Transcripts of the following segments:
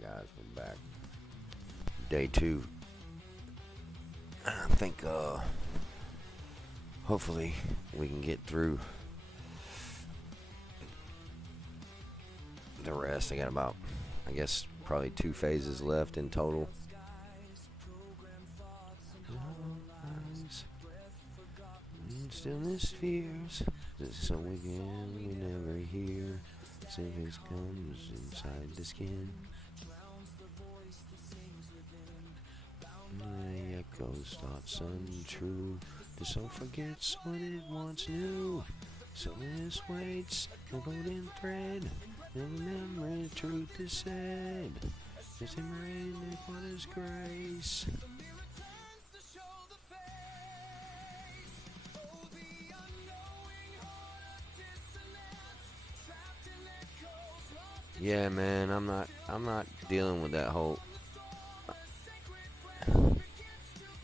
Guys, we're back. Day 2. I think hopefully we can get through the rest. I got about, I guess, probably 2 phases left in total. Stillness fears, so again we never hear. Symphonies comes inside the skin. The echoes thoughts untrue. The soul forgets what it once knew. So this waits, a golden thread. And remember the truth is said. Just in what is grace. Yeah, man, I'm not dealing with that whole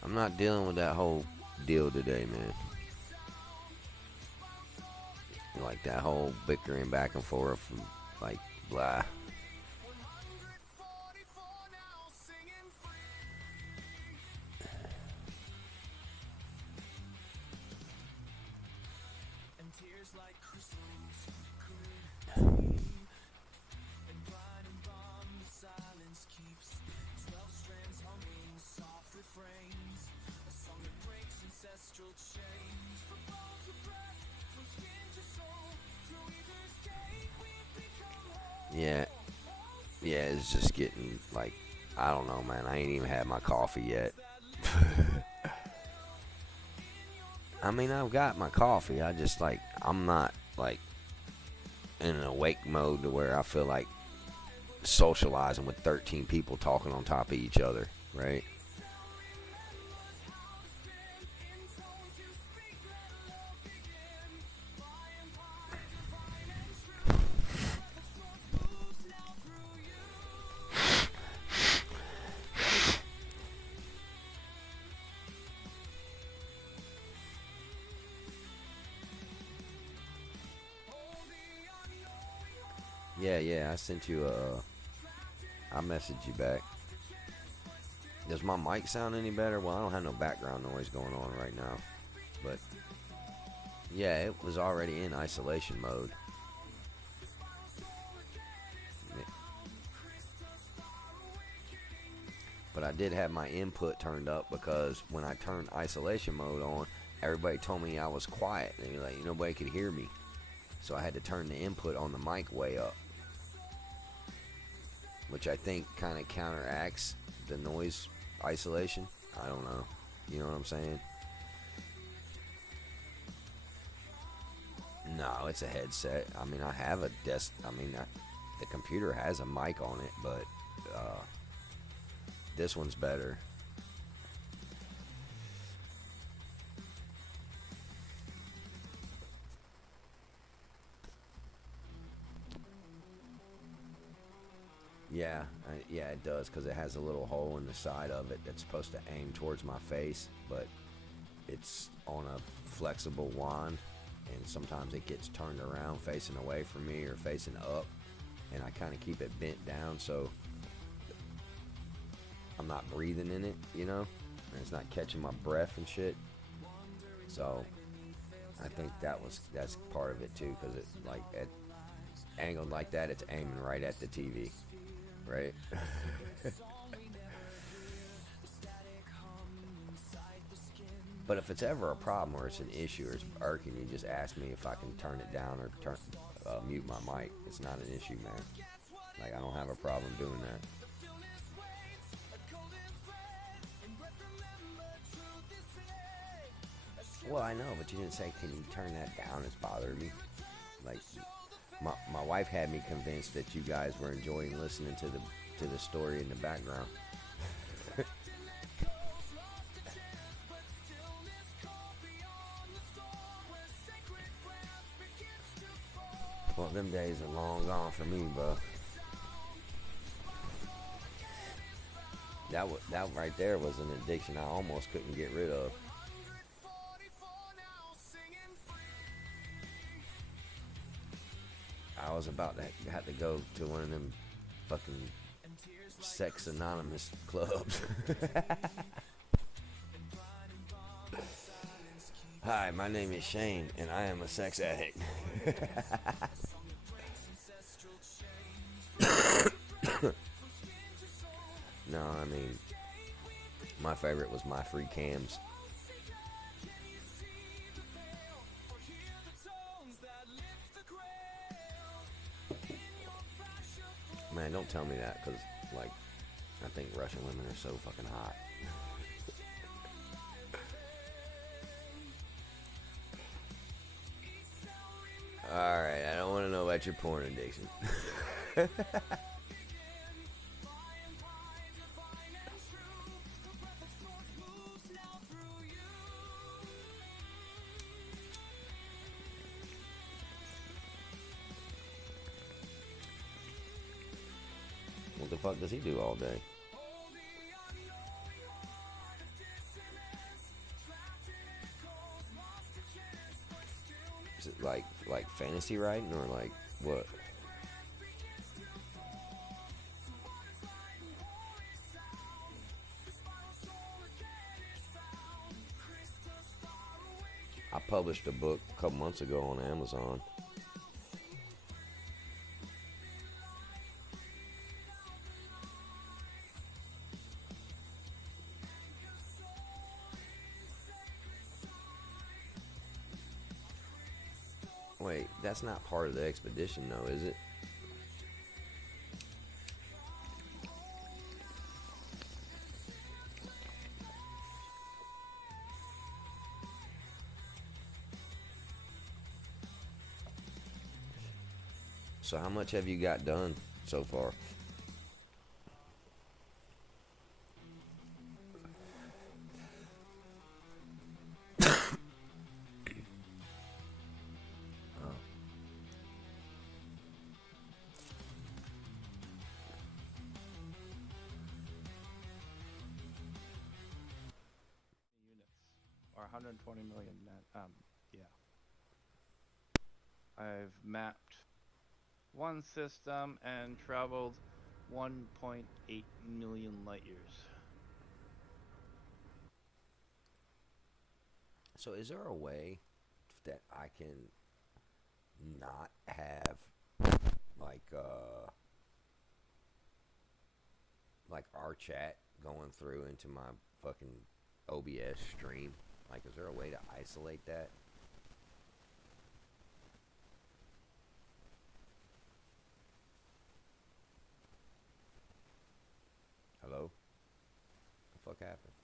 I'm not dealing with that whole deal today, man. Like that whole bickering back and forth, like blah. Yeah, it's just getting like, I don't know, man. I ain't even had my coffee yet. I mean, I've got my coffee. I just like, I'm not like in an awake mode to where I feel like socializing with 13 people talking on top of each other, right? Yeah, I sent you I messaged you back. Does my mic sound any better? Well, I don't have no background noise going on right now. But, yeah, it was already in isolation mode. But I did have my input turned up because when I turned isolation mode on, everybody told me I was quiet. And like, nobody could hear me. So I had to turn the input on the mic way up, which I think kind of counteracts the noise isolation. I don't know. You know what I'm saying? No, it's a headset. I mean, I have a desk. I mean, the computer has a mic on it, but this one's better. Yeah, it does, because it has a little hole in the side of it that's supposed to aim towards my face, but it's on a flexible wand, and sometimes it gets turned around facing away from me or facing up, and I kind of keep it bent down so I'm not breathing in it, and it's not catching my breath and shit. So I think that's part of it too, because it like at angled like that, it's aiming right at the TV, right? But if it's ever a problem or it's an issue or it's irking, you just ask me if I can turn it down or mute my mic. It's not an issue, man. Like, I don't have a problem doing that. Well, I know, but you didn't say, can you turn that down? It's bothering me. Like, my wife had me convinced that you guys were enjoying listening to the story in the background. Well, them days are long gone for me, bro. That right there was an addiction I almost couldn't get rid of. I was about to have to go to one of them fucking sex anonymous clubs. Hi, my name is Shane, and I am a sex addict. No, I mean, my favorite was My Free Cams. Man, don't tell me that, because, like, I think Russian women are so fucking hot. Alright, I don't want to know about your porn addiction. What the fuck does he do all day? Is it like fantasy writing or like what? I published a book a couple months ago on Amazon. Wait, that's not part of the expedition though, is it? So how much have you got done so far? Or 120 million net. Yeah. I've mapped one system and traveled 1.8 million light years. So is there a way that I can not have like our chat going through into my fucking OBS stream? Like, is there a way to isolate that? Hello? What the fuck happened?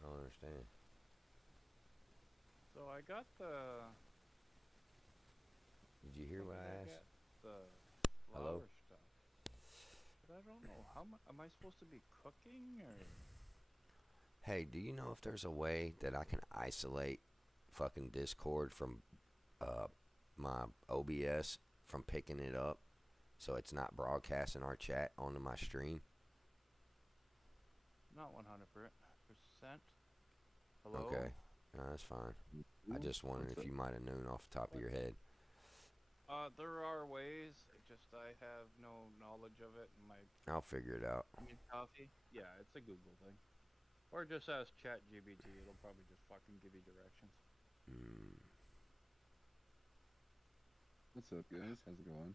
I don't understand. So I got the. Did you hear what I asked? The Hello? flower stuff. But I don't know. Am I supposed to be cooking or? Hey, do you know if there's a way that I can isolate fucking Discord from my OBS from picking it up so it's not broadcasting our chat onto my stream? Not 100%. Hello? Okay. No, that's fine. I just wondered if you might have known off the top of your head. There are ways. Just I have no knowledge of it. I'll figure it out. Coffee? Yeah, it's a Google thing. Or just ask ChatGPT. It'll probably just fucking give you directions. What's up, guys? How's it going?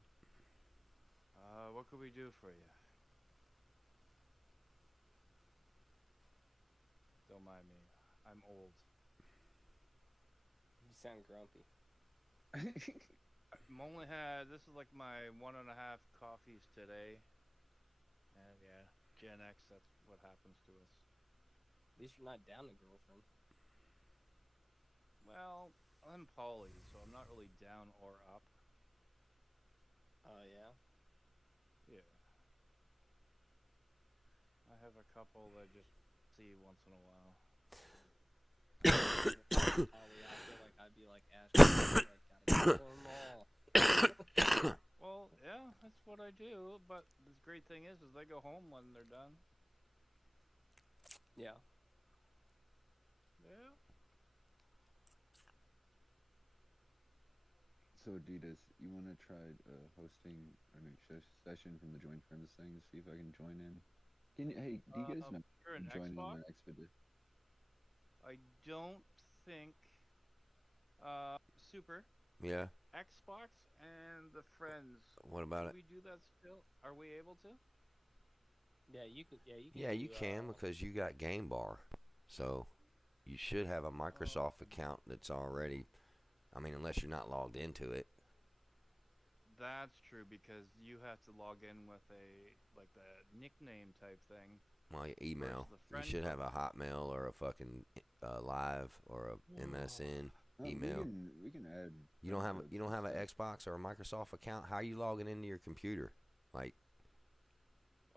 What could we do for you? Don't mind me. I'm old. You sound grumpy. I'm only had, this is like my 1.5 coffees today. And yeah, Gen X, that's what happens to us. At least you're not down a girlfriend. Well, I'm poly, so I'm not really down or up. Oh, yeah? Yeah. I have a couple that just see once in a while. Poly, I feel like I'd be like Ash. Like, gotta kill 'em all. Well, yeah, that's what I do, but the great thing is they go home when they're done. Yeah. So Adidas, you want to try hosting a new session from the join friends thing to see if I can join in? Hey, do you guys know For an join in Xbox, an expedition? I don't think. Super Yeah. Xbox and the friends. What about Do it? we do that still? Are we able to? Yeah, you can. Yeah, you can. Yeah, you do, can because you got Game Bar, so you should have a Microsoft account that's already. I mean, unless you're not logged into it. That's true because you have to log in with a like the nickname type thing. Well, your Whereas email. the You friend should have code. a Hotmail or a fucking Live or a MSN email. We can add. You don't have friend you don't codes have an and Xbox or a Microsoft account. How are you logging into your computer? Like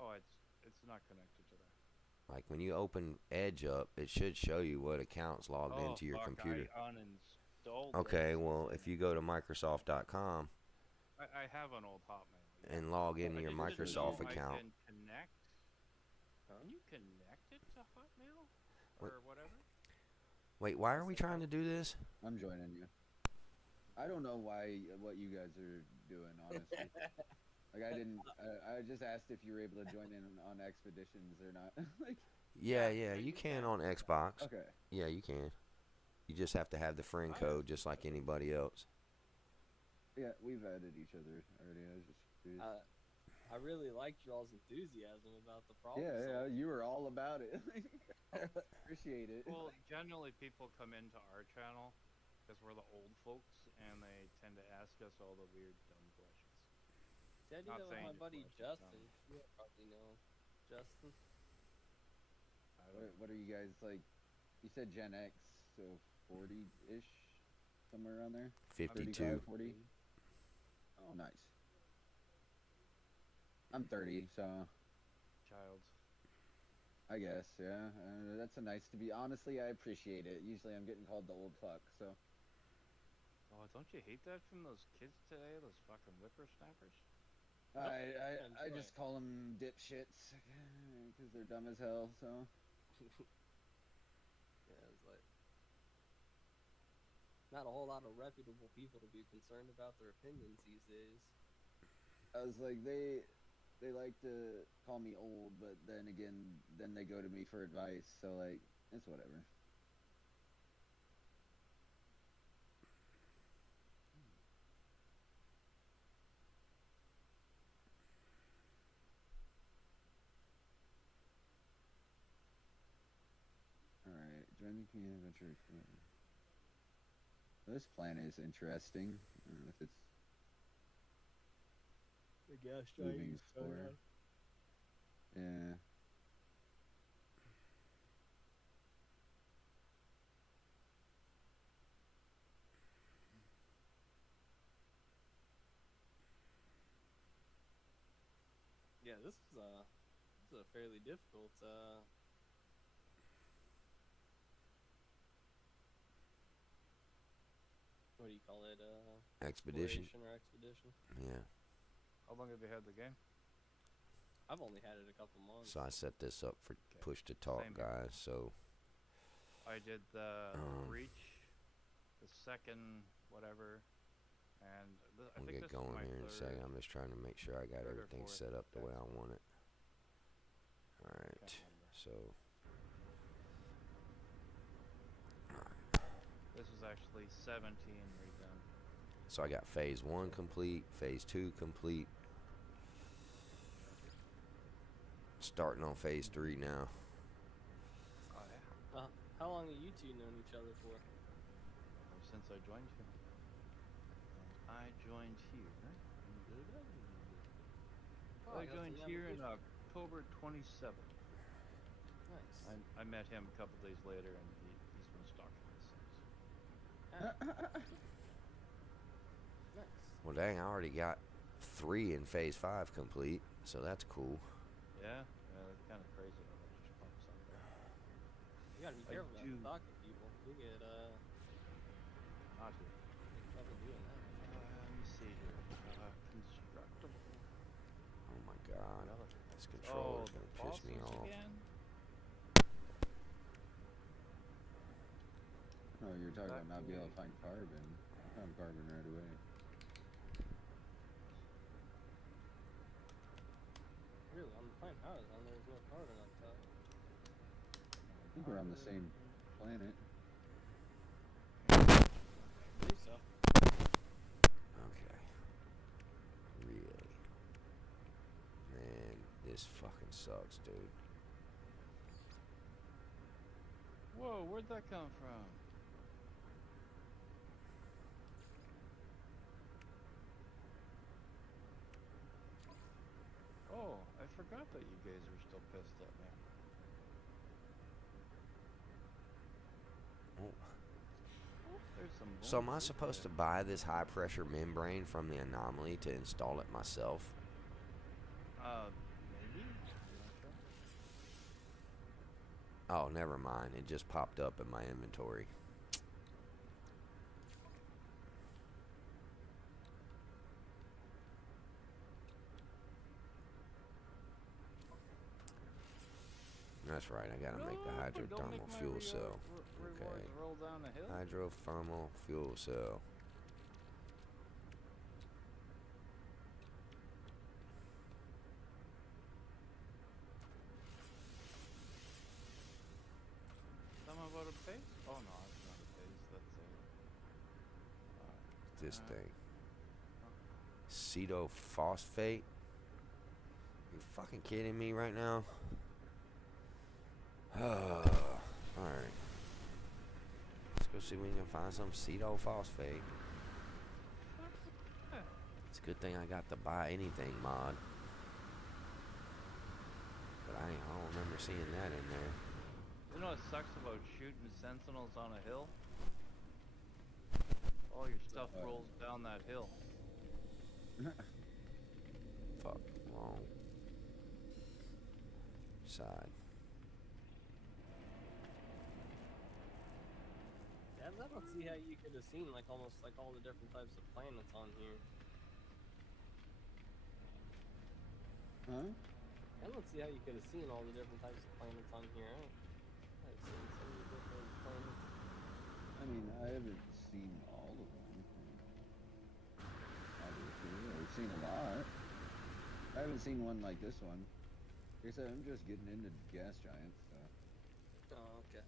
Oh, it's not connected to that. when you open Edge up, it should show you what account's logged Oh into your fuck! computer. I uninstalled. Okay, those. well if you go to Microsoft.com I have an old Hotmail. Yeah. and log into I your just didn't know Microsoft I account. can connect. Huh? Can you connect it to Hotmail What? or whatever? Wait, why are we trying to do this? I'm joining you. I don't know what you guys are doing, honestly. Like I didn't. I just asked if you were able to join in on expeditions or not. Like, Yeah, Yeah, you you can can. on Xbox. okay. Yeah, you can. You just have to have the friend I- code just like anybody else. Yeah, we've added each other already. I was just curious. I really liked y'all's enthusiasm about the problem. Yeah, you were all about it. Appreciate it. Well, generally people come into our channel because we're the old folks, and they tend to ask us all the weird, dumb questions. See, I do Not that with saying my your buddy questions, Justin. You probably know Justin. I don't What are you guys like? You said Gen X, so 40-ish, somewhere around there. 52. 35, 40. Oh, nice. I'm 30, so child. I guess, yeah. That's a nice to be. Honestly, I appreciate it. Usually, I'm getting called the old fuck, so. Oh, don't you hate that from those kids today? Those fucking whippersnappers. I just call them dipshits because they're dumb as hell. So Yeah, it's like not a whole lot of reputable people to be concerned about their opinions these days. I was like, they like to call me old, but then again, then they go to me for advice. So like, it's whatever. All right, join the community adventure. This plan is interesting. I don't know if it's The gas moving forward. Yeah. Yeah, this is a fairly difficult what do you call it? Expedition. Exploration or expedition. Yeah. How long have you had the game? I've only had it a couple months. So I set this up for push to talk, Same here. guys. So I did the Um, Reach, the second whatever, and I we'll think get this is going my here in a third. second. I'm just trying to make sure I got third or everything fourth set up the way I Xbox. want it. All right. Can't remember. So This is actually 17 redone. I got phase 1 complete, phase 2 complete. Starting on phase 3 now. Oh yeah. How long have you two known each other for? Since I joined here. And I joined here. Oh, I got joined some here in application. October 27th. Nice. I met him a couple days later, and he's been stalking me since. Nice. Well, dang, I already got 3 in phase 5 complete, so that's cool. Yeah, it's kind of crazy how that just pops up there. You gotta be I careful not do. talking to people. You get Not here. in trouble doing that. Let me see here. Constructible. Oh my god, Relative. this controller's the gonna piss me fossils off. again? Oh, you're talking Back about not being able away. to find carbon. I found carbon right away. find houses on there's no carbon on top. I think we're on the same planet. I believe so. Okay. Really? Man, this fucking sucks, dude. Whoa, where'd that come from? Oh, I forgot that you guys were still pissed at me. Oh. Oh, there's some So am I bones supposed to there. buy this high pressure membrane from the anomaly to install it myself? Maybe? I'm not sure. Oh, never mind. It just popped up in my inventory. That's right. I gotta make the No, don't make hydrothermal my fuel cell. rewards roll down a hill. Hydrothermal fuel cell. Something about a base? Oh no, it's not a base. That's a. This thing. Cetophosphate? You fucking kidding me right now? Alright. Let's go see if we can find some cetophosphate. It's a good thing I got the buy anything mod. But I don't remember seeing that in there. You know what sucks about shooting sentinels on a hill? All your stuff rolls down that hill. Fuck. Wrong side. Yeah, I don't see how you could have seen like almost like all the different types of planets on here. Huh? I don't see how you could have seen all the different types of planets on here. I've seen so many different planets. I mean, I haven't seen all of them. Obviously, I've seen a lot. I haven't seen one like this one. Like I said, I'm just getting into gas giants, so. Oh, okay.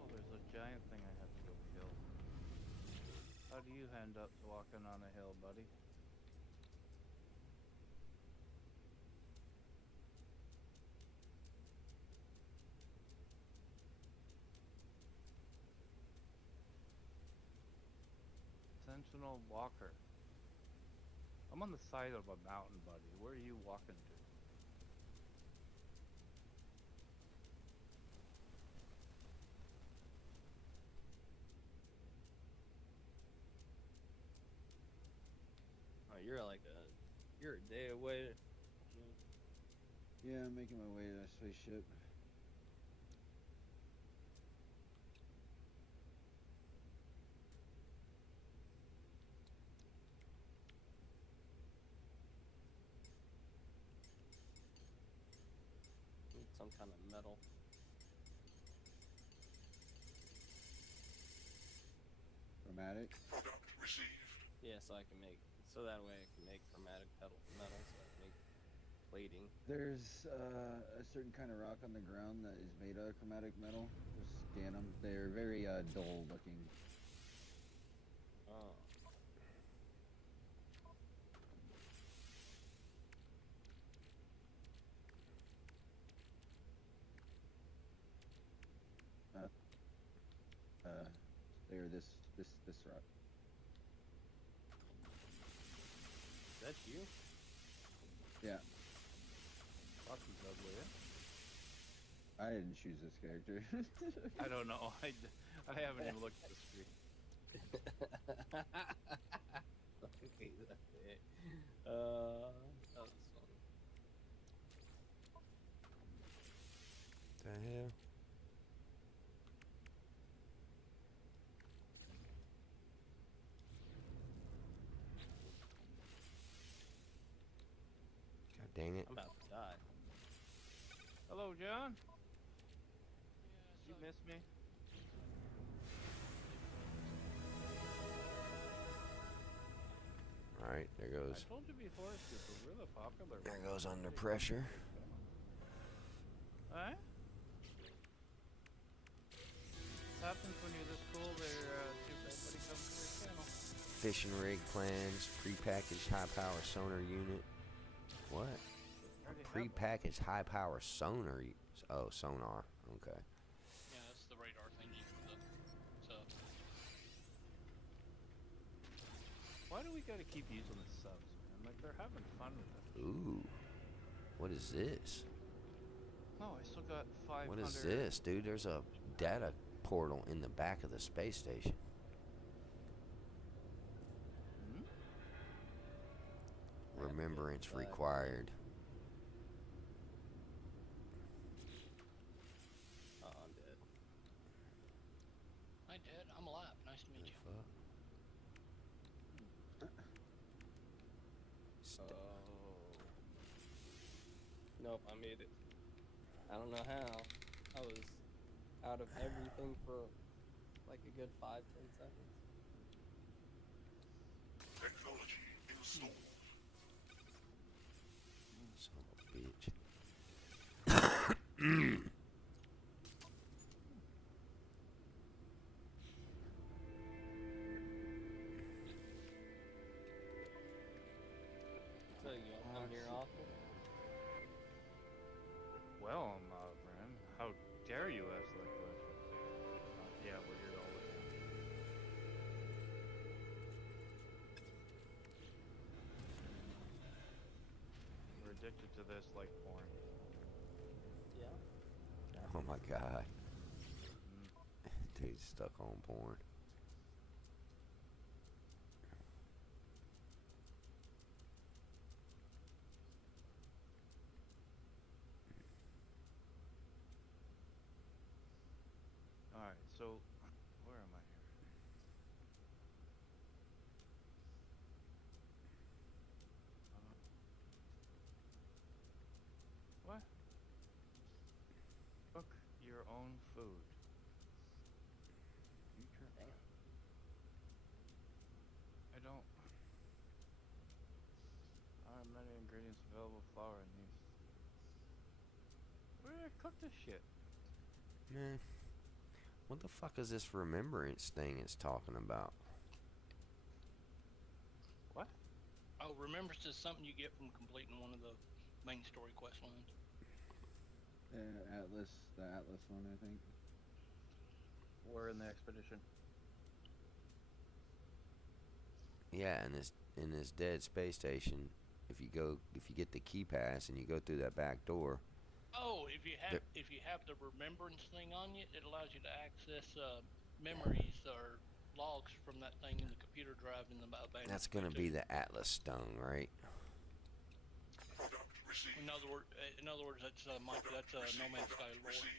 Oh, there's a giant thing I have to go kill. How do you end up walking on a hill, buddy? Sentinel Walker. I'm on the side of a mountain, buddy. Where are you walking to? Oh, you're a day away. Yeah, I'm making my way to that spaceship. Need some kind of metal. Chromatic. Yeah, so that way I can make chromatic metal so I can make plating. There's a certain kind of rock on the ground that is made out of chromatic metal. Just scan them. They're very dull looking. Oh. They're this rock. That's you? Yeah, Fuck, he's ugly, eh? I didn't choose this character. I don't know. I haven't even looked at the screen. Okay, that was funny. The hell? God dang it. I'm about to die. Hello, John. You miss me? Alright, there I goes. told you before, Super. We're the popular There ones. goes under Nobody pressure. comes to this channel. Alright? What happens when you're this cool? Everybody comes to your channel. Fishing rig plans, prepackaged high power sonar unit. I What? already have one. Prepackaged high power sonar. Oh, sonar. Okay. Yeah, that's the radar thingy for the sub. Why do we gotta keep using the subs, man? Like, they're having fun with it. Ooh. What is this? No, I still got 500. What is this, dude? There's a data portal in the back of the space station. Hmm? Remembrance Black. required. Oh, I'm dead. Hi, Dad. I'm alive. Nice to meet you. Oh. Nope, I made it. I don't know how. I was out of everything for like a good 5-10 seconds. Technology installed. Son of a bitch. So you all come here often? Well, man, how dare you ask that question? Yeah, we're here all the time. We're addicted to this like porn. Yeah. Oh my god. Mm. Dude's stuck on porn. Alright, so, where am I here? What? Cook your own food. Future. Damn. I don't. Many ingredients available. Flour and yeast. Where did I cook this shit? Man. What the fuck is this remembrance thing it's talking about? What? Oh, remembrance is something you get from completing one of the main story quest lines. Atlas, the Atlas one, I think. We're in the expedition. Yeah, in this dead space station, if you get the key pass and you go through that back door. Oh, if you have the remembrance thing on you, it allows you to access memories or logs from that thing in the computer drive in the abandoned. That's gonna be the Atlas stone, right? Product received. In other words, that's that's No Man's Sky lore. Receive.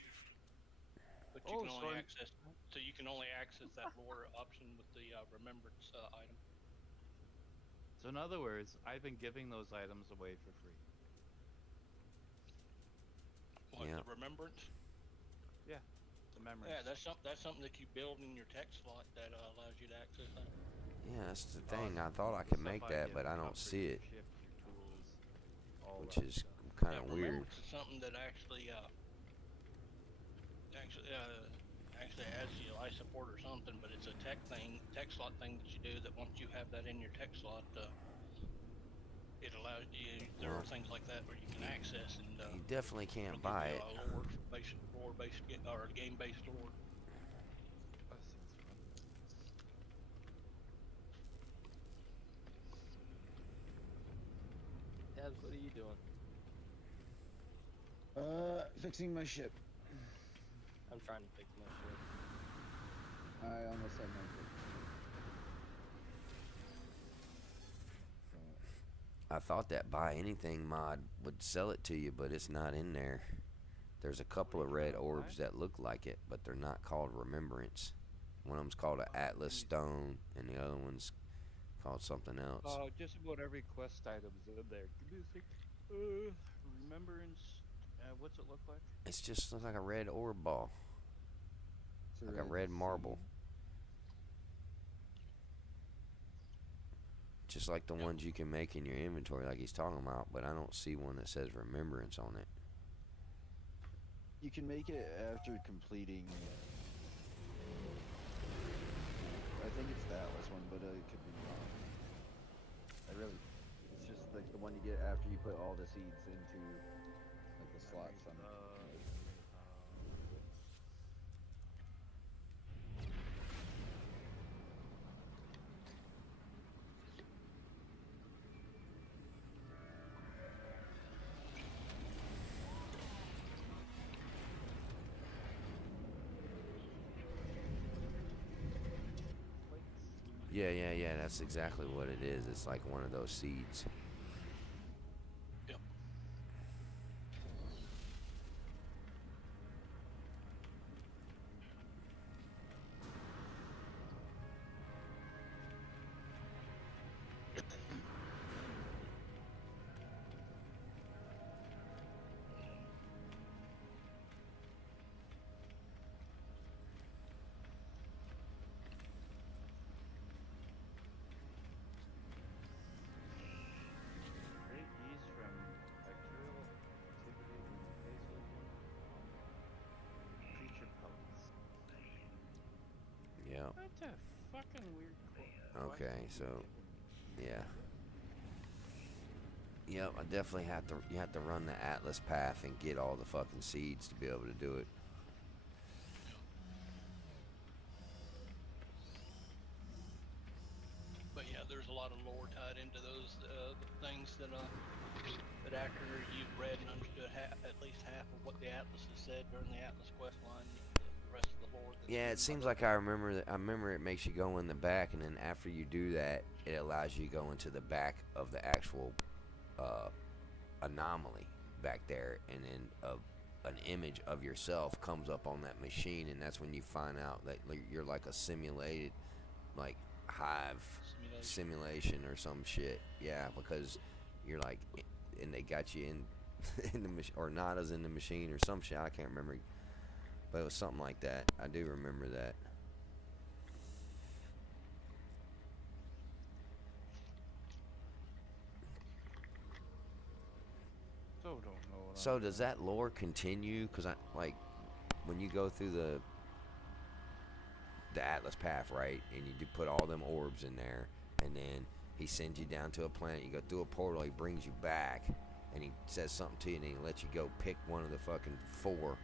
But you Oh, can so only I'm- access that lore option with the remembrance item. So in other words, I've been giving those items away for free. What, Yeah. the remembrance? The memories. Yeah, that's something that you build in your tech slot that allows you to access that. Yeah, that's the Oh, thing. I the thought I stuff could make that, give but I don't upgrades see your it, ships, your tools, all which that is stuff. kind of Yeah, weird. remembrance is something that actually has you life support or something, but it's a tech slot thing that you do that once you have that in your tech slot, it allows you. There are Well, things like that where you can access and You definitely can't it'll buy give it. you, lore based or game based lore. That seems fun. Debs, what are you doing? Fixing my ship. I'm trying to fix my shit. I almost had my ship. So, I thought that buy anything mod would sell it to you, but it's not in there. There's a couple of red orbs that look like it, but they're not called remembrance. One of them's called an Atlas stone, and the other one's called something else. Just about every quest item's in there. Give me a sec. Remembrance. What's it look like? It's just looks like a red orb ball, it's like a red marble. seed. just like the ones you can make in your inventory, like he's talking about. But I don't see one that says remembrance on it. You can make it after completing. I think it's the Atlas one, but it could be wrong. It's just like the one you get after you put all the seeds into like the slots on it. Yeah. That's exactly what it is. It's like one of those seeds. Yep. Great ease from bacterial activity in the basal creature pellets. Yeah. What a fucking weird Okay, question so you've given me. yeah. Yep, I definitely you have to run the Atlas path and get all the fucking seeds to be able to do it. But yeah, there's a lot of lore tied into those things that after you've read and understood at least half of what the Atlas has said during the Atlas quest line, the rest of the lore. Yeah, it seems like I remember that. I remember it makes you go in the back, and then after you do that, it allows you to go into the back of the actual anomaly back there, and then an image of yourself comes up on that machine, and that's when you find out that you're like a simulated, like hive simulation or some shit. Yeah, because you're like, and they got you in the machine, or Nada's in the machine or some shit. I can't remember, but it was something like that. I do remember that. So don't know what So I'm does doing. that lore continue? Because I like when you go through the Atlas path, right, and you do put all them orbs in there, and then he sends you down to a planet. You go through a portal. He brings you back, and he says something to you, and he lets you go pick one of the fucking 4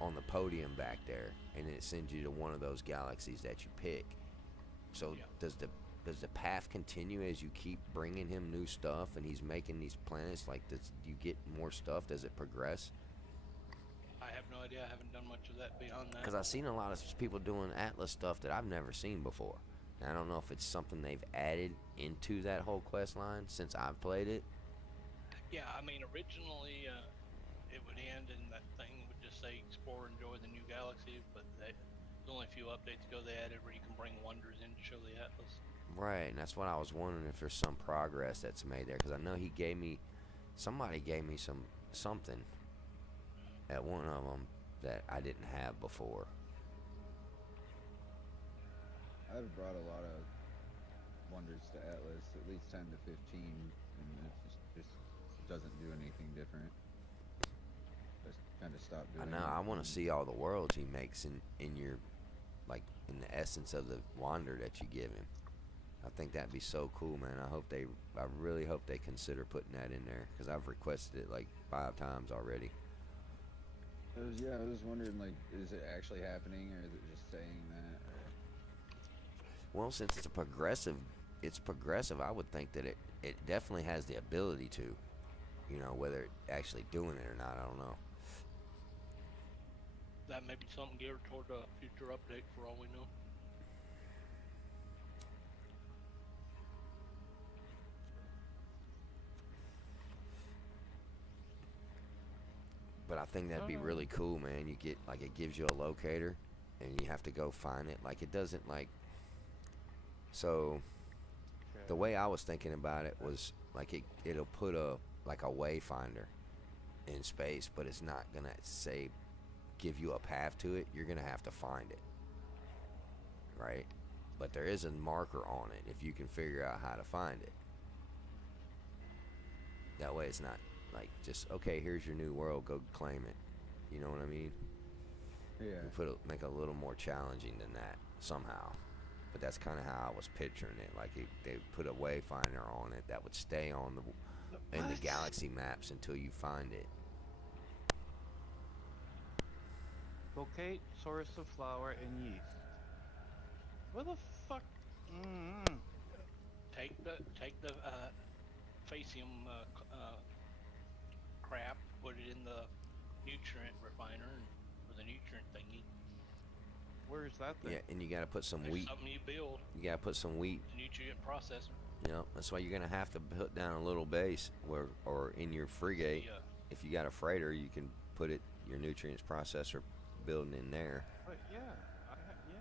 on the podium back there, and then it sends you to one of those galaxies that you pick. So Yeah. does the path continue as you keep bringing him new stuff, and he's making these planets? Like, does you get more stuff? Does it progress? I have no idea. I haven't done much of that beyond that. Because I've seen a lot of people doing Atlas stuff that I've never seen before. And I don't know if it's something they've added into that whole quest line since I've played it. Yeah, I mean, originally it would end and that thing would just say explore, enjoy the new galaxy, but only a few updates ago they added where you can bring wonders in to show the Atlas. Right, and that's what I was wondering, if there's some progress that's made there. Because I know somebody gave me something at one of them that I didn't have before. I've brought a lot of wonders to Atlas, at least 10 to 15, and it just doesn't do anything different. Just kind of stopped doing I know. it. I want to see all the worlds he makes in your, like, in the essence of the wander that you give him. I think that'd be so cool, man. I really hope they consider putting that in there, because I've requested it like 5 times already. I was wondering, like, is it actually happening, or is it just saying that? Or... Well, since it's progressive. I would think that it definitely has the ability to, whether it actually doing it or not, I don't know. That may be something geared toward a future update for all we know. But I think that'd be really cool, man. You get, like, it gives you a locator, and you have to go find it. Like, it doesn't, like, so the way I was thinking about it was like it'll put a wayfinder in space, but it's not gonna say give you a path to it. You're gonna have to find it, right? But there is a marker on it if you can figure out how to find it. That way it's not like just, okay, here's your new world, go claim it. You know what I mean? Yeah. Make it a little more challenging than that somehow. But that's kind of how I was picturing it. Like they put a wayfinder on it that would stay on in the galaxy maps until you find it. Locate source of flour and yeast. Where the fuck? Mm-hmm. Take the facium crap, put it in the nutrient refiner or the nutrient thingy. Where's that thing? Yeah, and you gotta put some There's wheat. something you build, You gotta put some wheat. the nutrient processor. You know, that's why you're gonna have to put down a little base or in your frigate. Yeah. If you got a freighter, you can put your nutrients processor building in there. But yeah, yeah.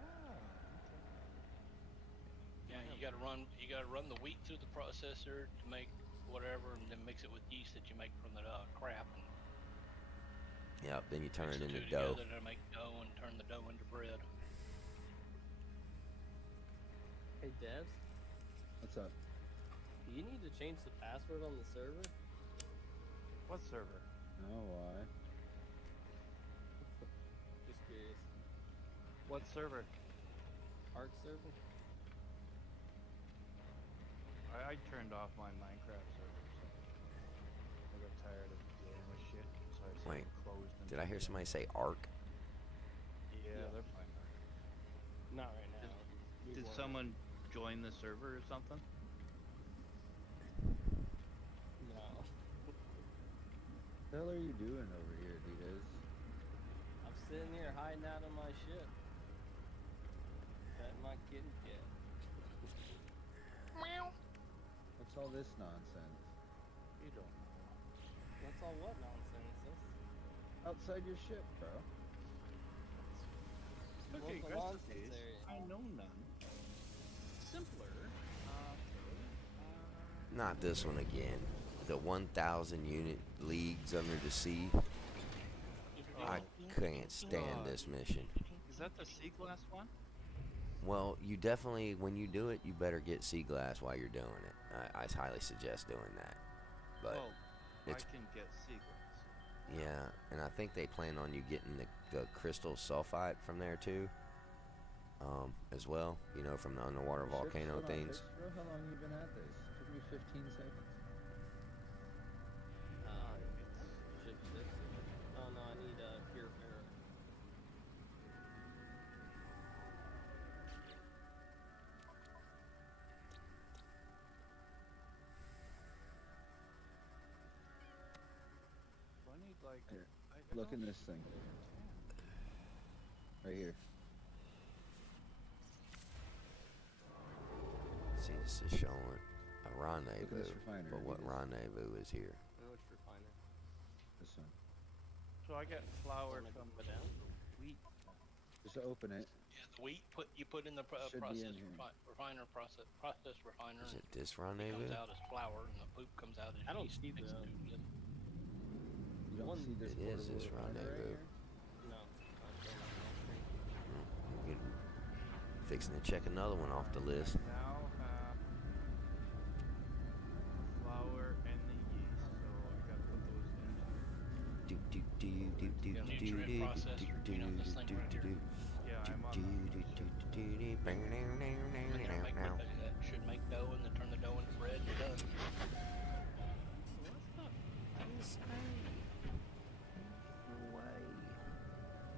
Yeah, you gotta run the wheat through the processor to make whatever, and then mix it with yeast that you make from the crap, and Yep. Then you turn mix it the into two dough. together to make dough and turn the dough into bread. Hey, Devs, What's up? do you need to change the password on the server? What server? Oh, why? Just curious. What server? Arc server? I turned off my Minecraft server. So I got tired of dealing with shit, so I said Wait, closed. And Did I hear somebody say arc? Yeah, Yeah. they're fine. Not right now. We Did weren't. someone join the server or something? No. What the hell are you doing over here, Adidas? I'm sitting here hiding out of my ship. Petting my kitty cat. What's all this nonsense? You don't know. That's all what nonsense? That's Outside your ship, bro. Okay, local recipes. nonsense area. I know none. Simpler. Not this one again. The 1,000 unit leagues under the sea. I can't stand this mission. Is that the sea glass one? Well, you definitely, when you do it, you better get sea glass while you're doing it. I highly suggest doing that. But Well, it's I can get sea glass. yeah, and I think they plan on you getting the crystal sulfite from there too, as well. You know, from the underwater Your ship's volcano still not things. fixed, bro? How long you been at this? Took me 15 seconds. ship 6. Oh no, I need pure ferro. So I need like. Here, I Look don't in this thing. Right here. See, this is showing a rendezvous, this refiner, but what Adidas. rendezvous is here? Which refiner? This one. So I get flour Wanna from put down? wheat. Just open it. Yeah, the wheat you put in the Should be in process here. refiner process refiner. Is And it this it rendezvous? comes out as flour, and the poop comes out as I don't yeast see mixed the- together. You don't One- see this It is portable this refiner right rendezvous. here? No. Not showing up on screen. You're fixing to check another one off the list. Now have flour and the yeast, so I gotta put those in. Do do do do do Yeah, do nutrient do processor, do you know, do this do thing do right do here. do. Yeah, I'm on. That should make dough, and then turn the dough into bread. You're done.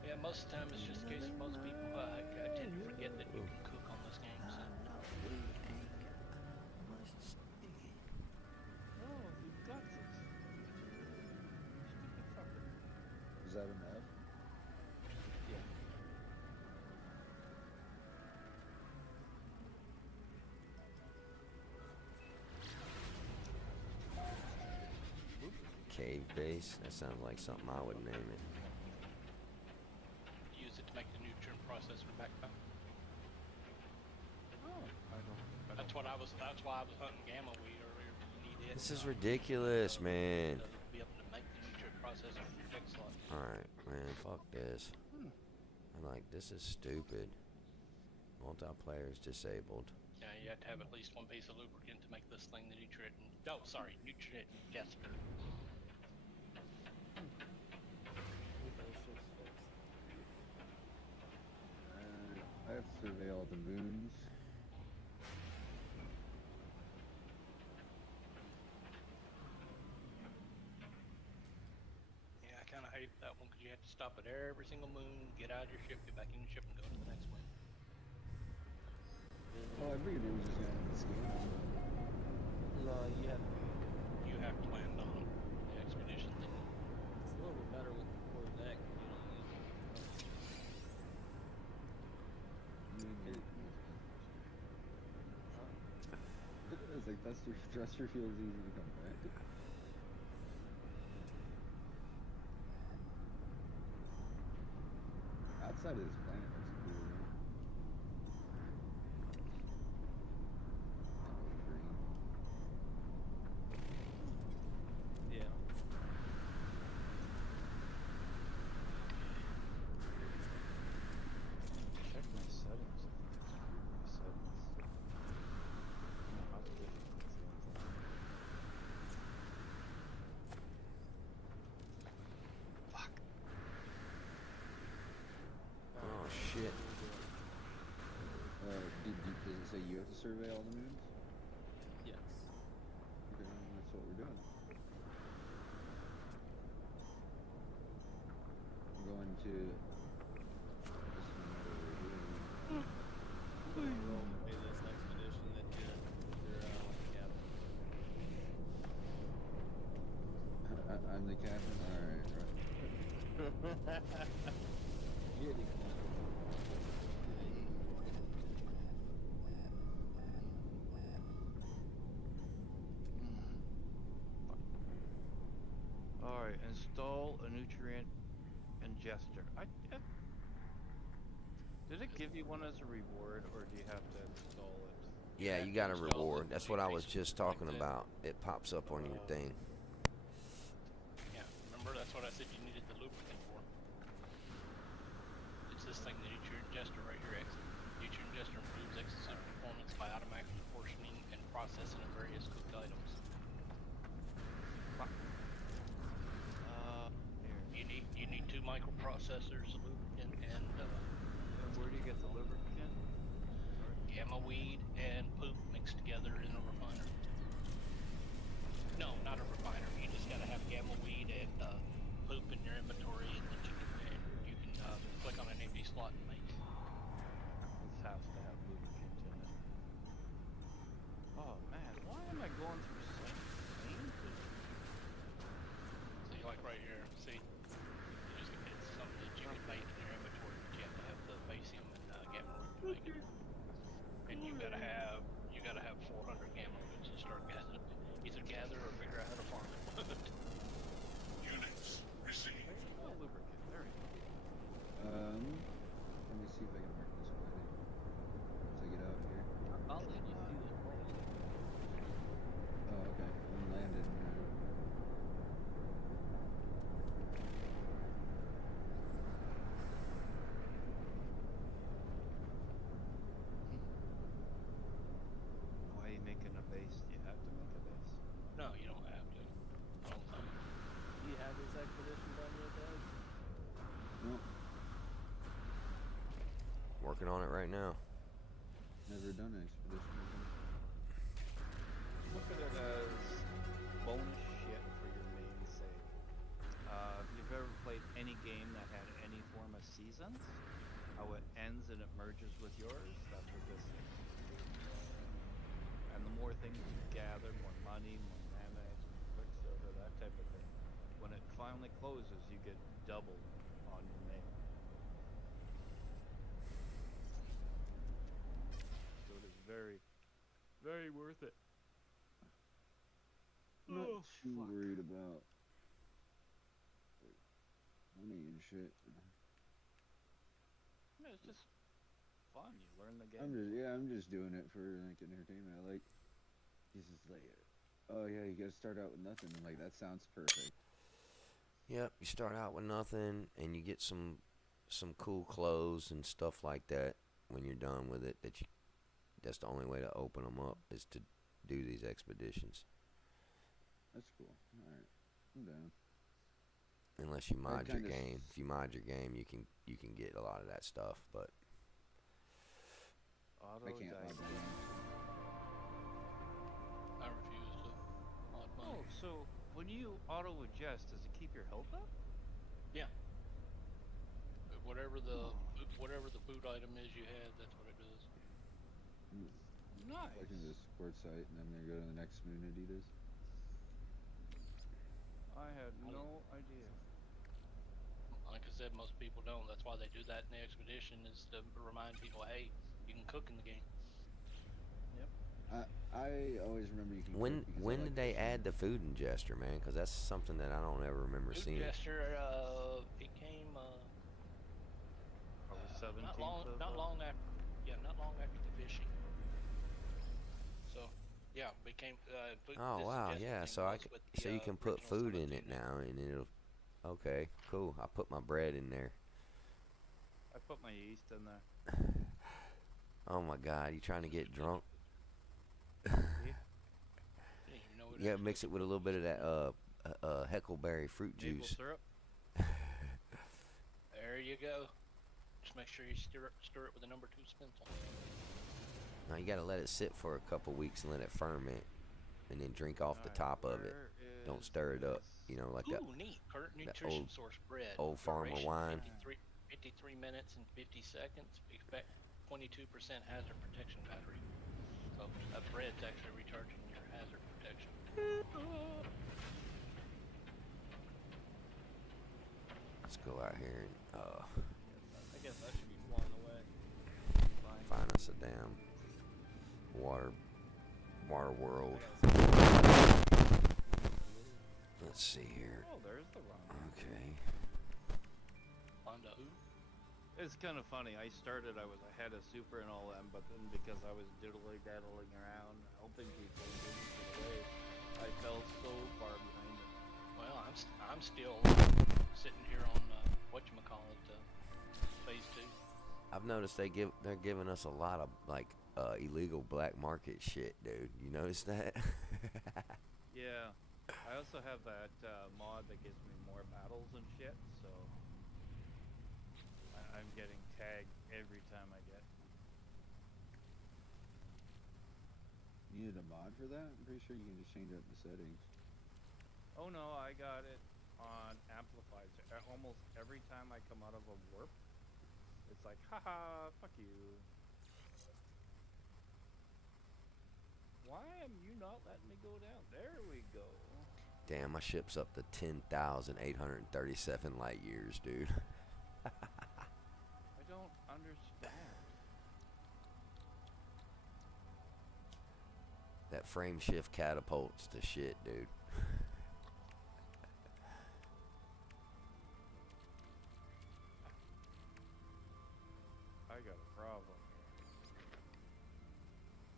Yeah, most of the time it's just a case of most people. I tend to forget that you can cook on this game. So. Oh, you got this. Stupid fucker. Is that enough? Cave base? That sounds like something I would name it. Use it to make the nutrient processor back up. Oh, I don't. That's why I was hunting gamma weed earlier. You need it. This is ridiculous, man. To be able to make the nutrient processor for your tech slot. Alright, man, fuck this. I'm like, this is stupid. Multiplayer is disabled. Yeah, you have to have at least one piece of lubricant to make this thing the nutrient. No, sorry, nutrient ingester. Everything's just fixed. I have to survey all the moons. Yeah, I kind of hate that one because you have to stop at every single moon, get out of your ship, get back in your ship, and go to the next one. Oh, I figured it was just gonna scan them. No, You have to land on them. The expedition thing. it's a little bit better with the Corvette because you don't use it. It's like thruster feels easy to come back. Outside of this planet looks cool. Green. Yeah. Check my settings. My settings. No, how difficult is it? Fuck. Oh shit. Does it say you have to survey all the moons? Yes. Okay, well, that's what we're doing. We're going to this one over here. I'm gonna roll away this expedition that you're captain. I'm the captain. All right. You're the captain. Alright, install a nutrient ingester. Did it give you one as a reward, or do you have to install it? Yeah, you got a Install reward. it, That's what I was increase just it talking like that. about. It pops up on your thing. Yeah, remember that's what I said you needed the lubricant for. It's this thing, the nutrient ingester right here. Nutrient ingester improves exosuit performance by automatically portioning and processing of various cooked items. Here. You need 2 microprocessors, a lubricant, and And where do you get the lubricant? gamma weed and poop mixed together in a refiner. No, not a refiner. You just gotta have gamma weed and poop in your inventory, and then you can click on an empty slot and make. This has to have lubricant in it. Oh man, why am I going through same thing? See, like right here, see, it's something that you can make in your inventory, but you have to have the basium and gamma weed to make it. And you gotta have 400 gamma weeds to start gathering. Either gather or figure out how to farm it. Units received. Oh, lubricant. There we go. Let me see if I can mark this planet. Once I get out here. I'll let you do it. Oh, okay. I'm landing. Why are you making a base? Do you have to make a base? No, you don't have to. I don't think. Do you have this expedition done yet, guys? Nope. Working on it right now. Never done an expedition. Look at it as bonus shit for your main save. If you've ever played any game that had any form of seasons, how it ends and it merges with yours, that's what this is. And the more things you gather, more money, more magnetize, quicksilver, that type of thing. When it finally closes, you get double on your name. So it is very, very worth it. I'm not Oh, too fuck. worried about money and shit. Yeah, it's just fun. You learn the game. I'm just doing it for like entertainment. I like. He's just like, oh yeah, you gotta start out with nothing. I'm like, that sounds perfect. Yep, you start out with nothing, and you get some cool clothes and stuff like that when you're done with it. that's the only way to open them up is to do these expeditions. That's cool. All right, I'm down. Unless you mod your kinda game. If you mod your game, you can get a lot of that stuff. But I can't mod Auto-dice. my game. I refuse to mod mine. Oh, so when you auto-adjust, does it keep your health up? Yeah. Whatever the food item is you had, that's what it does. Nice. Clicking the support site, and I'm gonna go to the next moon and eat this. I had no idea. Like I said, most people don't. That's why they do that in the expedition, is to remind people, hey, you can cook in the game. I always remember you can. when cook because I when like did they fishing. add the food ingester, man? Because that's something that I don't ever remember Food seeing. gesture, it came Probably 17th not long after. Yeah, not long after the fishing. So, yeah, became. Oh wow, yeah. So so you can put food in it now, and it'll. Okay, cool. I put my bread in there. I put my yeast in there. Oh my God, you trying to get drunk? Yeah, Yeah, mix it with a little bit of that Heckleberry fruit Maple juice. syrup. there you go. Just make sure you stir it with a number 2 stencil. Now you gotta let it sit for a couple weeks and let it ferment, and then drink off the top of it. Don't stir it up. You know, like that Ooh, neat. Current nutrition old- source bread. old farmer Duration, wine. 53 minutes and 50 seconds. Expect 22% hazard protection battery. So that bread's actually recharging your hazard protection. Let's go out here and I guess I should be flying away. find us a damn water world. Let's see here. Oh, there's the run. Okay. Find a who? It's kind of funny. I was ahead of Super and all them, but then because I was daddling around, helping people didn't get away, I fell so far behind them. Well, I'm still sitting here on whatchamacallit, phase 2. I've noticed they're giving us a lot of like illegal black market shit, dude. You notice that? Yeah. I also have that mod that gives me more battles and shit, so I'm getting tagged every time I get. You needed a mod for that? I'm pretty sure you can just change up the settings. Oh no, I got it on amplified. So almost every time I come out of a warp, it's like, haha, fuck you. Why am you not letting me go down? There we go. Damn, my ship's up to 10,837 light years, dude. I don't understand. That frame shift catapults to shit, dude. I got a problem.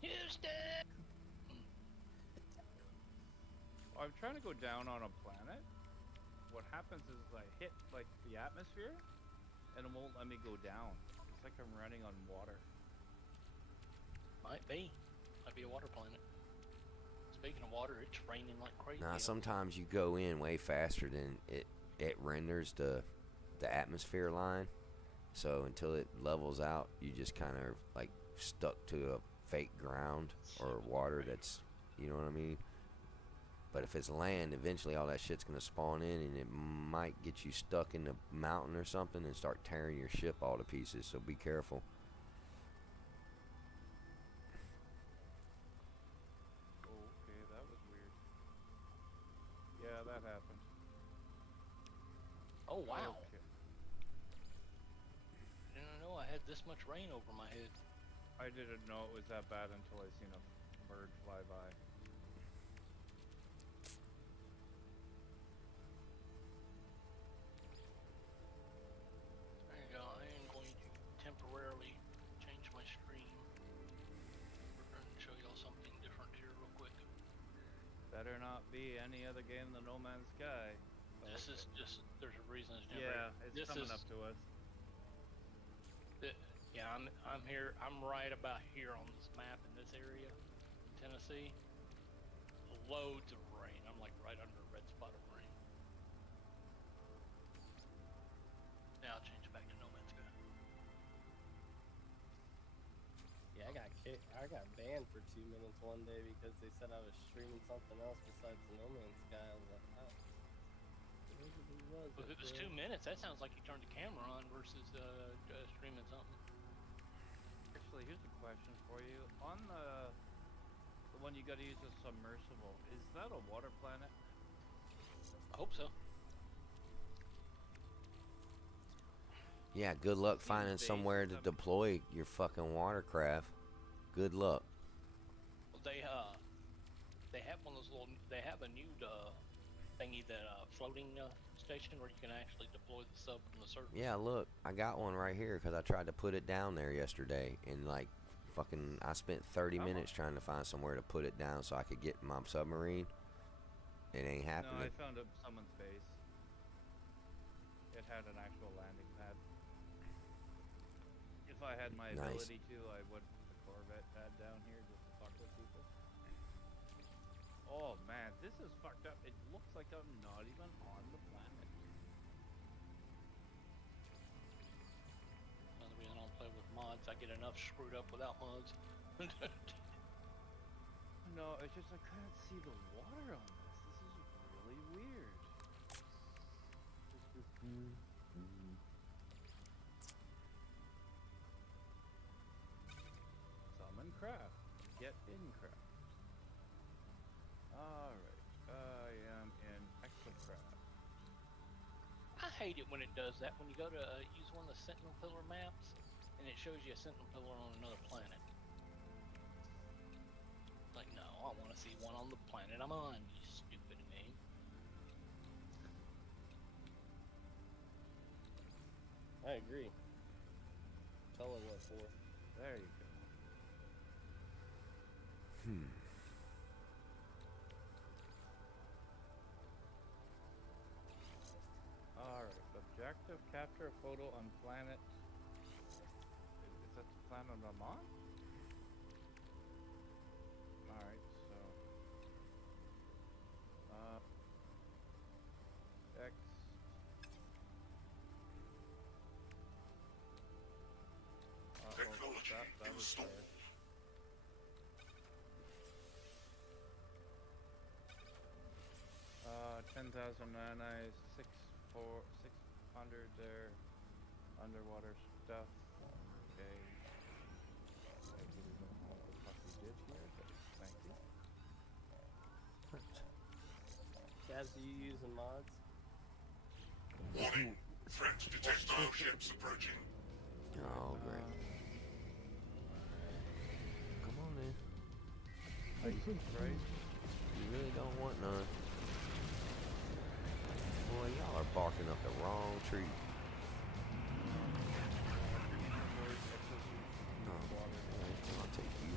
Houston! I'm trying to go down on a planet. What happens is I hit like the atmosphere, and it won't let me go down. It's like I'm running on water. Might be a water planet. Speaking of water, it's raining like crazy. Now, up sometimes you go in way faster than it renders the atmosphere line. So until it levels out, you just kind of like stuck to a fake ground or water that's, you know what I mean? But if it's land, eventually all that shit's gonna spawn in, and it might get you stuck in the mountain or something and start tearing your ship all to pieces. So be careful. Okay, that was weird. Yeah, that happened. Oh wow! Okay. Didn't know I had this much rain over my head. I didn't know it was that bad until I seen a bird fly by. There you go. I am going to temporarily change my screen. We're going to show y'all something different here real quick. Better not be any other game than No Man's Sky. This is just, there's a reason it's never. Yeah, it's this coming is, up to us. Yeah, Yeah, I'm here. I'm right about here on this map in this area in Tennessee. Loads of rain. I'm like right under a red spot of rain. Now I'll change it back to No Man's Sky. Yeah, I got banned for 2 minutes one day because they said I was streaming something else besides the No Man's Sky. I was like, oh. If it was 2 minutes, that sounds like you turned the camera on versus streaming something. Actually, here's a question for you. On the one you got to use a submersible, is that a water planet? I hope so. Yeah, good luck Seems finding basic, somewhere to deploy your fucking watercraft. Good luck. Well, they have one of those little. They have a new thingy that floating station where you can actually deploy the sub from the surface. Yeah, look, I got one right here because I tried to put it down there yesterday, and like, fucking, I spent 30 minutes trying to find somewhere to put it down so I could get my submarine. It ain't No, happening. I found someone's base. It had an actual landing pad. If I had my Nice. ability to, I would put the Corvette pad down here just to fuck with people. Oh man, this is fucked up. It looks like I'm not even on the planet. Another reason I don't play with mods. I get enough screwed up without mods. No, it's just I couldn't see the water on this. This is really weird. Summon craft. Get in craft. Alright. I am in Exocraft. I hate it when it does that. When you go to use one of the Sentinel Pillar maps, and it shows you a Sentinel Pillar on another planet. Like, no, I want to see one on the planet I'm on, you stupid game. I agree. Tell her what for. There you go. Alright, objective capture a photo on planet. Is that the planet I'm on? Alright, so. X. Technology That was installed. there. 10,000 mana, 600 there. Underwater stuff. Okay. I really don't know what the fuck we did here, but thank you. Gaz, are you using mods? Warning. Threat to textile ships approaching. Oh, great. Come on, then. Right? You really don't want none. Boy, y'all are barking up the wrong tree. Oh, I'll take you.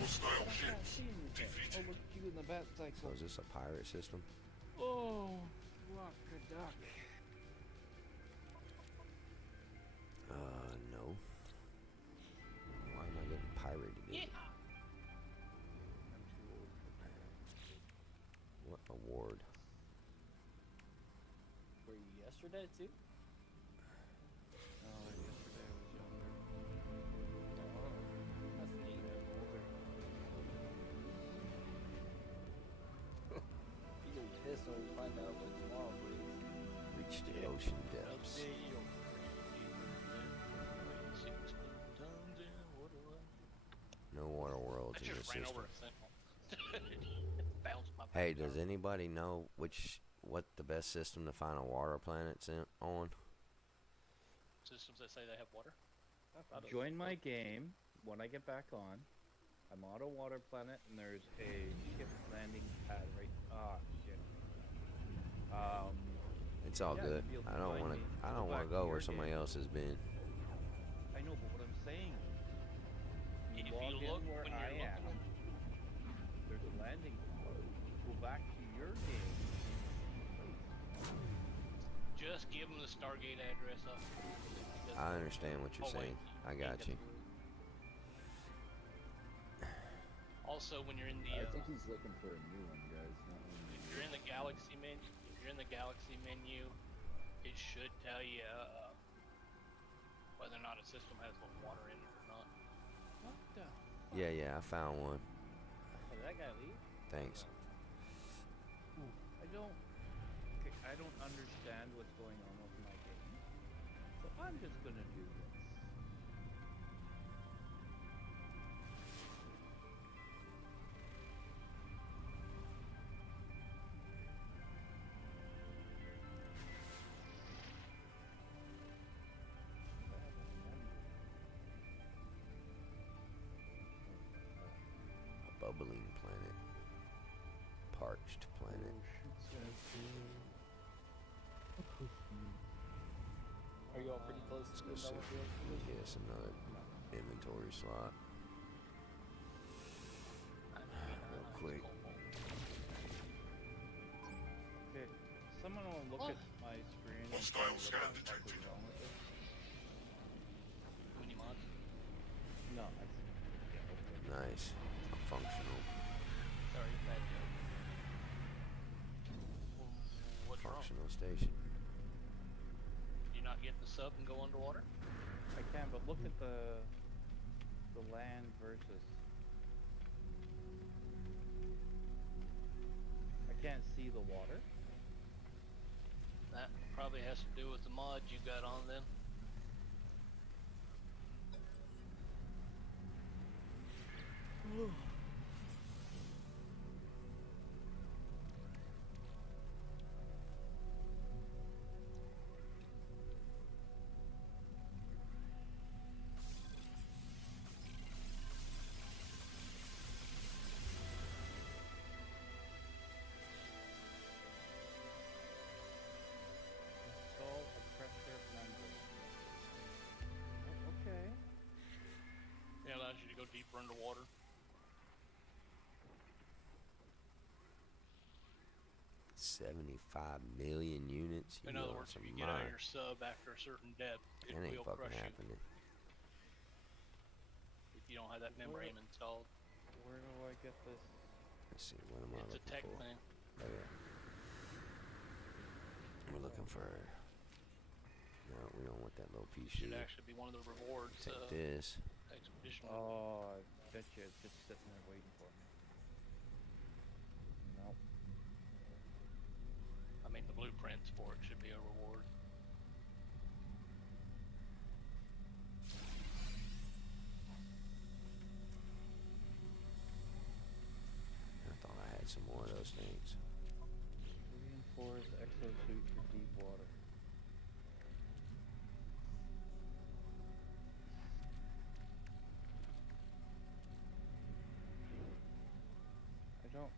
Hostile ships Oh, defeated. look at you in the bat So cycle. is this a pirate system? Oh, rock a duck. No. Why am I getting pirated in? Yeah. I'm too old for that. What award? Were you yesterday too? Oh, yesterday I was younger. That's neat. Older. You can be pissed when you find out what tomorrow brings. Reach the ocean depths. ran system. over a sentinel. Bounced my Hey, back does down. anybody know what the best system to find a water planet's on? Systems that say they have water. I thought it was Join my float. game when I get back on. I'm on a water planet, and there's a ship landing pad right. Ah, shit. It's all Yeah, good. you'll be able to I don't join want me. to. I Go don't want back to to go your where somebody game. else has been. I know, but what I'm saying is, If you log look in where when I you're am. looking There's a landing pad. Go back to your game. just give them the Stargate address up. I understand what you're saying. I got you. Also, when you're in the I think he's looking for a new one, guys. Not one if new. you're in the galaxy menu, it should tell you whether or not a system has water in it or not. What the? Yeah, I found one. Oh, did that guy leave? Thanks. I don't. Okay, I don't understand what's going on with my game. So I'm just gonna do this. A bubbling planet. Parched planet. Are you all pretty close Let's to go being see. done with the expedition? Yes, another inventory slot. Real quick. Okay, someone will look at my screen and Hostile tell me scan what the fuck is detected. wrong with it. Mini mods. No, that's yeah, okay. Nice. A functional. Sorry, bad joke. What's wrong? Functional station. Did you not get the sub and go underwater? I can, but look at the land versus. I can't see the water. That probably has to do with the mod you got on then. Install a pressure membrane. Oh, okay. It allows you to go deeper underwater. $75 million units. In other words, if you get out of your sub after a certain depth, it That ain't will fucking crush you happening. if you don't have that membrane installed. Where do I get this? Let's see. What am I It's a looking tech for? thing. Oh yeah. We're looking for. No, we don't want that little piece Should here. actually be one of the rewards. Take this. Expedition. Oh, I bet you it's just sitting there waiting for me. Nope. I mean, the blueprints for it should be a reward. I thought I had some more of those things. Reinforced exosuit for deep water. I don't.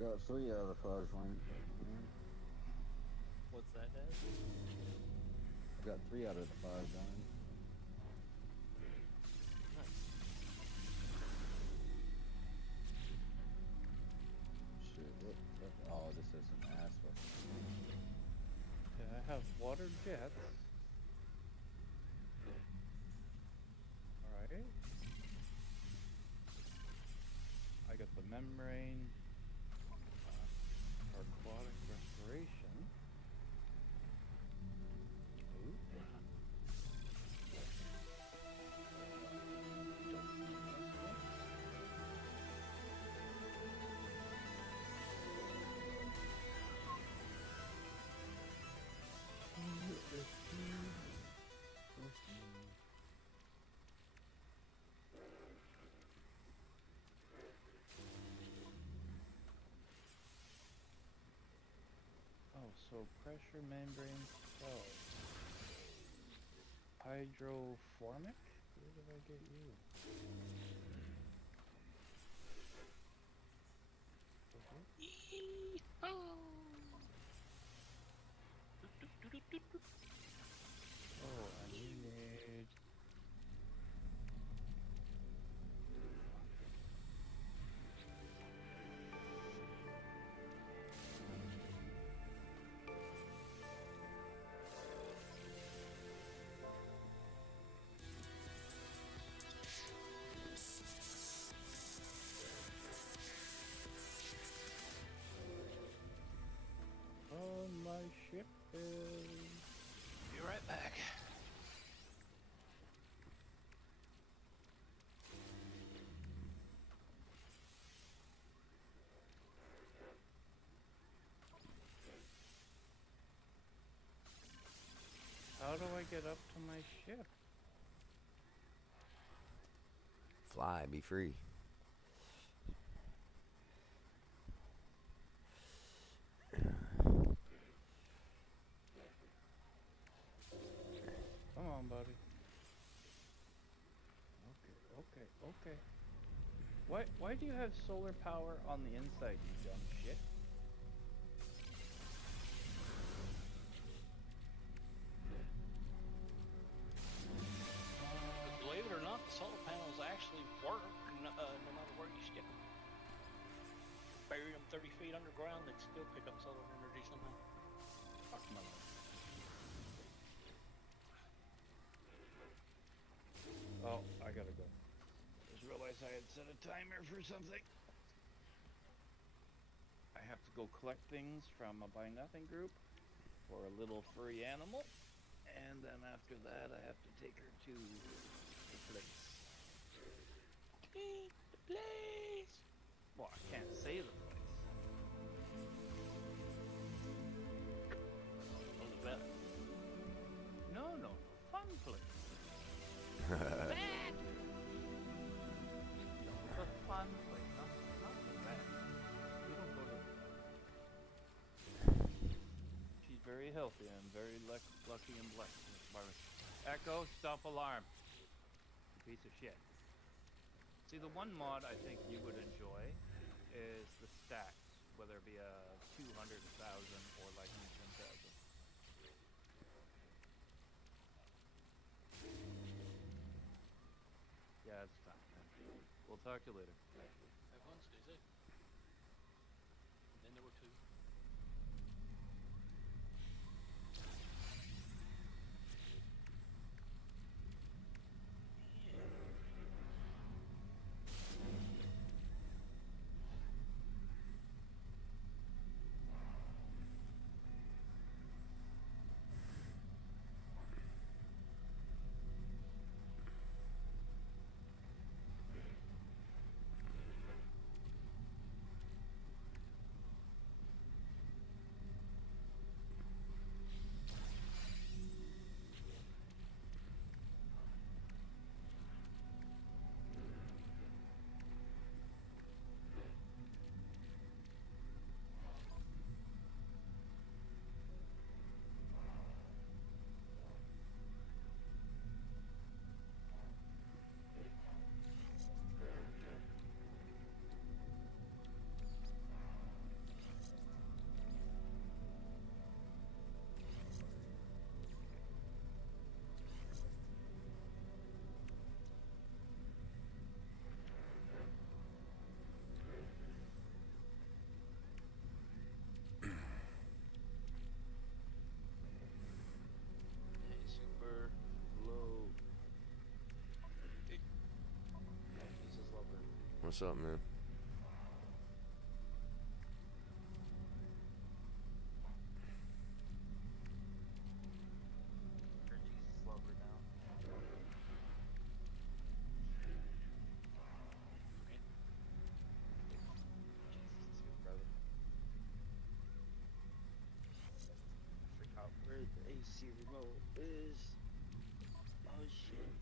Got 3 out of the 5 points. What's that, Dad? Got 3 out of the 5 done. Nice. Shit, what the fuck? Oh, this is some ass fucking. Okay, I have water jets. Alright. I got the membrane. Aquatic respiration. Ooh. So pressure membrane cell. Hydroformic? Where did I get you? Oh, and you need... On my ship is... Be right back. How do I get up to my ship? Fly, be free. Come on, buddy. Okay. Why do you have solar power on the inside, you dumb shit? Believe it or not, the solar panels actually work no matter where you stick them. Bury them 30 feet underground, they'd still pick up solar energy somehow. Fuck my life. Oh, I gotta go. Just realized I had set a timer for something. I have to go collect things from a Buy Nothing group for a little furry animal. And then after that, I have to take her to a place. Take the place! Well, I can't say the place. Roosevelt. No. Fun place. Bad! The fun place, not the bad. You don't go to... She's very healthy and very lucky and blessed, Miss Barbara. Echo, stop alarm. You piece of shit. See, the one mod I think you would enjoy is the stacks, whether it be a 200,000 or like an 10,000. Yeah, it's time. We'll talk to you later. Have fun, stay safe. And then there were two. What's up, man? Jesus lover down. Jesus, good brother. I forgot where the AC remote is. Oh shit.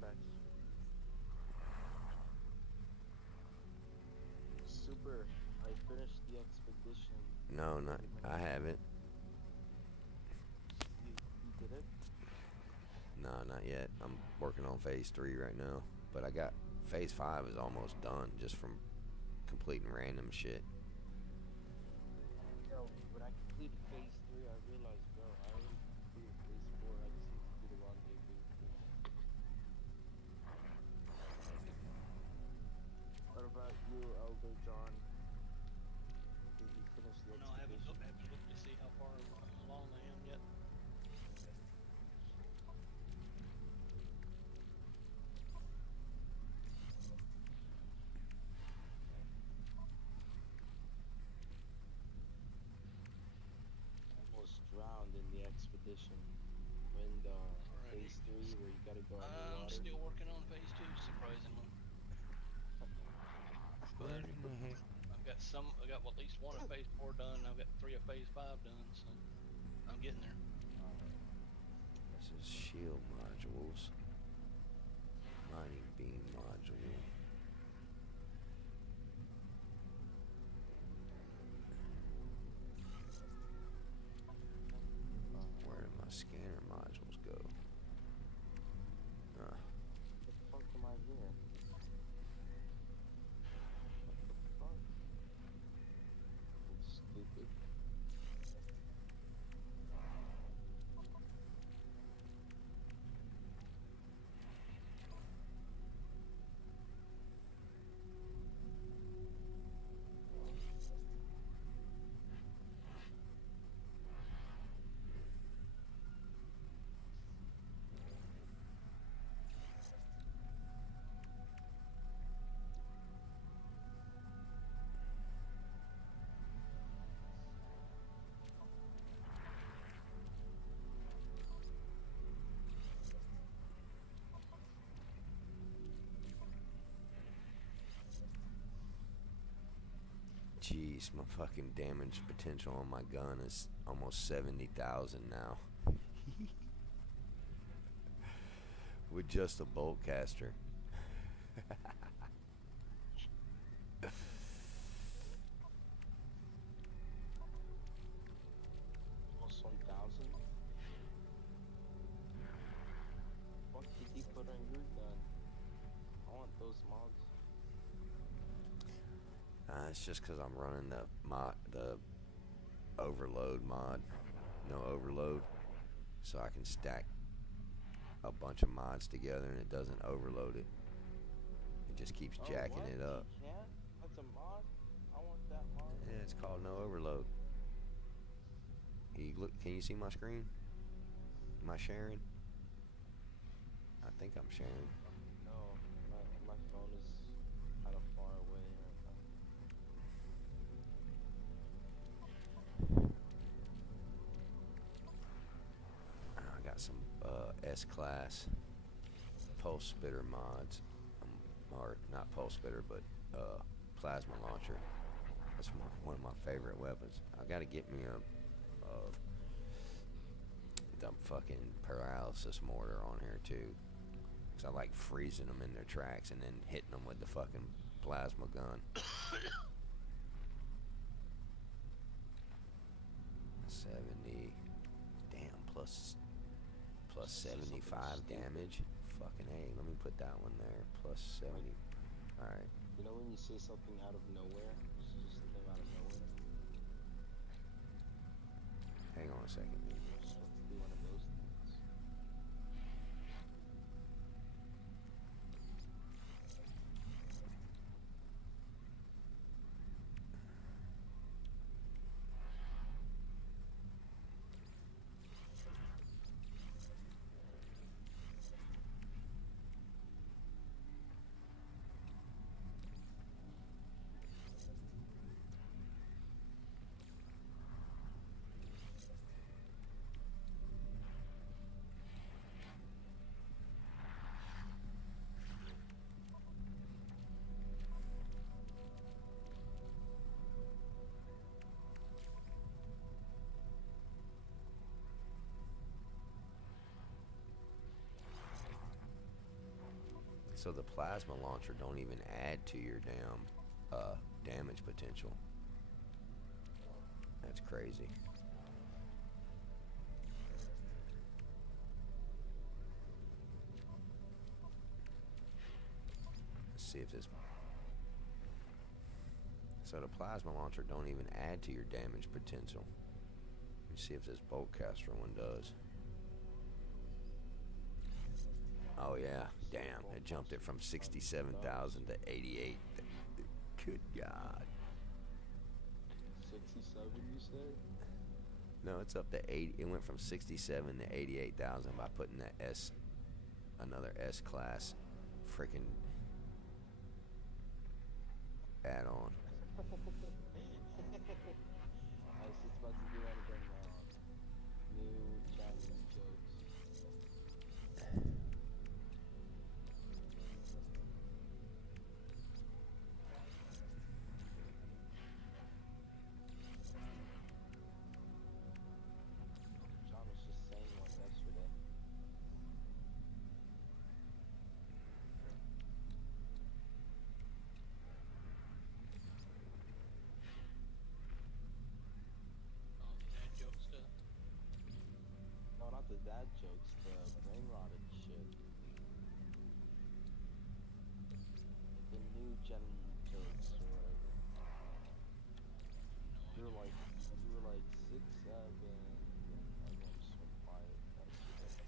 batch. Super. I finished the expedition. No, not. I haven't. You did it? No, not yet. I'm working on phase 3 right now. But I got phase 5 is almost done just from completing random shit. Yo, when I completed phase 3, I realized, bro, I already completed phase 4. I just need to do the rendezvous. What about you, Elder John? Did you finish the No, I haven't expedition? looked to see how far along I am yet. Almost drowned in the expedition. In the Alrighty. phase 3 where you gotta go I'm underwater. still working on phase 2, surprisingly. Where But in the heck? I got at least 1 of phase 4 done. I've got 3 of phase 5 done, so I'm getting there. This is shield modules. Mining beam module. Where did my scanner modules go? What the fuck am I here? What the fuck? It's stupid. Jeez, my fucking damage potential on my gun is almost 70,000 now. With just a bolt caster. Almost 1,000? What did you put on your gun? I want those mods. It's just because I'm running the overload mod, no overload, so I can stack a bunch of mods together and it doesn't overload it. It just keeps jacking what? it up. You can't? That's a mod? I want that mod. Yeah, it's called no overload. Can you see my screen? Am I sharing? I think I'm sharing. No, my phone is kind of far away right now. I got some S-class pulse spitter mods, or not pulse spitter, but plasma launcher. That's one of my favorite weapons. I gotta get me the fucking paralysis mortar on here too, 'cause I like freezing them in their tracks and then hitting them with the fucking plasma gun. 70, damn, plus 75 damage. Fucking A, let me put that one there. Plus 70. Alright. You know when you say something out of nowhere? It's just came out of nowhere. Hang on a second, dude. Just let's do one of those things. So the plasma launcher don't even add to your damn damage potential. That's crazy. Let's see if this. So the plasma launcher don't even add to your damage potential. Let's see if this boltcaster one does. Oh yeah, damn! It jumped it from 67,000 to 88. Good God. 67, you said? No, it's up to 80. It went from 67 to 88,000 by putting that another S class, freaking add on. I was just about to do one of them new Chinese jokes. John was just saying one yesterday. Oh, the dad joke stuff. No, not the dad jokes, the brain rotted shit. Like the new gen jokes or whatever. No You idea. were like 6, 7, and everyone just went quiet yesterday.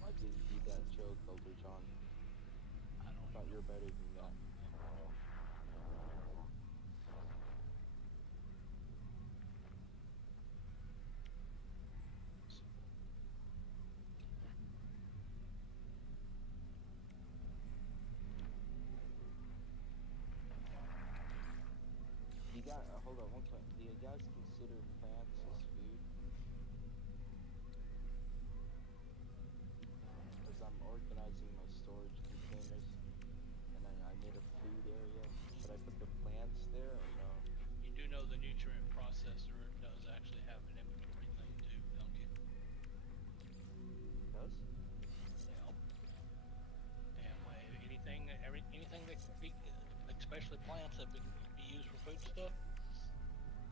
Why did you do that joke, Elder John? I don't Thought you know. were better than that. You got hold on one point. Do you guys consider plants as food? Because I'm organizing my storage containers, and I made a food area. Should I put the plants there or no? You do know the nutrient processor does actually have an inventory thing too, don't you? Does? Yep. Damn way. Anything that can be, especially plants that can be used for food stuff,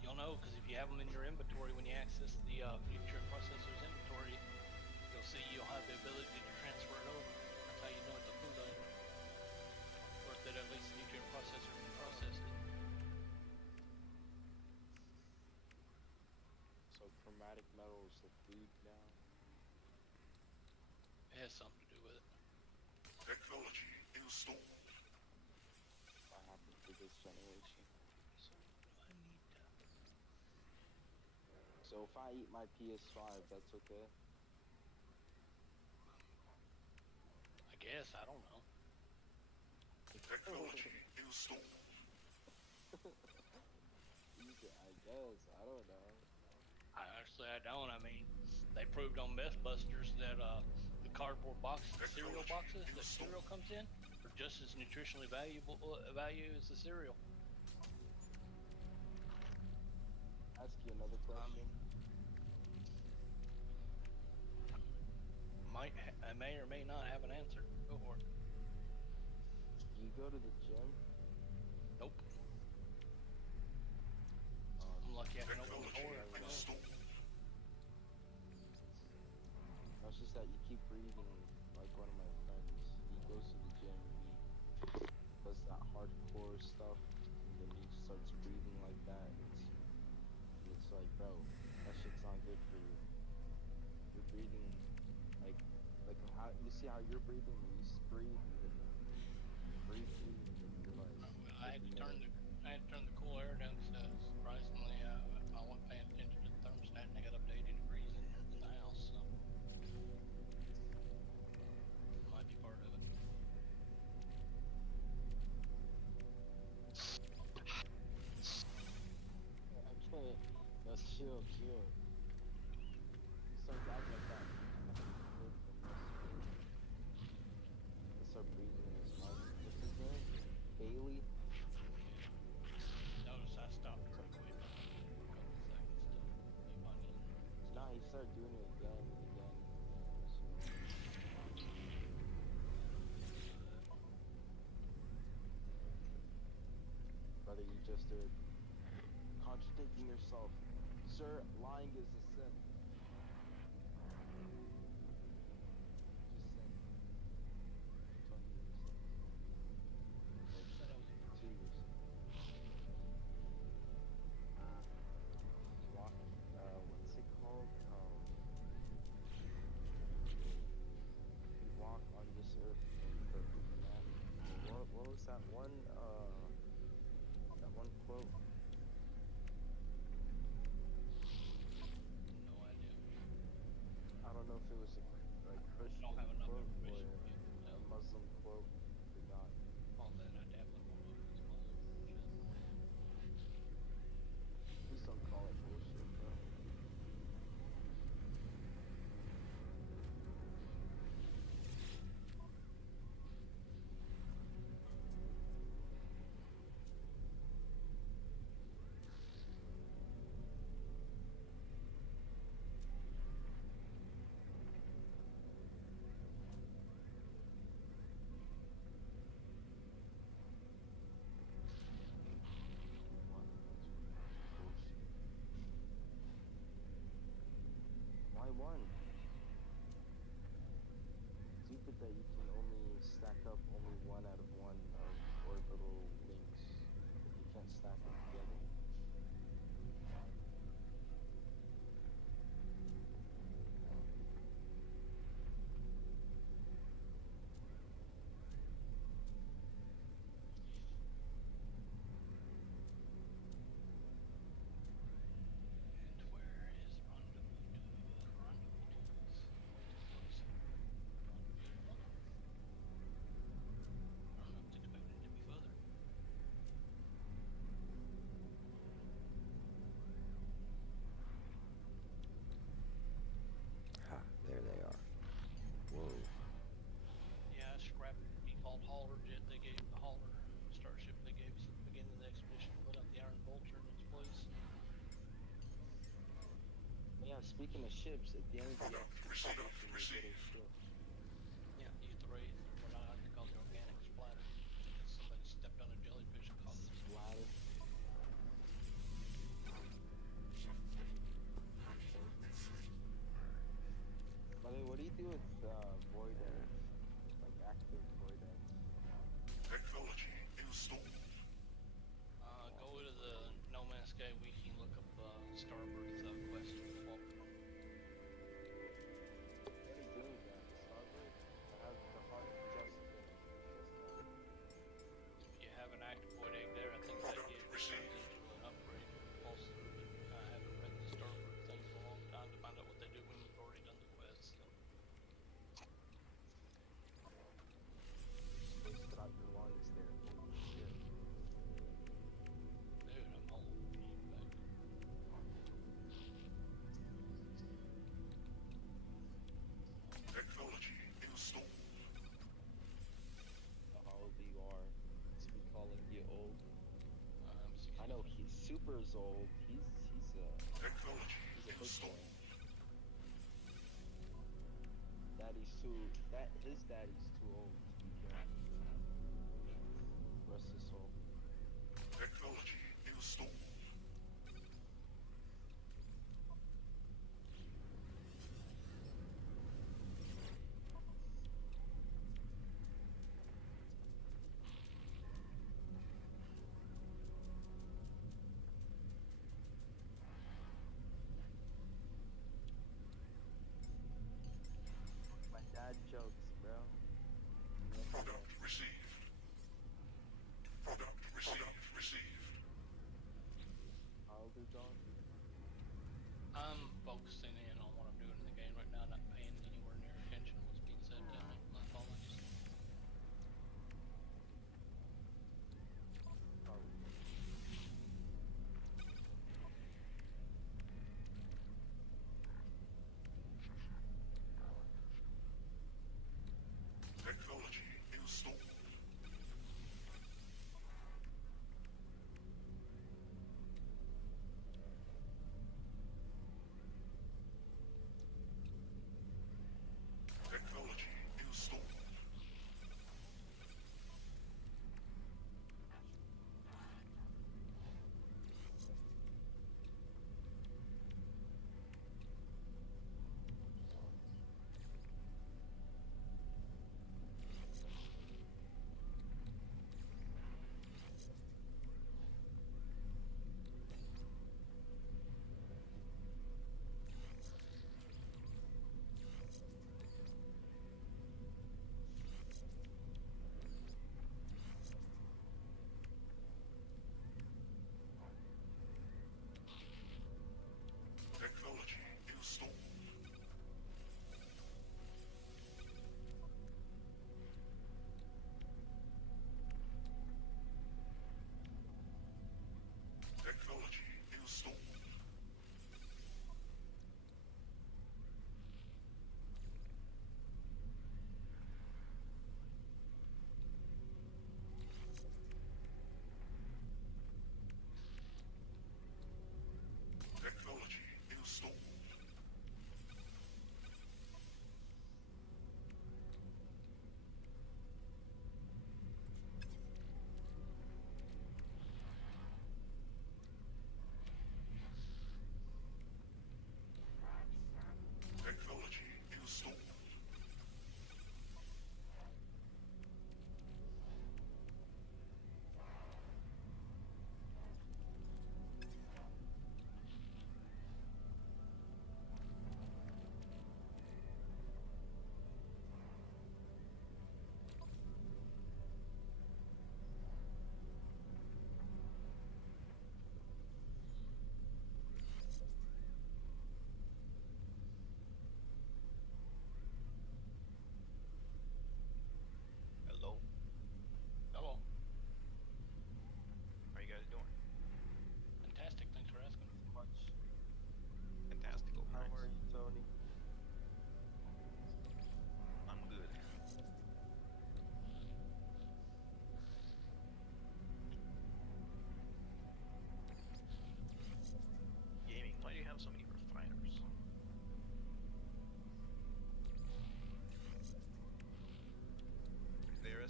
you'll know because if you have them in your inventory when you access the nutrient processor's inventory, you'll see you'll have the ability to transfer it over. That's how you know it's a food item, or that at least the nutrient processor can process it. So chromatic metal is the food now. It has something to do with it. Technology installed. What happened to this generation? So I need to. So if I eat my PS5, that's okay. I guess I don't know. Technology installed. I guess I don't know. I don't. I mean, they proved on MythBusters that the cardboard boxes, the cereal boxes that cereal comes in, are just as nutritionally valuable value as the cereal. Ask you another question. I may or may not have an answer. Go for it. Do you go to the gym? Nope. I'm lucky I can open the Technology door every day. installed. No, it's just that you keep breathing like one of my friends. He goes to the gym, he does that hardcore stuff, and then he starts breathing like that. It's like, bro, that shit's not good for you. You're breathing like how you see how you're breathing. You just breathe and then briefly, and then you're like. I had to turn the cool air down because surprisingly I wasn't paying attention to the thermostat and I got up to 80 degrees in the house. So might be part of it. I can't. No, chill. You start acting like that. Good from yesterday. Brother, you just are contradicting yourself. Sir, lying is a sin. Just sin. Don't tell me yourself. Said I was a To yourself. Walk, what's it called? We walk on this earth in perfect man. What was that one quote? no idea. I don't know if it was a Christian Don't have enough quote or information to be able to a tell. Muslim quote. Forgot. All that I definitely won't know if it's Muslim shit. Please don't call it bullshit, bro. What? Bullshit. Why one? Stupid that you can only stack up only one out of one of orbital links. You can't stack them together. And where is rendezvous? Rendezvous. Way too close. Rendezvous. I was expecting it to be further. Ha, there they are. Whoa. Yeah, scrap default hauler jet they gave, the hauler starship they gave us at the beginning of the expedition, put out the Iron Vulture in its place. Yeah, speaking of ships, at the end of the Receive. expedition, you get a ship. Yeah, you get the Wraith, or what I like to call the organic splatter, because somebody stepped on a jellyfish and caused it to explode. Splatter. By the way, what do you do with void eggs? Like active void eggs? Technology installed. Go to the No Man's Sky wiki and look up Starbird's quest for the vault. What are you doing with that? Starbird? I have the heart just finished. Just now. If you have an active void egg there, I think that Product it received. turns into an upgrade. Also, but I haven't read the Starbird things in a long time to find out what they do when you've already done the quest. So. Wasted out your lungs there. Holy shit. Dude, I'm old. But Technology installed. How old you are to be calling you old. I'm 60. I know he's super old. He's Technology a big installed. boy. His daddy's too old to be carrying. Rest his soul. Technology installed. My dad jokes, bro.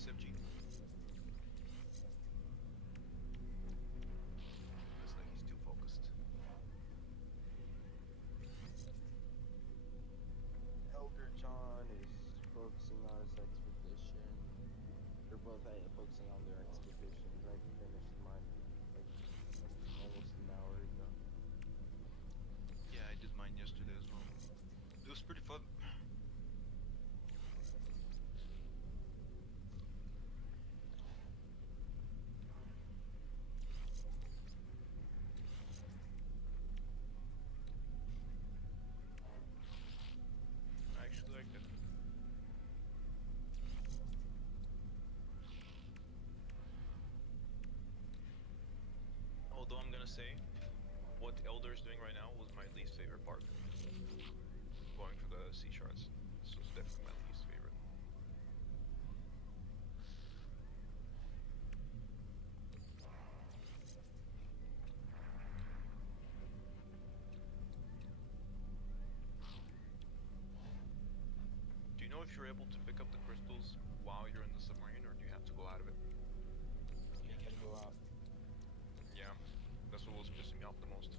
SFG. Looks like he's too focused. Elder John is focusing on his expedition. They're both focusing on their expeditions. I finished mine like almost an hour ago. Yeah, I did mine yesterday as well. It was pretty fun. I actually liked it. Although I'm gonna say, what Elder is doing right now was my least favorite part. Going for the sea shards. This was definitely my least favorite. Do you know if you're able to pick up the crystals while you're in the submarine, or do you have to go out of it? You can go out. Yeah, that's what was pissing me off the most.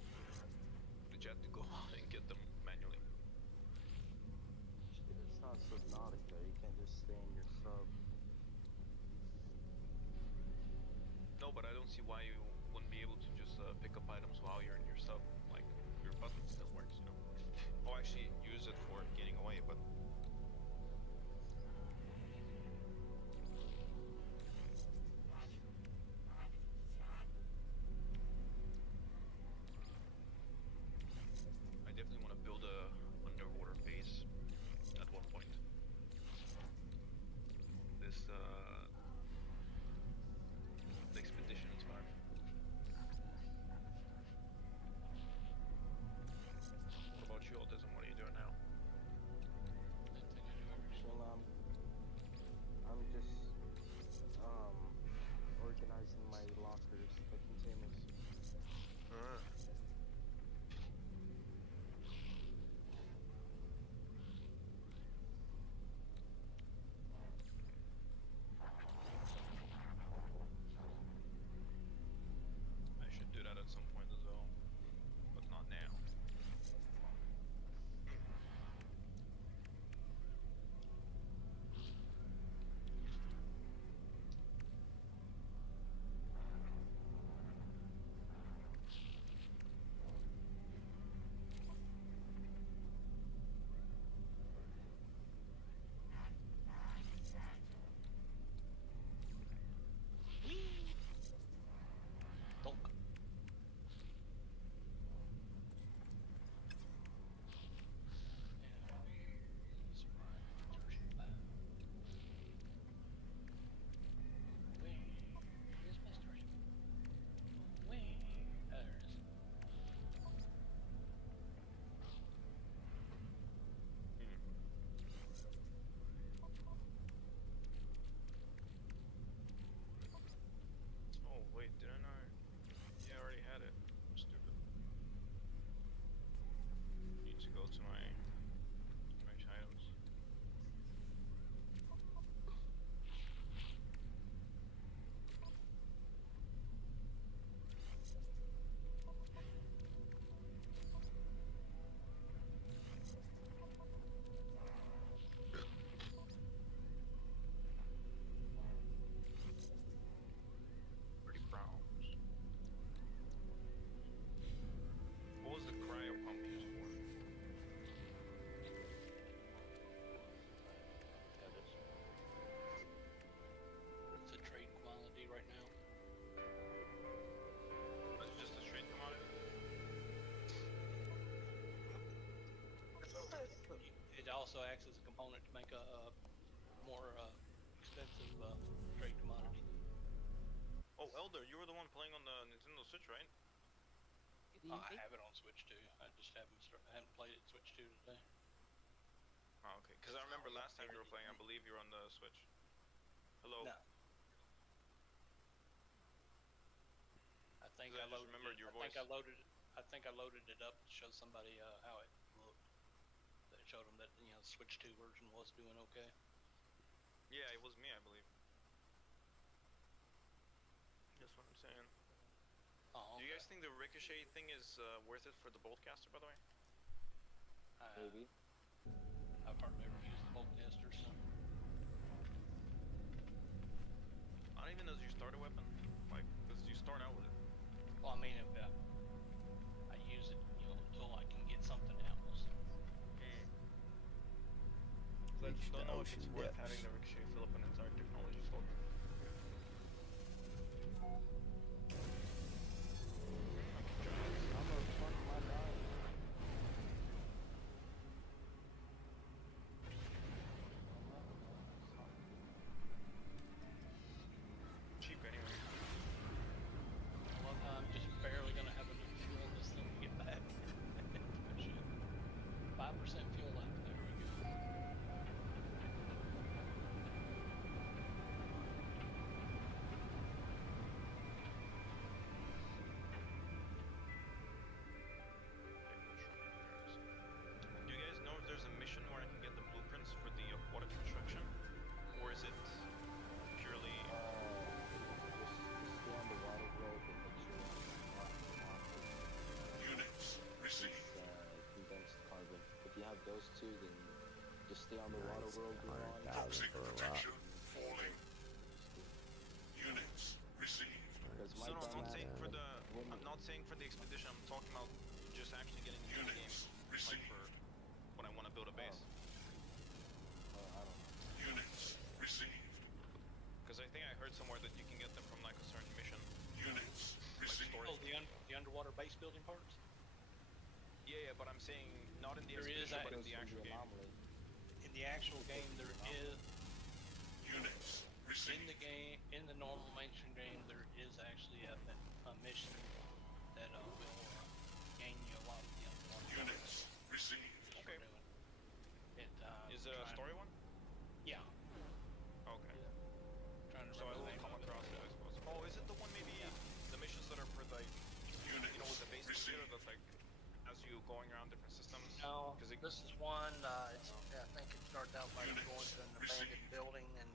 That you had to go out and get them manually. It's not Subnautica. You can't just stay in your sub. No, but I don't see why you wouldn't be able to just pick up items while you're in your sub. Like, your button still works, you know? Oh, actually, use it for getting away, but... I definitely want to build a underwater base at one point. This, the expedition is fine. What about you, Autism? What are you doing now? Well, I'm just organizing my lockers, the containers. I should do that at some point as well, but not now. Donk. Where's my starship? Where? There it is. Oh, wait, didn't I? Yeah, I already had it. I'm stupid. Need to go to my items. Pretty problems. What was the cryo pump used for? It's a trade quality right now. That's just a straight commodity? It also acts as a component to make a more expensive trade commodity. Oh, Elder, you were the one playing on the Nintendo Switch, right? I have it on Switch 2. I just haven't played it Switch 2 today. Oh, okay. Because I remember last time you were playing, I believe you were on the Switch. Hello? No. I think 'Cause I I just loaded remembered it. your I think voice. I think I loaded it up to show somebody how it looked. That showed them that Switch 2 version was doing okay. Yeah, it was me, I believe. guys think the ricochet thing is worth it for the boltcaster, by the way? Maybe. I've hardly ever used the boltcaster, so Not even as your starter weapon, like, because you start out with it. well, I mean, if I use it, you know, until I can get something else. I Reach just don't the know if it's ocean worth depths. having the ricochet fill up an entire technology slot. I'm a fun my dog. Cheap anyway. Well, I'm just barely gonna have enough fuel in this thing to get back. Shit. 5% fuel left. There we go. Do you guys know if there's a mission where I can get the blueprints for the aquatic construction? Or is it purely... Just stay on the water world and make sure Units received. it's condensed carbon. If you have those two, then just stay on the water Nice, world you're on. 100,000 Toxic for a rock. protection falling. Units received. Because So my no, I'm not saying for the... when- I'm not saying for the expedition, I'm talking about just actually getting into the game. Units Like received. for when I want to build a base. I don't know. Units received. Because I think I heard somewhere that you can get them from like a certain mission. Units Like received. storage. Oh, the underwater base building parts? Yeah, but I'm saying not in the There is expedition, but in Goes the from actual game. anomaly. In the actual game, there is Units in received. the game, in the normal mainstream game, there is actually a mission that will gain you a lot of the underwater. Units received. Okay. It, Is it a story one? Yeah. Okay. Trying to So I remember the will name come of it. across it, I suppose. Oh, is it the one maybe the missions that are for like, Units you know, with the base computer received. that like as you going around different systems? No, 'Cause it- this is one. I think it started out by Units going to an received. abandoned building and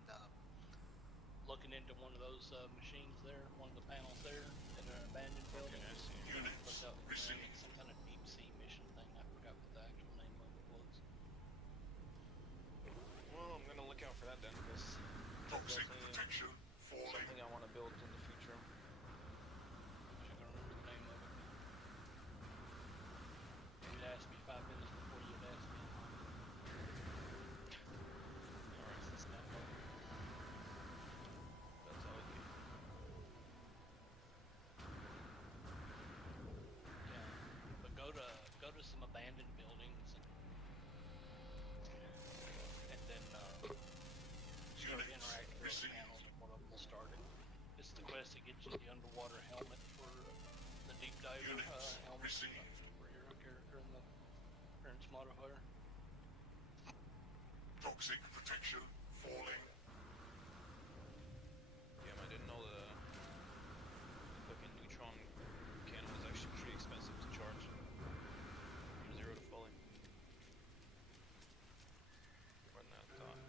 looking into one of those machines there, one of the panels there in an abandoned building. Okay, I see. Units Looked up and received. it's some kind of deep sea mission thing. I forgot what the actual name of it was. Well, I'm gonna look out for that then, because Toxic definitely protection falling. something I want to build in the future. Wish I could remember the name of it. You'd asked me 5 minutes before you'd asked me. Alright, It's not fun. that's how it be. Yeah, but go to some abandoned buildings and then start Units interacting with those received. panels and one of them will start it. It's the quest that gets you the underwater helmet for the deep diver Units helmet received. for your character in the Prince modifier. Toxic protection falling. Damn, I didn't know the fucking neutron cannon was actually pretty expensive to charge from 0 to fully. More than I thought.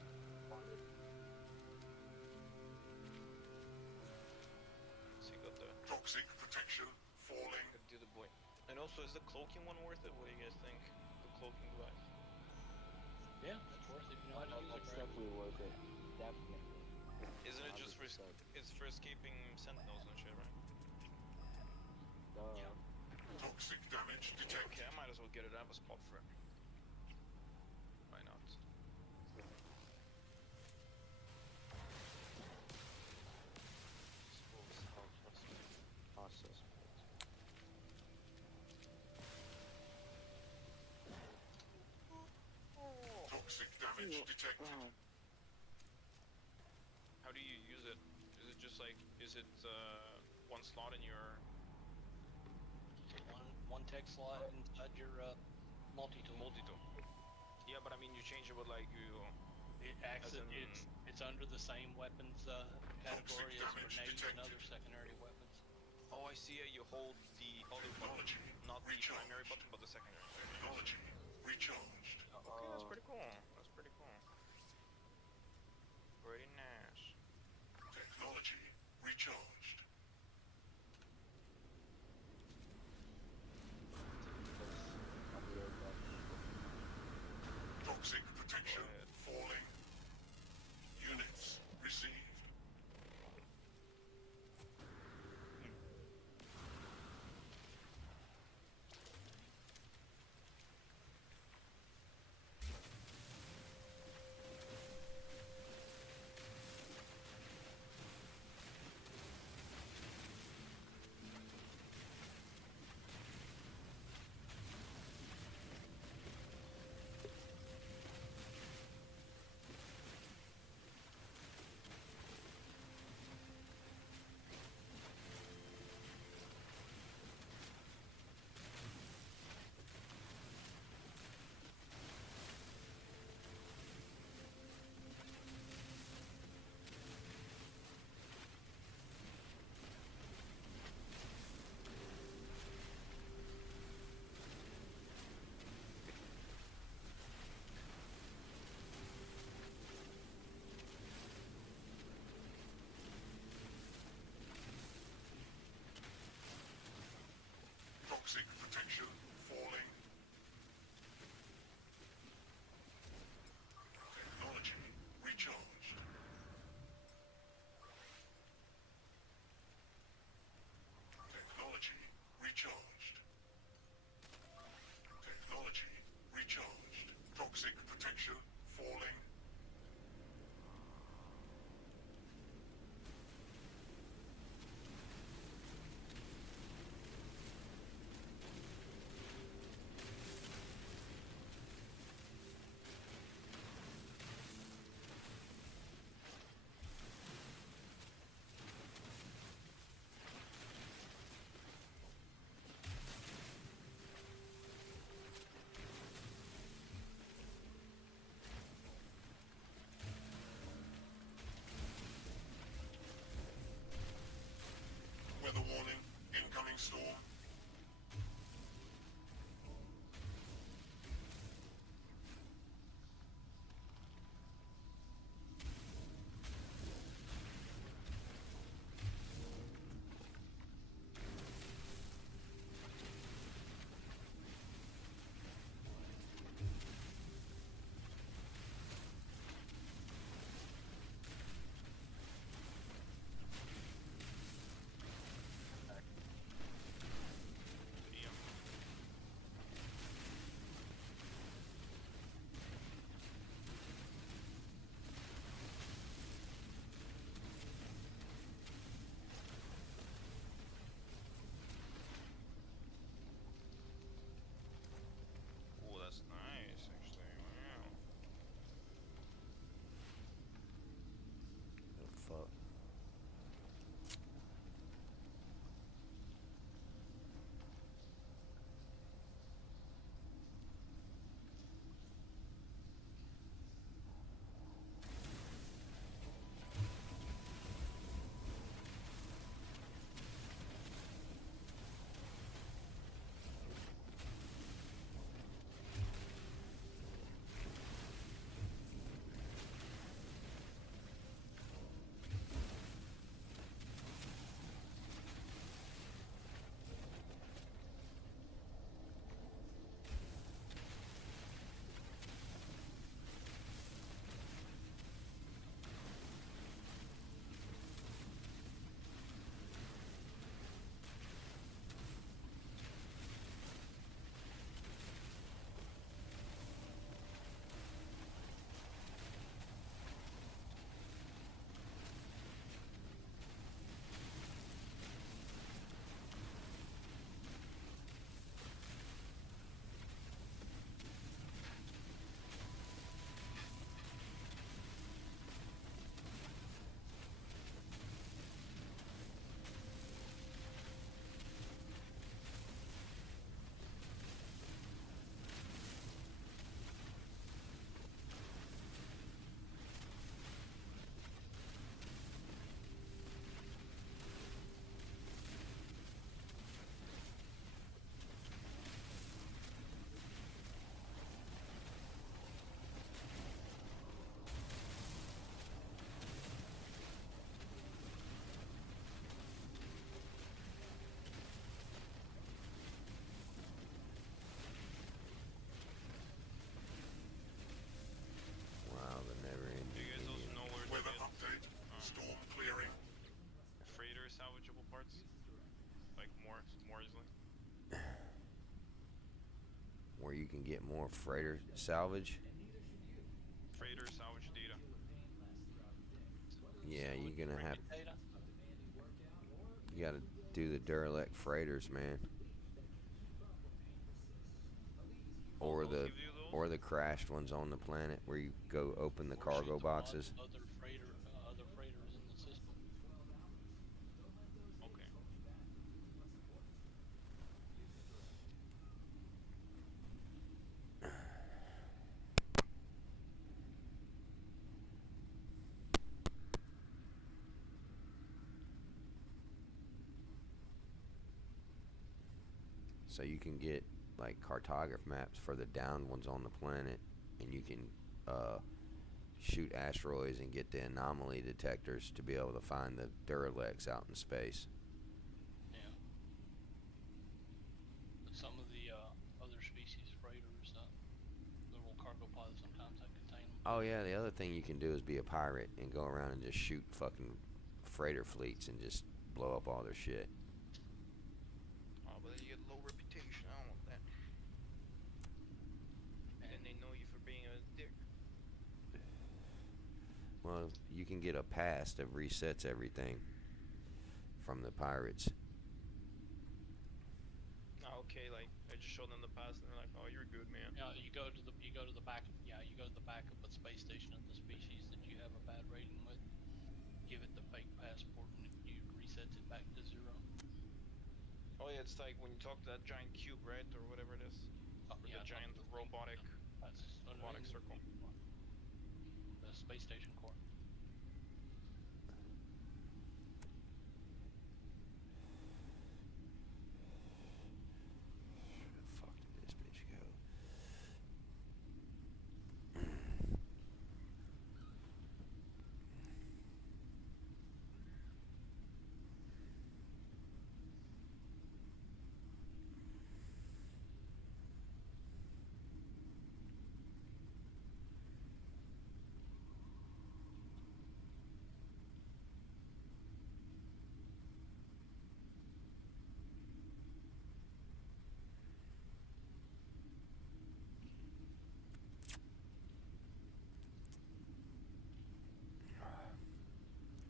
So you got the Toxic protection falling. do the boy. And also, is the cloaking one worth it? What do you guys think? The cloaking device. Yeah, that's worth it. You know how to use it, That's right? definitely worth it. Definitely. Isn't it just for 100%. it's for escaping sentinels and shit, right? Duh. Toxic damage detected. Okay, I might as well get it. I have a spot for it. Why not? Schools help us process. Toxic damage detected. How do you use it? Is it just like one slot in your One tech slot inside your multi-tool. multi-tool? Yeah, but I mean you change it with like you. It acts As as in- it's under the same weapons category as damage grenades and detected. other secondary weapons. Oh, I see. You hold the other button, Technology not the recharged. primary button, but the secondary. Technology recharged. Okay, that's pretty cool. That's pretty cool. Pretty nice. Technology recharged. where you can get more freighter salvage. Freighter salvage data. Yeah, you're gonna have Freaking data. you gotta do the derelict freighters, man, or Those the give you those? or the crashed ones on the planet where you go open the Or cargo shoot the boxes. other freighters in the system. Okay. So you can get like cartograph maps for the downed ones on the planet, and you can shoot asteroids and get the anomaly detectors to be able to find the derelicts out in space. Yeah. But some of the other species freighters, little cargo pods sometimes that contain them. Oh yeah, the other thing you can do is be a pirate and go around and just shoot fucking freighter fleets and just blow up all their shit. Oh, but then you get low reputation. I don't want that. Then they know you for being a dick. Well, you can get a pass that resets everything from the pirates. Oh, okay, like I just showed them the pass and they're like, "Oh, you're good, man." You go to the back. Yeah, you go to the backup of the space station of the species that you have a bad rating with. Give it the fake passport, and it resets it back to 0. Oh yeah, it's like when you talk to that giant cube, right, or whatever it is, Oh, or yeah, the giant robotic that's robotic circle. the space station core. Fuck did this bitch go?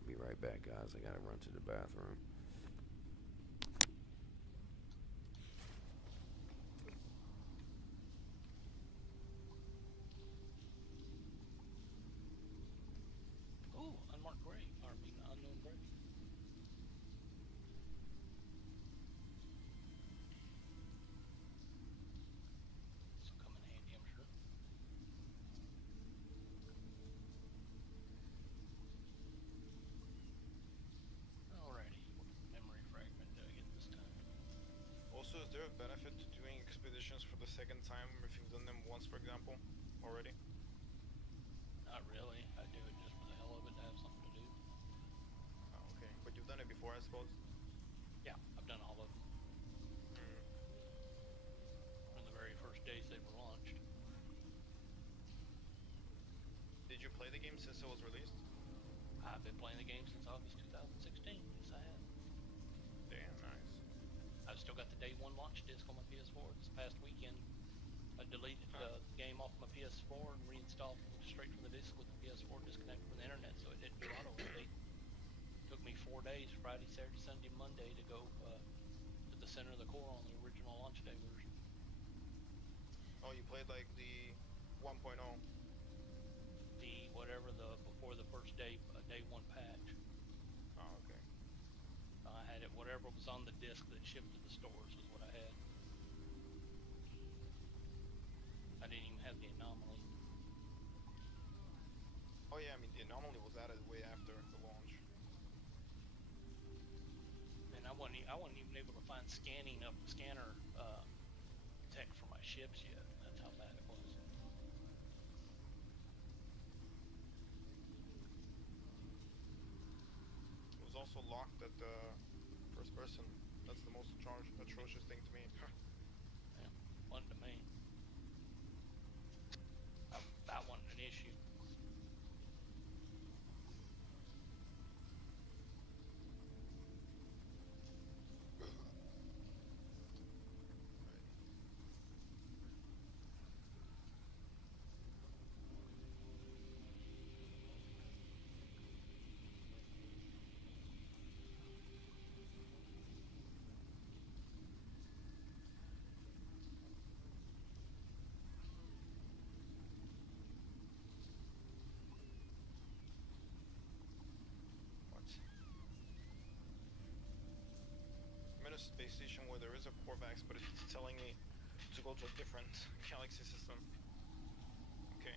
Be right back, guys. I gotta run to the bathroom. Ooh, unmarked grave. Or I mean, unknown grave. This will come in handy, I'm sure. Alrighty, what memory fragment do I get this time? Also, is there a benefit to doing expeditions for the second time if you've done them once, for example, already? Not really. I do it just for the hell of it to have something to do. Oh, okay, but you've done it before, I suppose. Yeah, I've done all of them Hmm. from the very first days they were launched. Did you play the game since it was released? I've been playing the game since August 2016. Yes, I have. Damn, nice. I've still got the day 1 launch disc on my PS4. This past weekend, I deleted the game off my PS4 and reinstalled straight from the disc with the PS4 disconnected from the internet, so it didn't do auto update. Took me 4 days, Friday, Saturday, Sunday, Monday, to go to the center of the core on the original launch day version. Oh, you played like the 1.0. The whatever the before the first day 1 patch. Oh, okay. I had it whatever was on the disc that shipped to the stores was what I had. I didn't even have the anomaly. Oh yeah, I mean the anomaly was added way after the launch. And I wasn't even able to find scanner tech for my ships yet. That's how bad it was. It was also locked at the first person. That's the most atrocious thing to me. Yeah, wasn't to me. That wasn't an issue. space station where there is a Corvax, but it's telling me to go to a different galaxy system. Okay.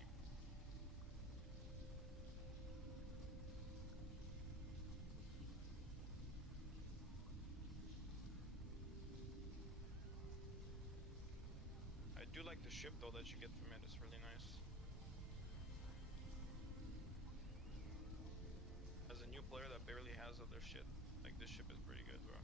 I do like the ship though that you get from it. It's really nice. As a new player that barely has other shit, like this ship is pretty good, bro.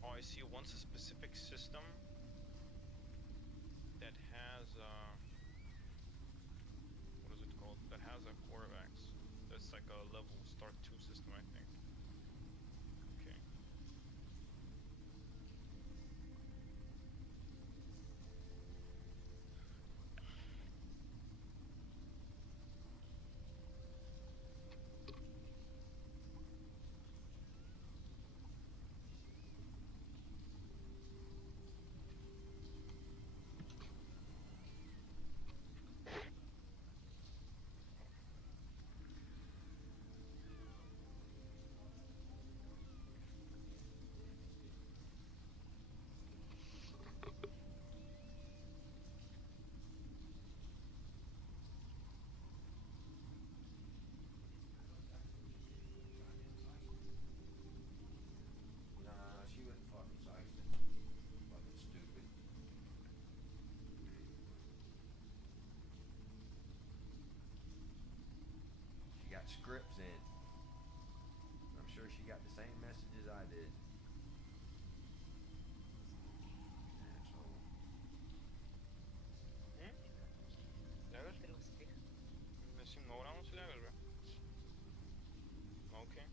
Oh, I see. Once a specific system that has what is it called? That has a Corvax. That's like a level start 2 system, I think. Okay. Nah, she wouldn't fucking size it. Fucking stupid. She got scripts in. I'm sure she got the same messages I did. Asshole. Lever? Mislim, много рано си лягаш, бе. Окей.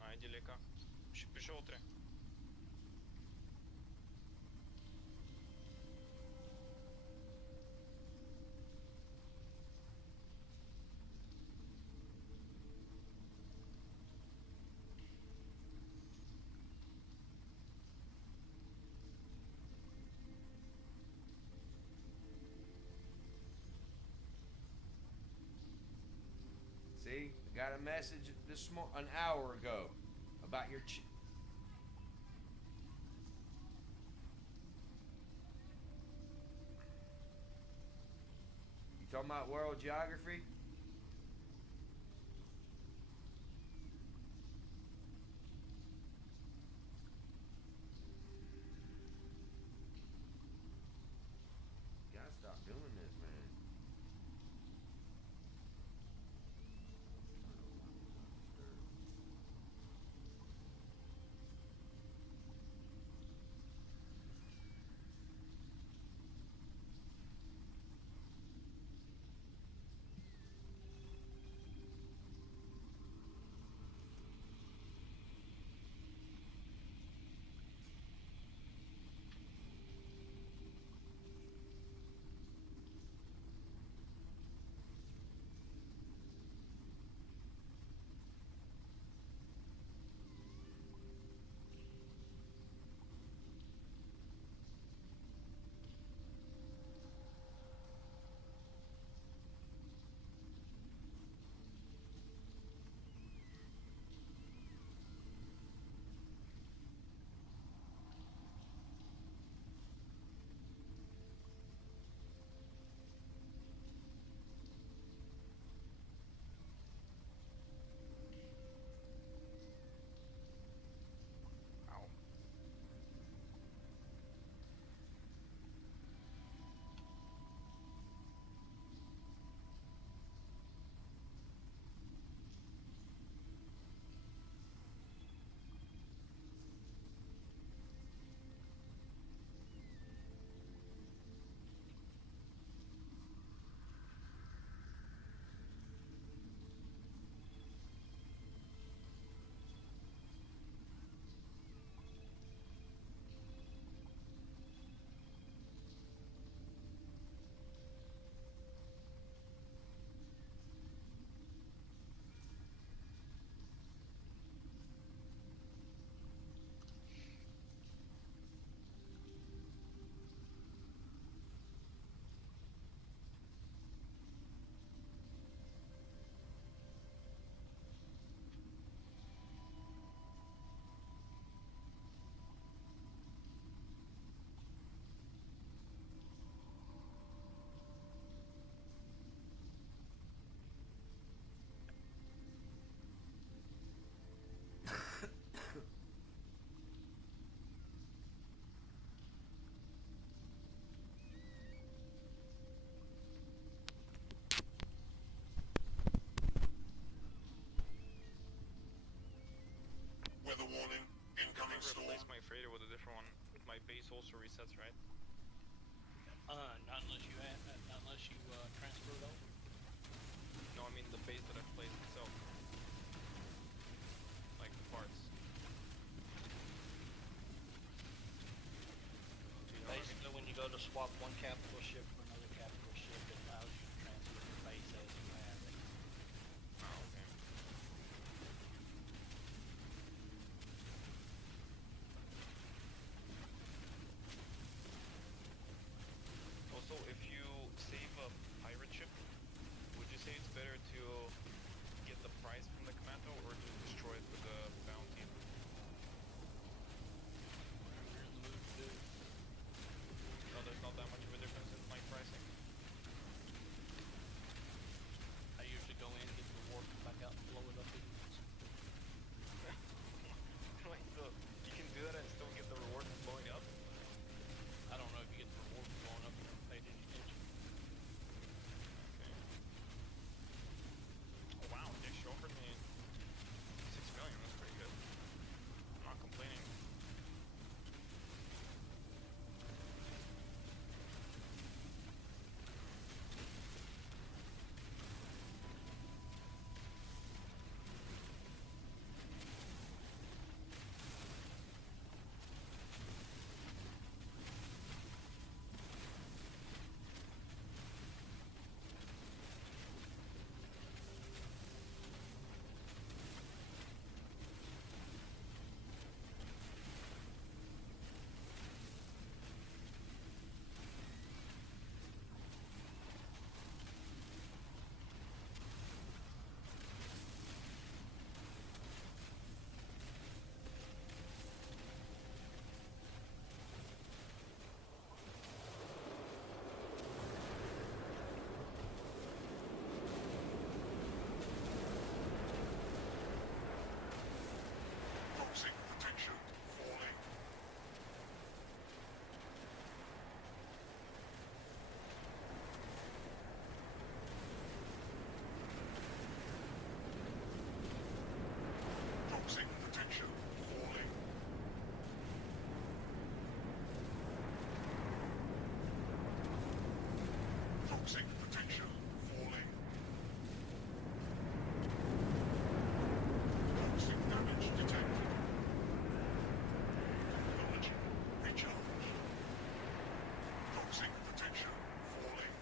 Айде лека. Ще пиша утре. See, I got a message an hour ago about your. You talking about world geography? You gotta stop doing this, man. Thunderstorm. replace my fader with a different one, my base also resets, right? Not unless you transfer it over. No, I mean the base that I've placed itself. Like the parts. Do you know what I mean? Basically, when you go to swap one capital ship for another capital ship, it allows you to transfer the base as you have it. Oh, okay. Also, if you save a pirate ship, would you say it's better to get the prize from the commando or to destroy it with the bounty? Whatever you're in the mood to do. No, there's not that much of a difference in my pricing. I usually go in, get the reward, come back out, and blow it up again. Like, you can do that and still get the reward from blowing up? I don't know if you get the reward for blowing up. I never paid any attention. Okay. Oh wow, they offered me 6 million, that's pretty good. I'm not complaining. Toxic protection falling. Toxic protection falling. Toxic protection falling. Toxic damage detected. Technology recharged. Toxic protection falling.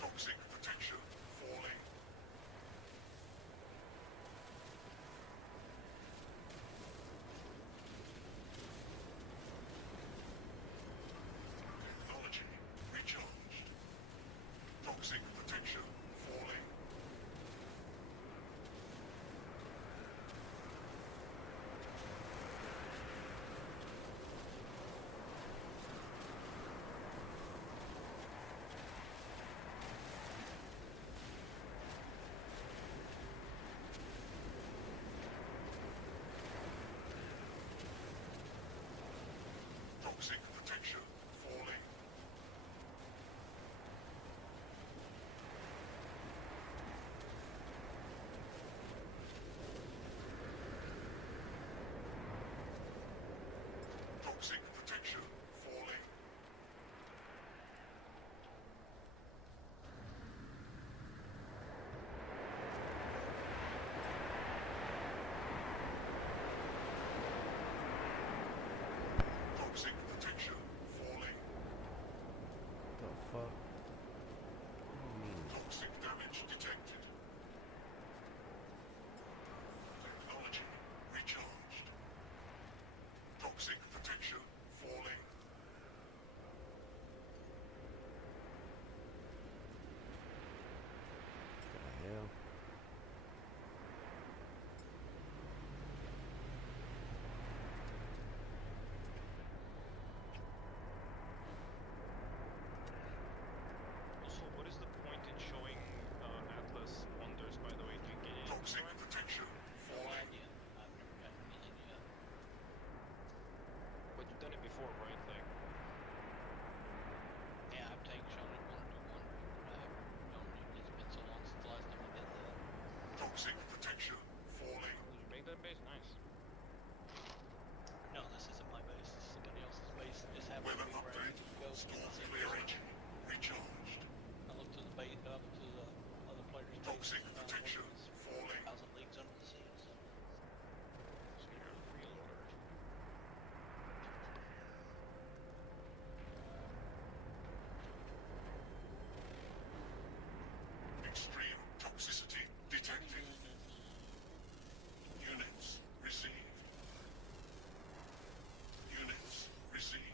Toxic protection falling. Technology recharged. Toxic protection falling. Toxic protection falling. Toxic protection falling. Toxic protection falling. What the fuck? What do you mean? Toxic damage detected. Technology recharged. Toxic protection Store clearage recharged. I look to the bait up to the other player's base. Toxic protection falling. 1,000 leagues under the sea. So. So you're real water. Extreme toxicity detected. Units received. Units received.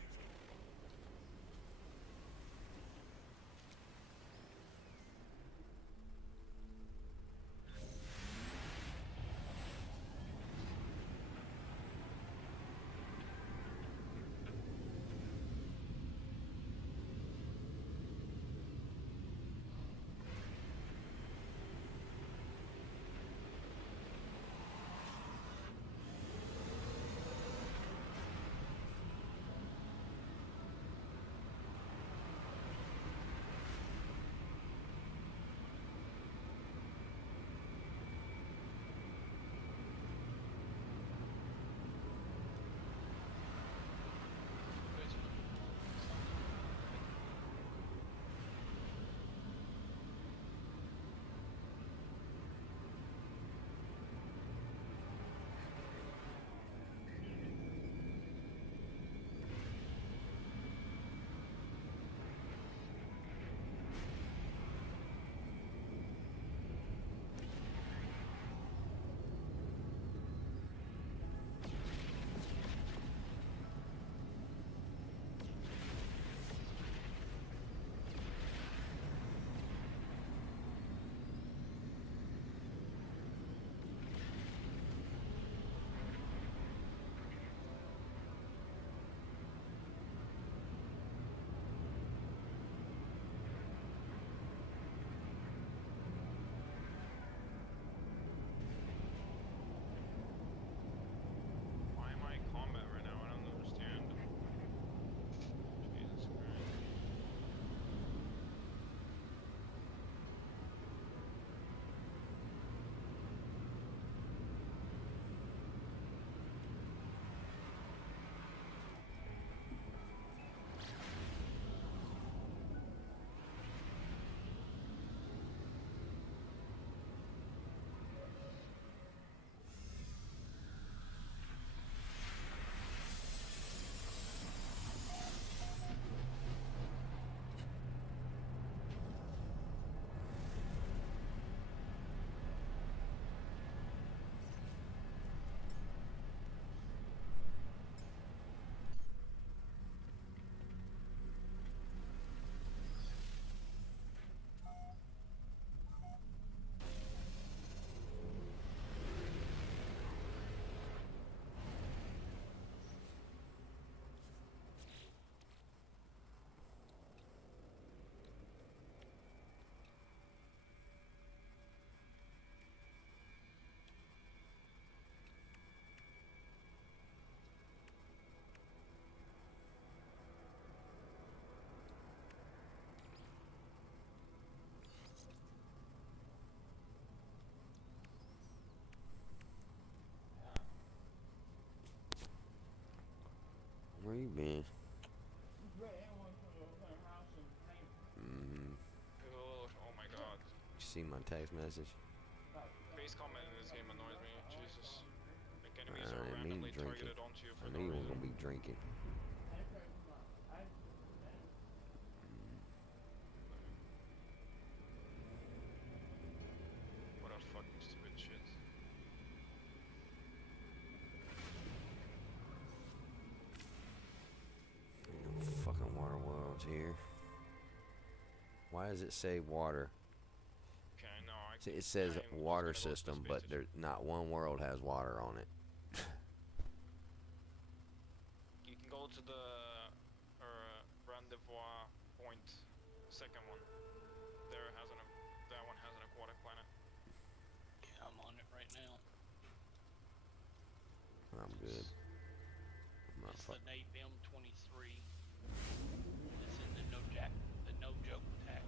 Why am I in combat right now? I don't understand. Jesus Christ. Where you been? Oh my god. You see my text message? Face combat in this game annoys me. Jesus. Like enemies I are didn't mean randomly drinking. targeted onto you I for knew no you weren't reason. gonna be drinking. What a fucking stupid shit. Ain't no fucking water worlds here. Why does it say water? Okay, no, It says I am just water gonna go to the system, space but station. there's not one world has water on it. You can go to the rendezvous point, second one. That one has an aquatic planet. Yeah, I'm on it right now. I'm good. It's the Nate M23. It's in the no joke tag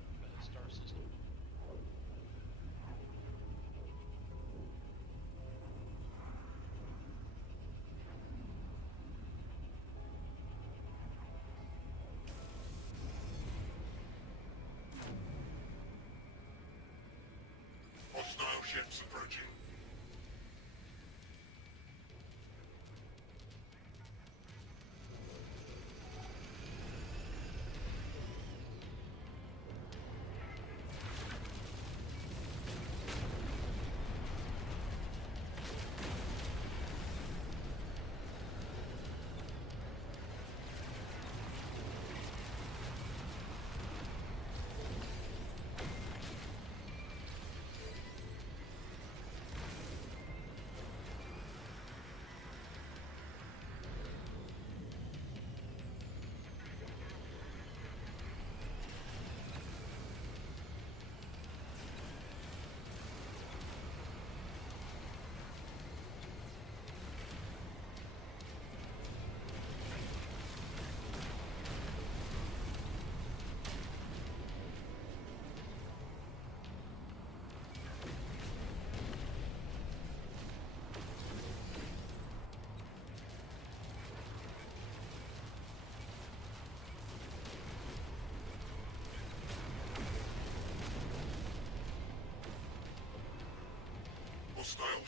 star system.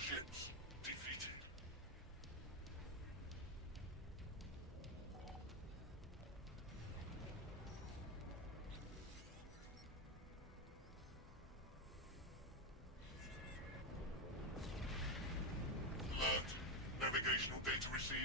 ships defeated. Alert. Navigational data received.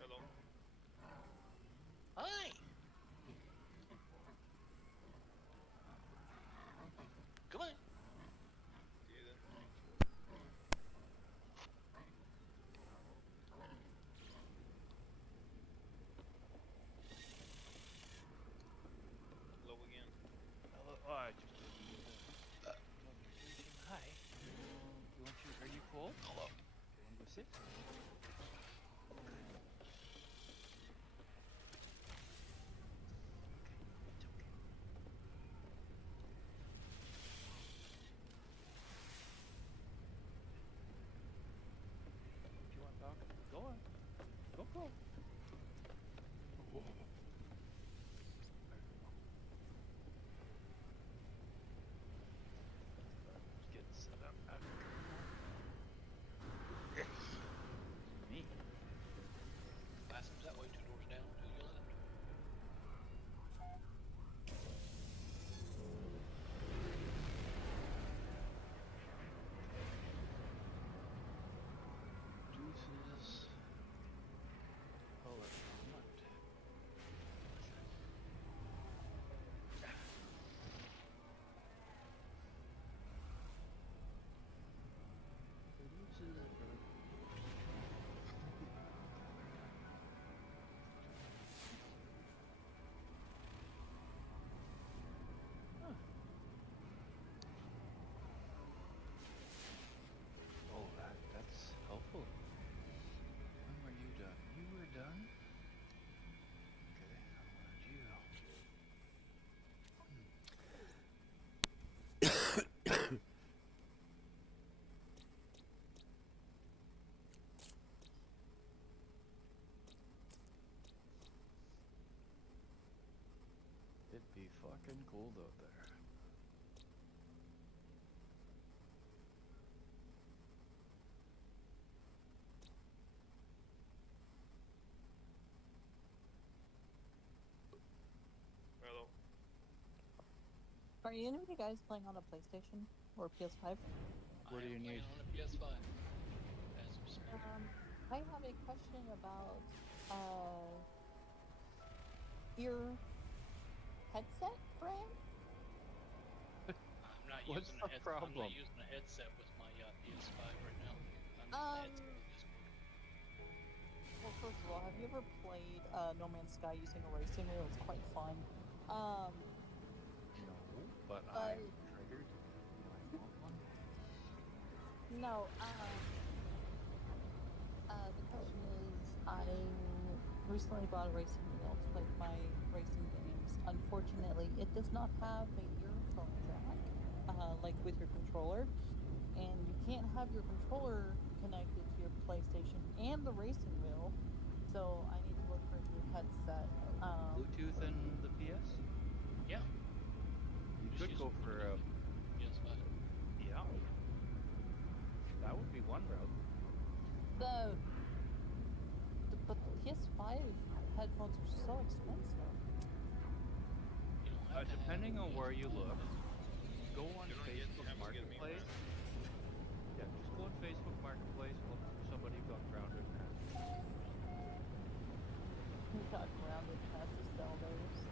Hello. Hi. Come on. See you then. Hello again. Hello. Oh, I just didn't need the notification. Hi. You want your? Are you cold? Hello. You want to go sit? It's okay. Do you want to talk? Go on. Go. Just get set up. Me. Bathrooms that way, 2 doors down, to your left. Juices. Color font. Oh, that's helpful. When were you done? You were done? Okay, how about you? It'd be fucking cold out there. Hello. Are any of you guys playing on a PlayStation or PS5? What do you need? On a PS5. As we speak. I have a question about your headset brand. I'm not What's using the I'm problem? not using a headset with my PS5 right now. I'm using a headset with this one. Well, first of all, have you ever played No Man's Sky using a racing wheel? It's quite fun. No, but I'm triggered. Do I want one? No, the question is, I recently bought a racing wheel to play my racing games. Unfortunately, it does not have a earphone jack, like with your controller, and you can't have your controller connected to your PlayStation and the racing wheel. So I need to look for a new headset. Bluetooth and the PS? Yeah. You Just could use go it for with PS5. yeah. That would be one route. But the PS5 headphones are so expensive. You don't have to Depending have on where you look, go on You don't Facebook have to get me Marketplace. one. Yeah, just go on Facebook Marketplace, look for somebody who got grounded. We got grounded and has to sell theirs.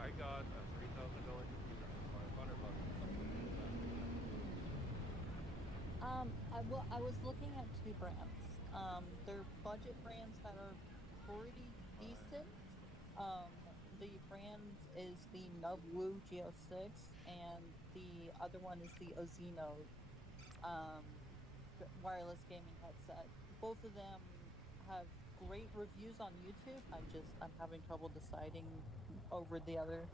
I got a $3,000 computer for $500. I was looking at two brands. They're budget brands that are pretty decent. The brand is the Nubwu Geo 6, and the other one is the Ozino wireless gaming headset. Both of them have great reviews on YouTube. I'm having trouble deciding over the other.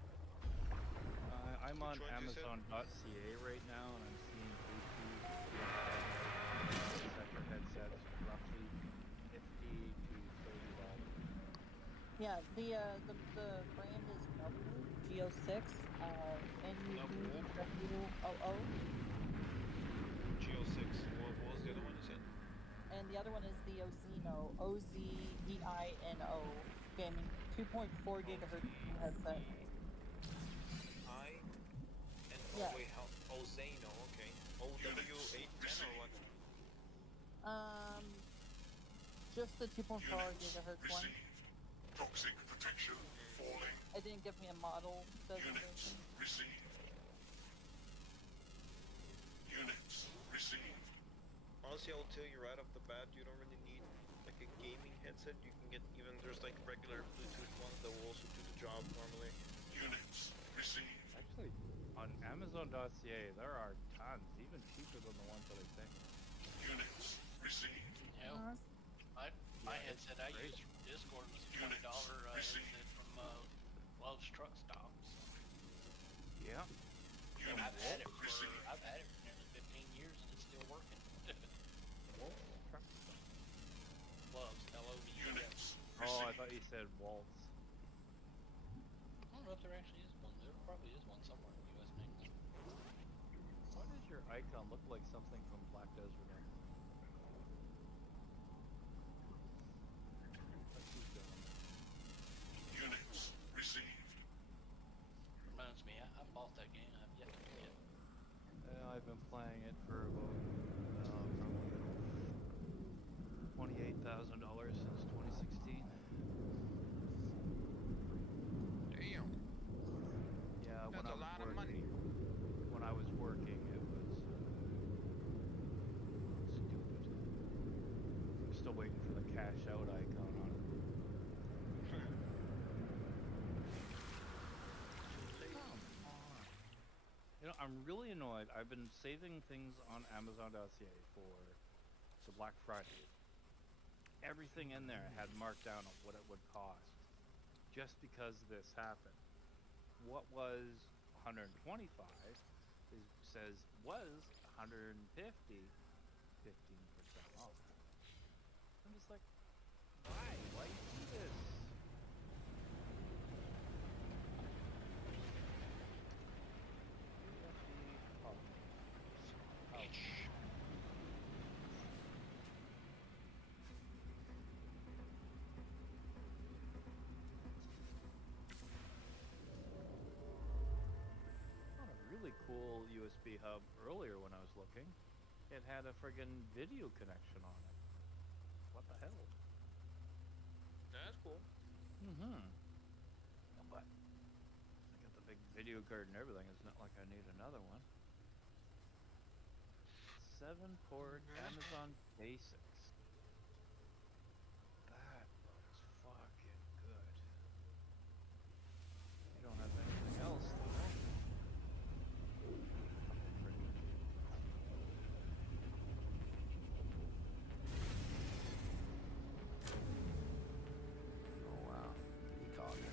I'm Which on ones you said? Amazon.ca right now, and I'm seeing Day2 sector headsets roughly $50 to $30. Yeah, the brand is Nubwu Geo 6, NUBWOO, Geo 6. What was the other one you said? and the other one is the Ozino OZEINO gaming 2.4 gigahertz gaming headset. I and Yeah. wait, how? Oh, Zano. Okay. OW810 or what? Just the 2.4 Units gigahertz one. received. Toxic protection falling. It didn't give me a model Units designation. received. Units received. Honestly, I'll tell you right off the bat, you don't really need like a gaming headset. You can get even there's like regular Bluetooth ones that will also do the job normally. Units received. Actually, on Amazon.ca, there are tons, even cheaper than the ones that I think. Units received. Yeah. My Yeah, it's headset I great. used from Discord was a Units $20 received. headset from Love's Truck Stop. So. Yeah. And I've had it for Received. nearly 15 years and it's still working. Wolf truck. Love's LOVE. Units Oh, I received. thought you said Waltz. I don't know if there actually is one. There probably is one somewhere in the U.S. mainland. Why does your icon look like something from Black Desert X? Let's keep going. Units received. Reminds me, I bought that game. I've yet to play it. I've been playing it for about probably $28,000 since 2016. Damn. Yeah, when That's I a was lot of working, money. when I was working, it was stupid. I'm still waiting for the cash out icon on it. Come on. You know, I'm really annoyed. I've been saving things on Amazon.ca for the Black Friday. Everything in there had marked down on what it would cost just because this happened. What was 125 says was 150, 15% off. I'm just like, why? Why you do this? Found a really cool USB hub earlier when I was looking. It had a friggin' video connection on it. What the hell? That's cool. Mm-hmm. But I got the big video card and everything. It's not like I need another one. 7-port Amazon Basics. That looks fucking good. You don't have anything else, though. Oh wow, you caught me.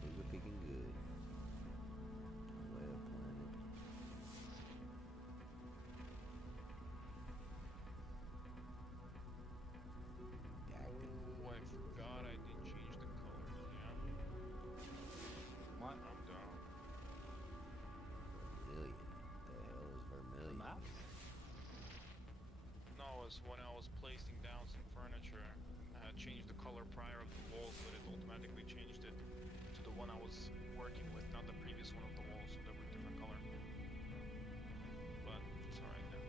Things are picking good. Web planet. Redacted. Oh, I forgot I did change the colors. Yeah. What? I'm down. Vermilion. The hell is The vermilion? maps? No, it's when I was placing down some furniture. I had changed the color prior of the walls, but it automatically changed it to the one I was working with, not the previous one of the walls, so they were different color. But it's alright now.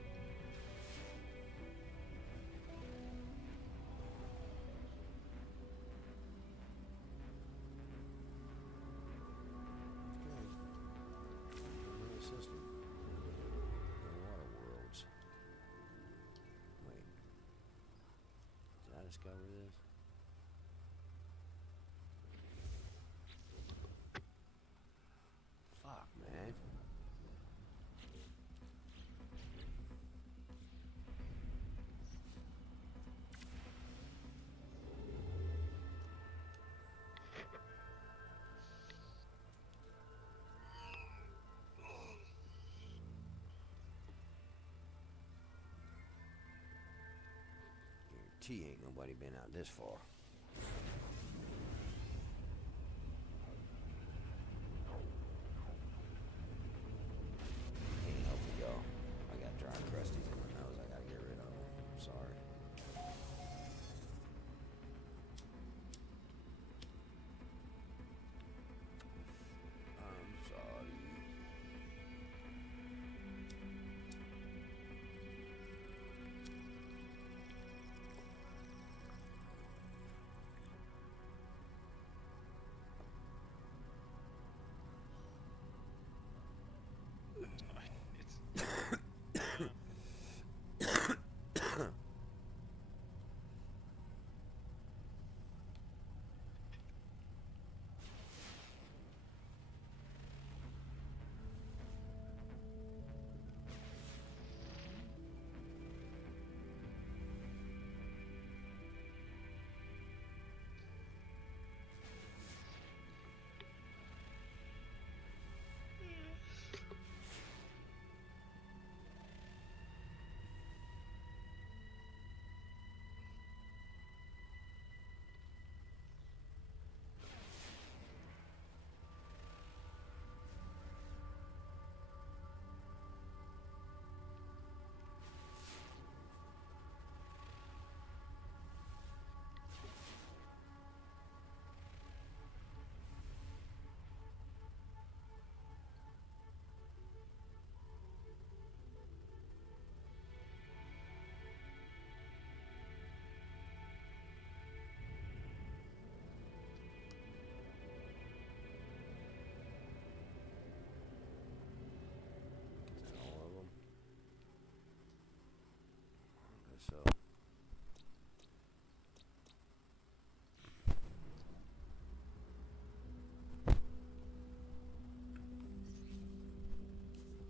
discover this? Fuck, man. Guarantee ain't nobody been out this far. Can't help it, y'all. I got dry crusties in my nose. I gotta get rid of them. I'm sorry. I'm sorry. Is that all of them? I guess so.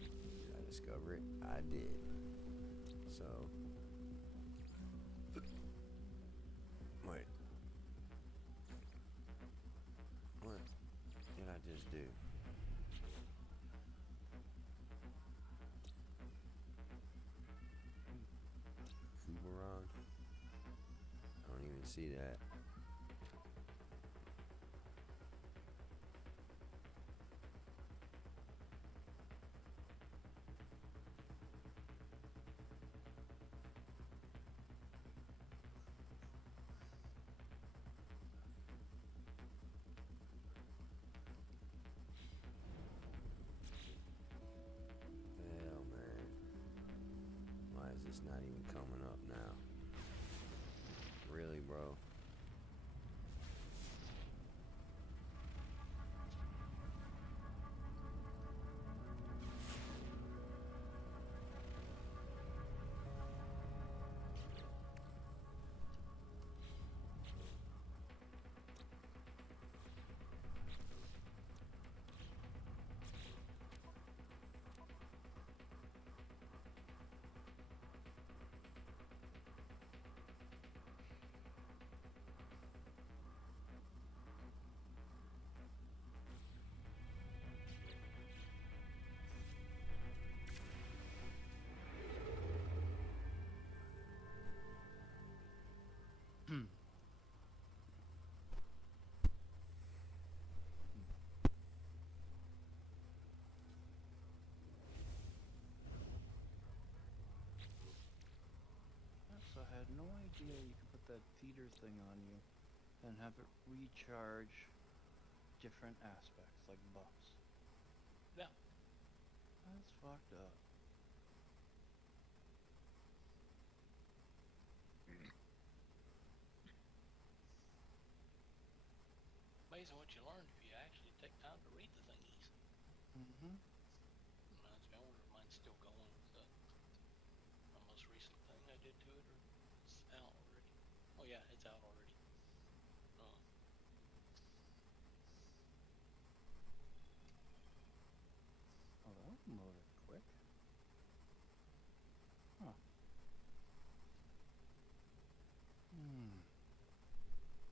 Did I discover it? I did. So. Wait. What did I just do? Kuberon? I don't even see that. Hell, man. Why is this not even coming up now? Really, bro? So I had no idea you could put that feeder thing on you and have it recharge different aspects, like buffs. Yeah. That's fucked up. Amazing what you learn if you actually take time to read the thingies. Mm-hmm. Reminds me, I wonder if mine's still going with my most recent thing I did to it, or it's out already. Oh yeah, it's out already. Oh, that loaded quick. Huh.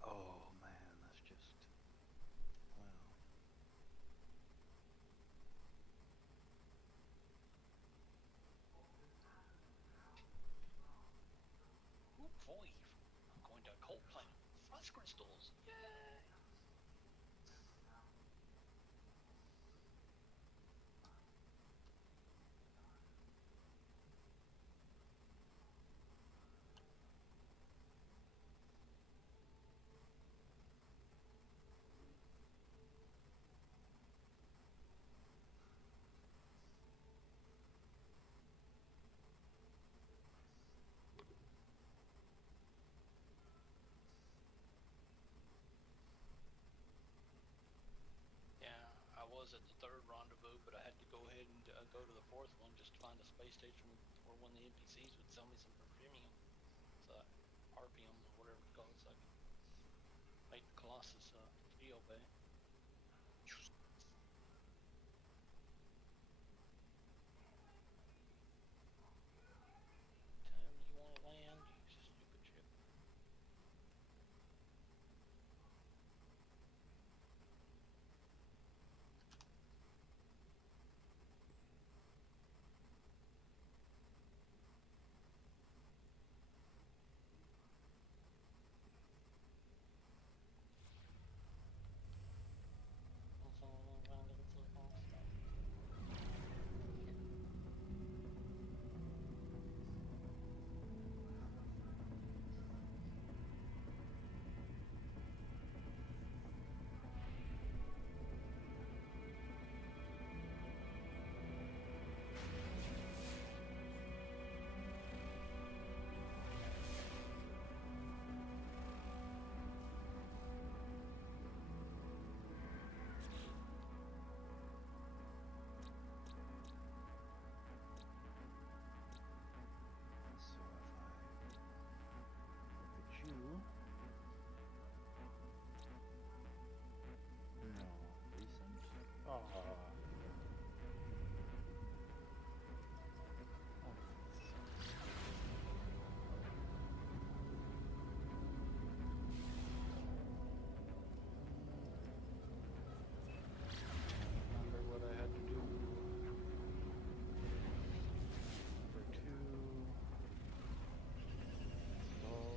Oh man, that's just wow. Group 5. I'm going to a cold planet. Frost crystals. Yay! Yeah, I was at the third rendezvous, but I had to go ahead and go to the fourth one just to find a space station where one of the NPCs would sell me some premium, so RPMs or whatever it's called, so I could make the Colossus video pay. Tell me you want to land, you stupid ship. So if I look at you, no, recent. Oh. Remember what I had to do. Number 2. Install a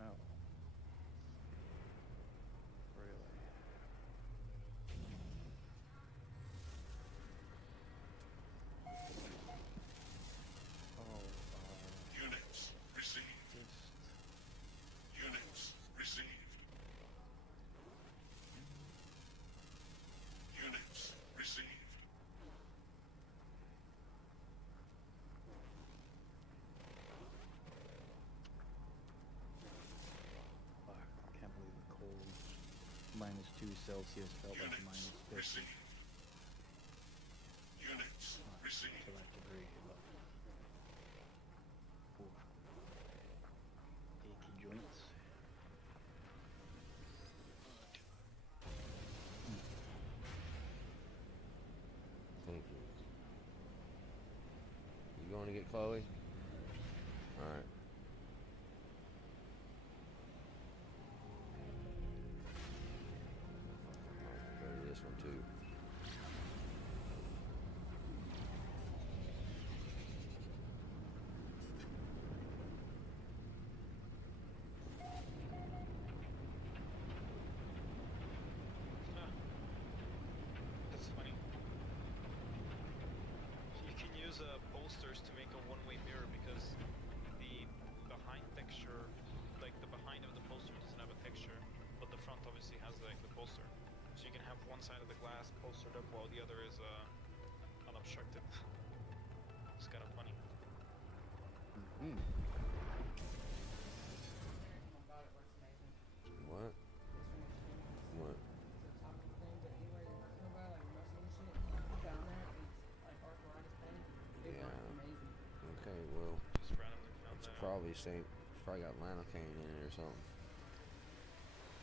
oh. Really? Oh, Units received. just Units received. Units received. fuck, I can't believe the cold. -2 Celsius felt like Units -50. received. Units Not received. to that degree, but oof. Achy joints. Thank you. You going to get Chloe? Alright. I'll go to this one too. That's funny. You can use posters to make a one-way mirror because the behind texture, like the behind of the poster doesn't have a texture, but the front obviously has like the poster. So you can have one side of the glass postered up while the other is unobstructed. It's kind of funny. Mm-hmm. probably same. It's probably got lidocaine in it or something.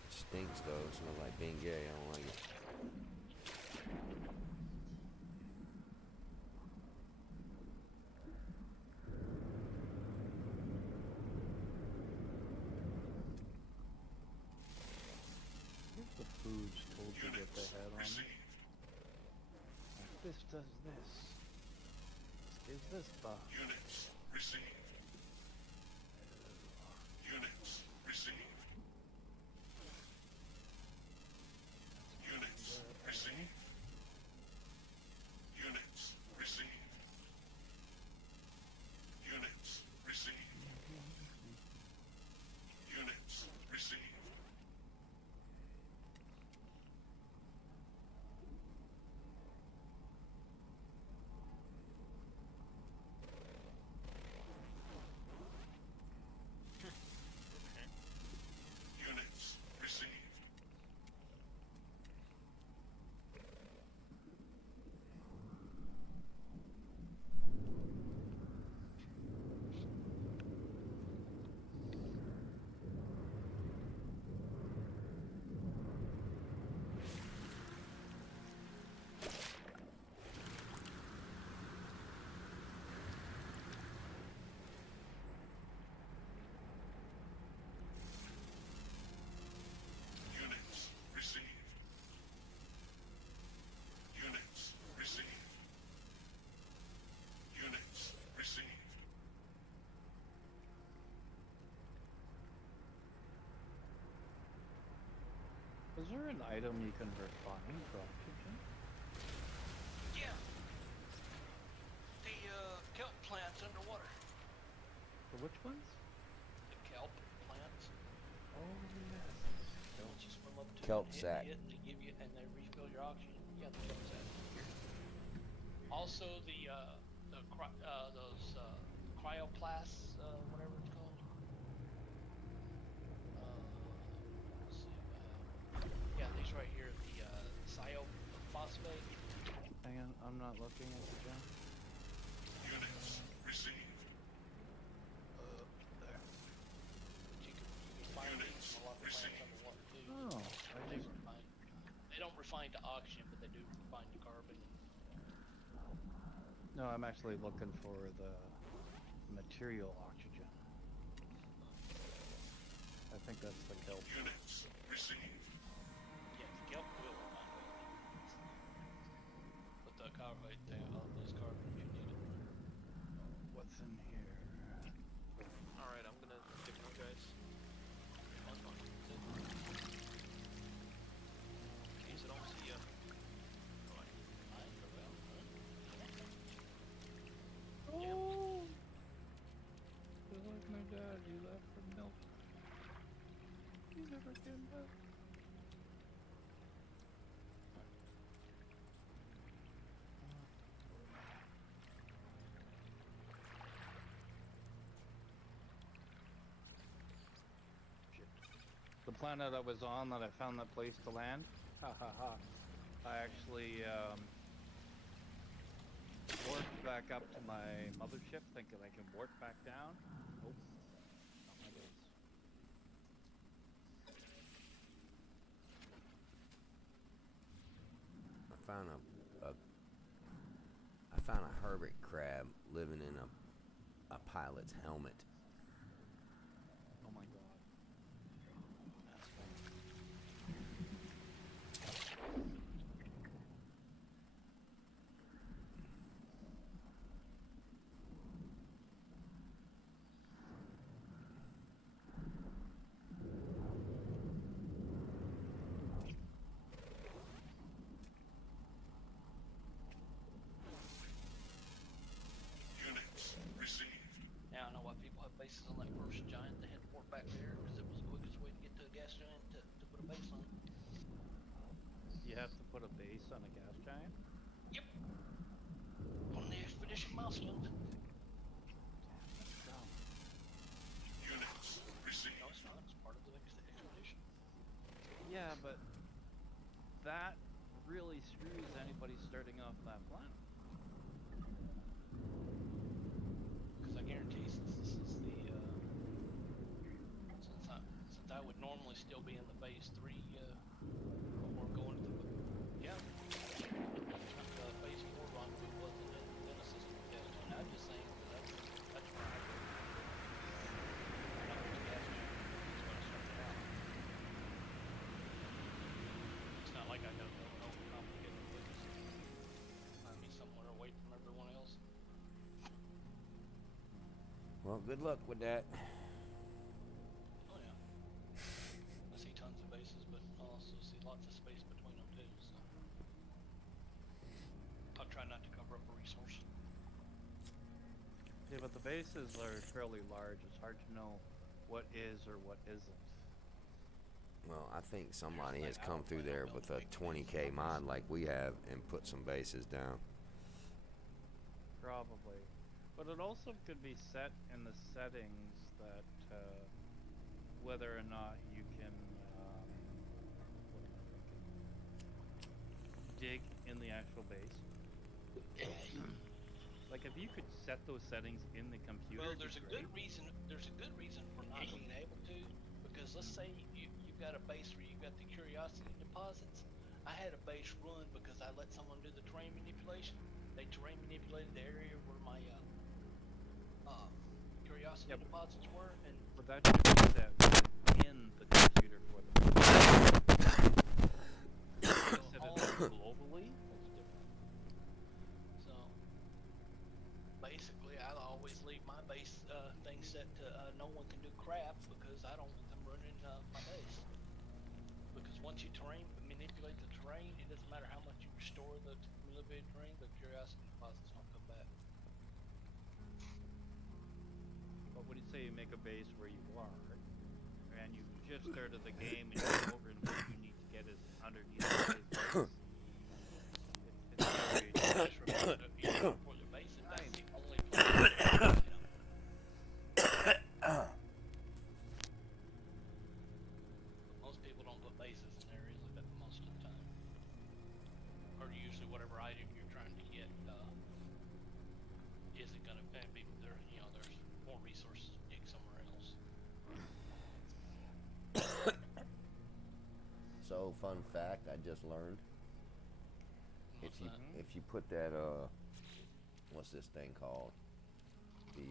It stinks though. It smells like being gay. I don't like it. If the foods told you what they had on them. Received. Like this does this. This gives this buff. Units received. Units received. Units received. Units received. Units received. Units received. Units received. Units received. Units received. Units received. Is there an item you can refine for oxygen? Yeah. The kelp plants underwater. For which ones? The kelp plants. Oh yes. Once you swim up to Kelp it, sack. hit it, they give you and they refill your oxygen. Yeah, the kelp sack. Also those cryoplasts, whatever it's called. Let's see. Yeah, these right here, the phosphate. Hang on, I'm not looking at the gem. Units received. There. You can find these in a lot of plants Received. underwater too. Oh, They refine. They don't refine to oxygen, but they do refine to carbon. no, I'm actually looking for the material oxygen. I think that's the kelp. Units received. Yeah, the kelp will refine to oxygen. But the carbonate thing, all those carbon you need it. What's in here? Alright, I'm gonna dip out, guys. That's fine. Jeez, I don't see ya. Fine, farewell. Oh! Just like my dad, you left for milk. You never came back. Shit. The planet I was on that I found that place to land, ha ha ha. I actually warped back up to my mothership thinking I can warp back down. Nope. Not my base. I found a hermit crab living in a pilot's helmet. Oh my god. That's funny. Units received. Now I know why people have bases on that first giant. They had to warp back there because it was the quickest way to get to a gas giant to put a base on. You have to put a base on a gas giant? Yep. On the expedition milestone. That's dumb. Units received. No, it's not. It's part of the expedition. Yeah, but that really screws anybody starting off that planet. Because I guarantee since this is the I would normally still be in the phase 3 before going to the yeah. The phase 4 rendezvous wasn't in a system test, and I'm just saying that's where I go. And I'm gonna test it. That's where I started out. It's not like I gotta go and overcomplicate things. Find me somewhere away from everyone else. Well, good luck with that. Oh yeah. I see tons of bases, but I also see lots of space between them too, so I'll try not to cover up a resource. Yeah, but the bases are fairly large. It's hard to know what is or what isn't. Well, I think somebody has come through there with a 20k mod like we have and put some bases down. Probably. But it also could be set in the settings that whether or not you can what am I thinking? Dig in the actual base. Like if you could set those settings in the computer. Well, there's a good reason. There's a good reason for not being able to, because let's say you've got a base where you've got the curiosity deposits. I had a base run because I let someone do the terrain manipulation. They terrain manipulated the area where my curiosity deposits were, and but that should be set in the computer for them. Set it globally. That's different. So basically, I always leave my base thing set to no one can do crap because I don't want them running my base. Because once you manipulate the terrain, it doesn't matter how much you restore the manipulated terrain, the curiosity deposits don't come back. But when you say you make a base where you are, and you just started the game and you go over and what you need to get is underneath the base, it's very Just report the base, and that's the only place. Most people don't put bases in areas like that most of the time. Or usually whatever item you're trying to get isn't gonna be there. You know, there's more resources to dig somewhere else. So, fun fact I just learned. What's that? If you put that what's this thing called? The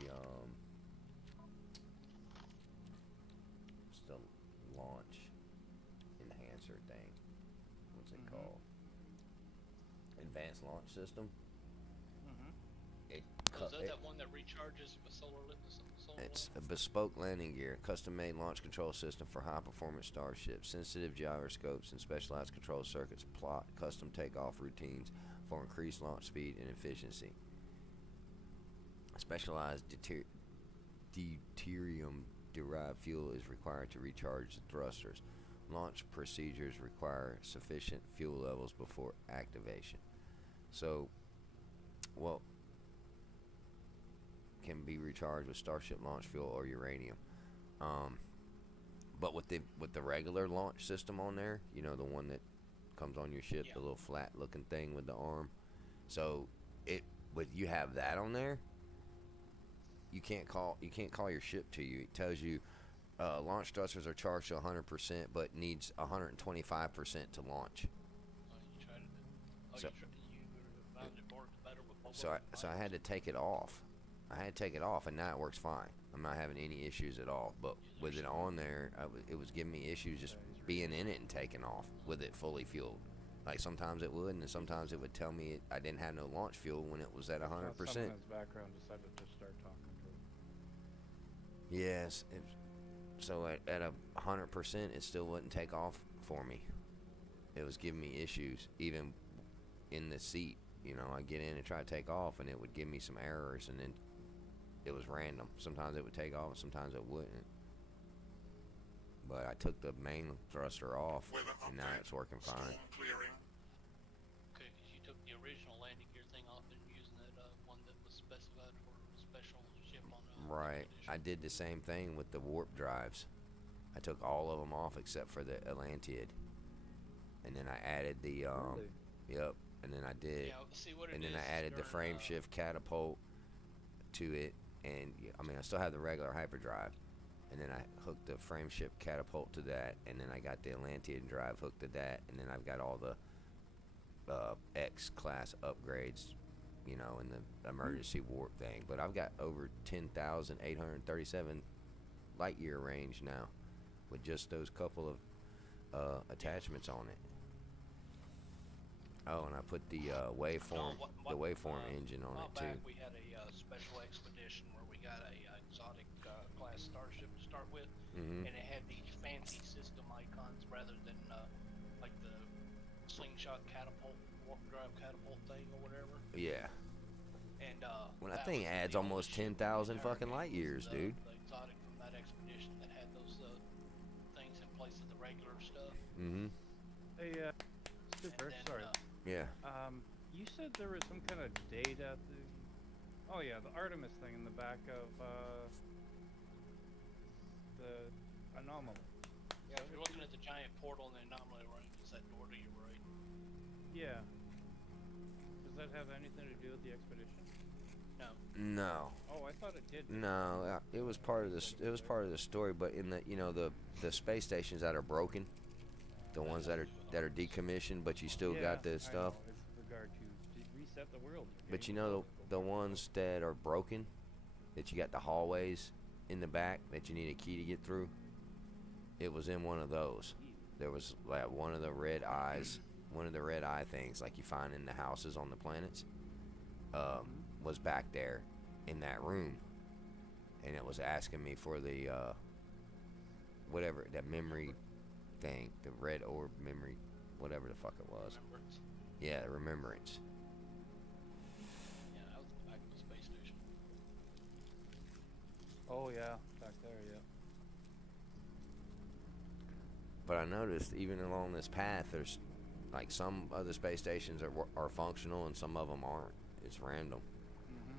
it's the launch enhancer thing. What's it called? Advanced launch system. Is that one that recharges with solar? It's a bespoke landing gear, custom-made launch control system for high-performance starships, sensitive gyroscopes, and specialized control circuits. Plot custom takeoff routines for increased launch speed and efficiency. Specialized deuterium-derived fuel is required to recharge the thrusters. Launch procedures require sufficient fuel levels before activation. So, well, can be recharged with Starship launch fuel or uranium. But with the regular launch system on there, you know, the one that comes on your ship, the little flat looking thing with the arm. So you have that on there, you can't call your ship to you. It tells you launch thrusters are charged to 100% but needs 125% to launch. So I had to take it off. And now it works fine. I'm not having any issues at all. But with it on there, it was giving me issues just being in it and taking off with it fully fueled. Like sometimes it would, and sometimes it would tell me I didn't have no launch fuel when it was at 100%. Someone in his background decided to start talking to him. Yes. So at 100%, it still wouldn't take off for me. It was giving me issues, even in the seat. You know, I get in and try to take off, and it would give me some errors, and then it was random. Sometimes it would take off, and sometimes it wouldn't. But I took the main thruster off, and now it's working fine. Okay, because you took the original landing gear thing off and using that one that was specified for a special ship on Right. I did the same thing with the warp drives. I took all of them off except for the Atlanteid. And then I added the yep. And then I did, and then I added the frame shift catapult to it, and I mean I still have the regular hyperdrive, and then I hooked the frameship catapult to that, and then I got the Atlantean drive hooked to that, and then I've got all the X class upgrades, you know, in the emergency warp thing. But I've got over 10,837 light year range now, with just those couple of attachments on it. Oh, and I put the waveform, engine on it too. Back we had a special expedition where we got a exotic class starship to start with, Mm-hmm. and it had these fancy system icons rather than like the slingshot catapult, warp drive catapult thing or whatever. Yeah. And When that thing adds almost 10,000 fucking light years, dude. The exotic from that expedition that had those things in place of the regular stuff. Mm-hmm. Hey, Super, then, sorry. Yeah. You said there was some kind of data thing. Oh yeah, the Artemis thing in the back of the anomaly. Yeah, if you're looking at the giant portal in the anomaly ring, it's that door to your right. Yeah. Does that have anything to do with the expedition? No. No. Oh, I thought it did. No, it was part of this. It was part of the story, but in the the space stations that are broken, the ones that are decommissioned, but you still got the stuff. I know, with regard to reset the world. But you know the ones that are broken, that you got the hallways in the back that you need a key to get through. It was in one of those. There was like one of the red eyes, one of the red eye things like you find in the houses on the planets. Was back there in that room, and it was asking me for the whatever that memory thing, the red orb memory, whatever the fuck it was. Remembrance. Yeah, remembrance. Yeah, that was the back of the space station. Oh yeah, back there, yeah. But I noticed even along this path, there's like some of the space stations are functional and some of them aren't. It's random. Mm-hmm.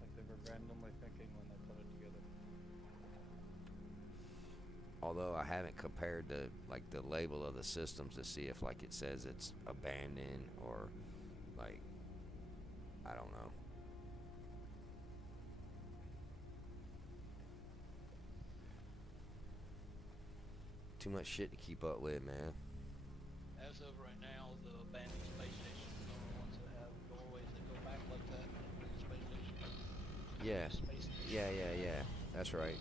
Like they were randomly thinking when they put it together. Although I haven't compared the label of the systems to see if like it says it's abandoned or like I don't know. Too much shit to keep up with, man. As of right now, the abandoned space stations are the ones that have doorways that go back like that in the space station. Yeah. Space station. Yeah. That's right.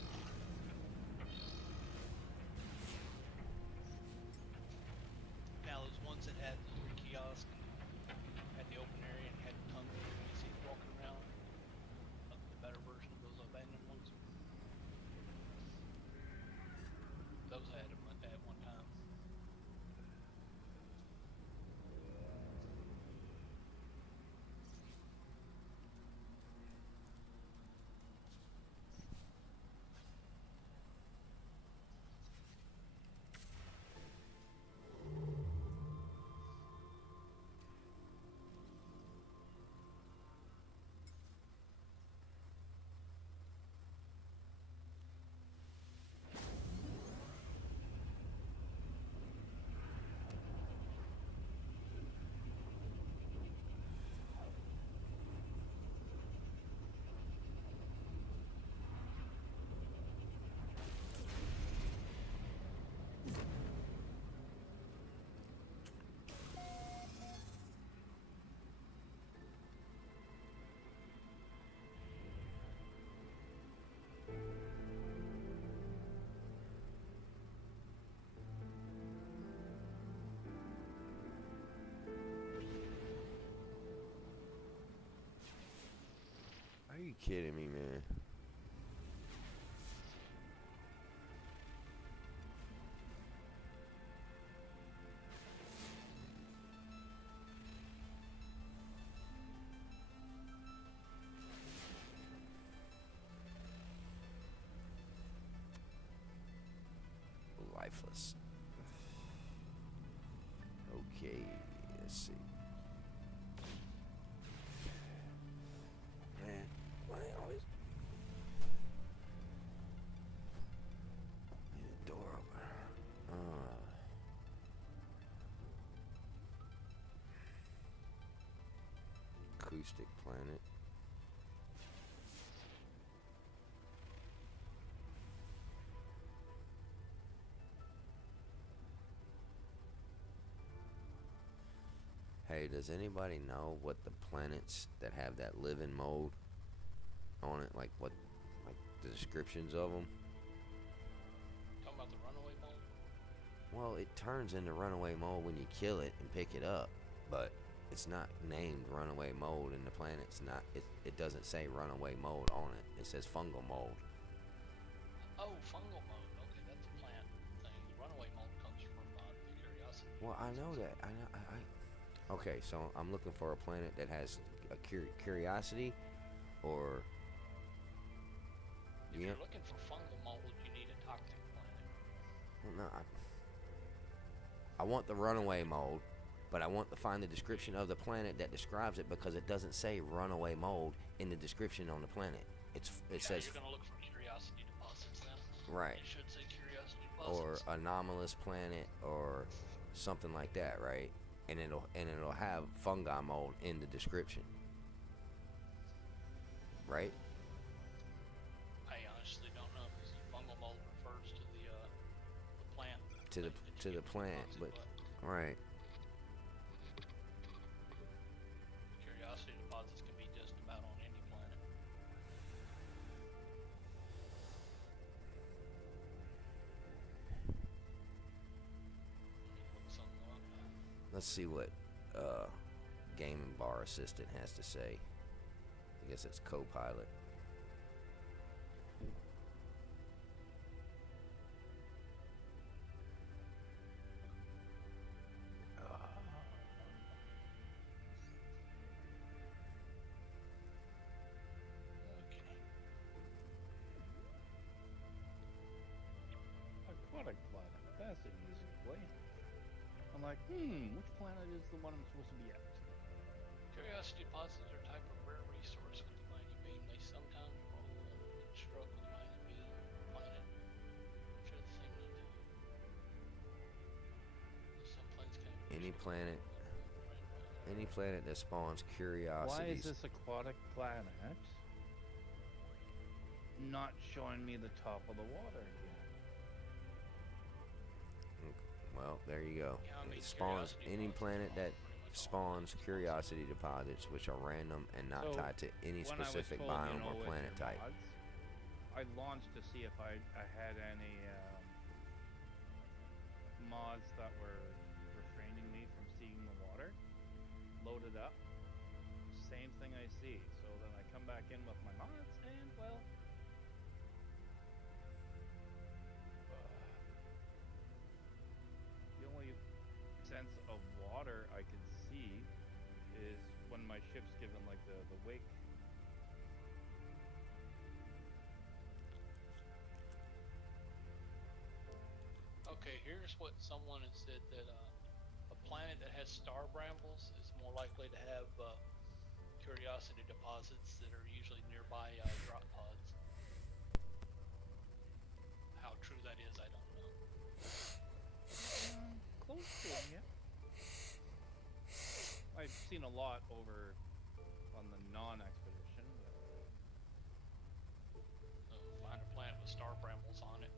Now those ones that had the little kiosk and had the open area and had tons of NPCs walking around, the better version of those abandoned ones. Those I had them at one time. Are you kidding me, man? Lifeless. Okay, let's see. Man, why I always need a door opener? Acoustic planet. Hey, does anybody know what the planets that have that living mode on it, like the descriptions of them? Talking about the runaway mode? Well, it turns into runaway mode when you kill it and pick it up, but it's not named runaway mode, and the planet's not. It doesn't say runaway mode on it. It says fungal mode. Oh, fungal mode. Okay, that's a plant thing. The runaway mode comes from the curiosity. Well, I know that. I know. Okay, so I'm looking for a planet that has a curiosity, or If you're looking for fungal mode, you need a toxic planet. well, no. I want the runaway mode, but I want to find the description of the planet that describes it, because it doesn't say runaway mode in the description on the planet. It says You're gonna look for curiosity deposits then. right, It should say curiosity or deposits. anomalous planet, or something like that, right? And it'll have fungi mode in the description, right? I honestly don't know because fungal mode refers to the plant. To the thing that to you the get plant, responsive, but right. Curiosity deposits can be just about on any planet. Look something up. Let's see what Game and Bar Assistant has to say. I guess it's Copilot. Aquatic planet. That's an easy way. I'm like, which planet is the one I'm supposed to be at? Curiosity deposits are a type of rare resource with the mighty beam. They sometimes roll and stroke with the mighty beam planet. Which are the thing to do. Some planets can Any planet that spawns Why is curiosities. this aquatic planet not showing me the top of the water again? Well, there you go. Yeah, I mean, It spawns curiosity any deposits planet spawn that pretty much all spawns curiosity deposits, which are random and not So, tied to any when I was specific told, biome or with planet your type. mods, I launched to see if I had any mods that were refraining me from seeing the water. Loaded up. Same thing I see. So then I come back in with my mods and, well... the only sense of water I can see is when my ship's given like the wake. Okay, here's what someone had said that a planet that has star brambles is more likely to have curiosity deposits that are usually nearby drop pods. How true that is, I don't know. Close to it, yeah. I've seen a lot over on the non-expedition. So find a planet with star brambles on it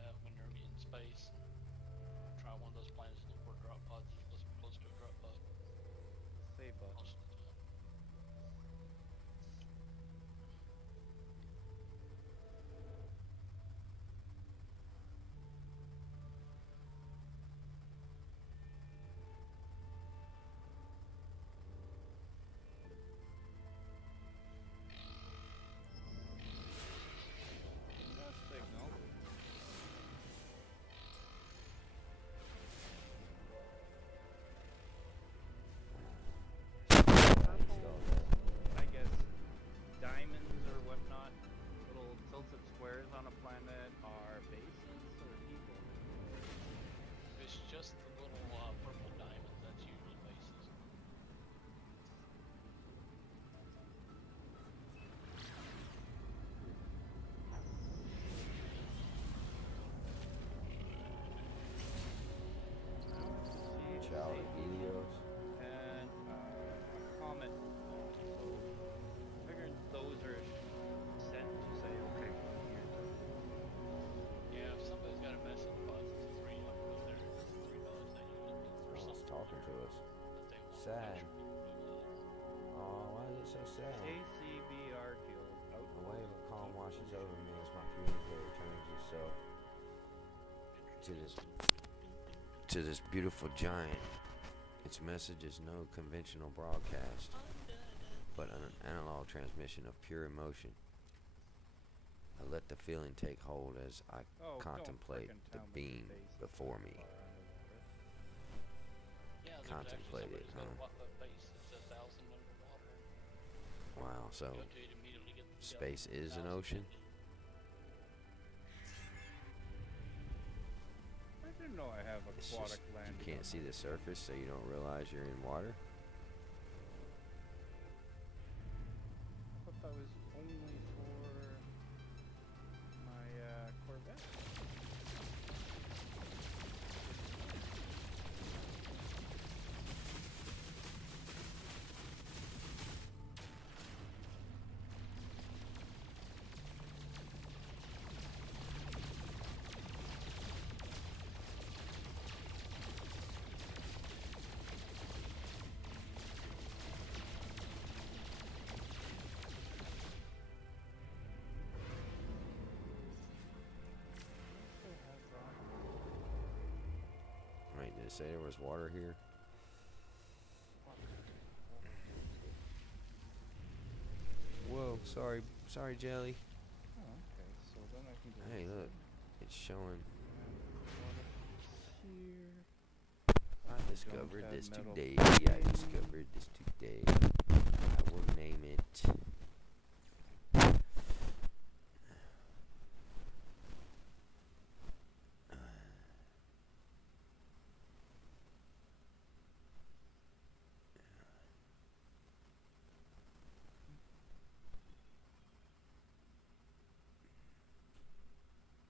that when you're in space, try one of those planets and look for drop pods close to a drop pod. Say, but Most of the time. sad. Oh, why is it so sad? KCBR Guild. A wave of calm washes over me as my communicator turns itself to this beautiful giant. Its message is no conventional broadcast, but an analog transmission of pure emotion. I let the feeling take hold as I Oh, contemplate don't frickin' the tell me beam space is before that me. far underwater. Yeah, there's Contemplate actually it, somebody's got huh? a base that's 1,000 underwater. Wow, so Go to it immediately get the space is an 1,000 ocean? I didn't know I have It's aquatic just land. you can't see the surface, so you don't realize you're in water. I thought that was only for my Corvette. Wait, did it say there was water here? Whoa, sorry, Jelly. Oh, okay. So then I can go. Hey, look, it's showing. Here. I discovered have this metal today. I discovered this today. I will name it.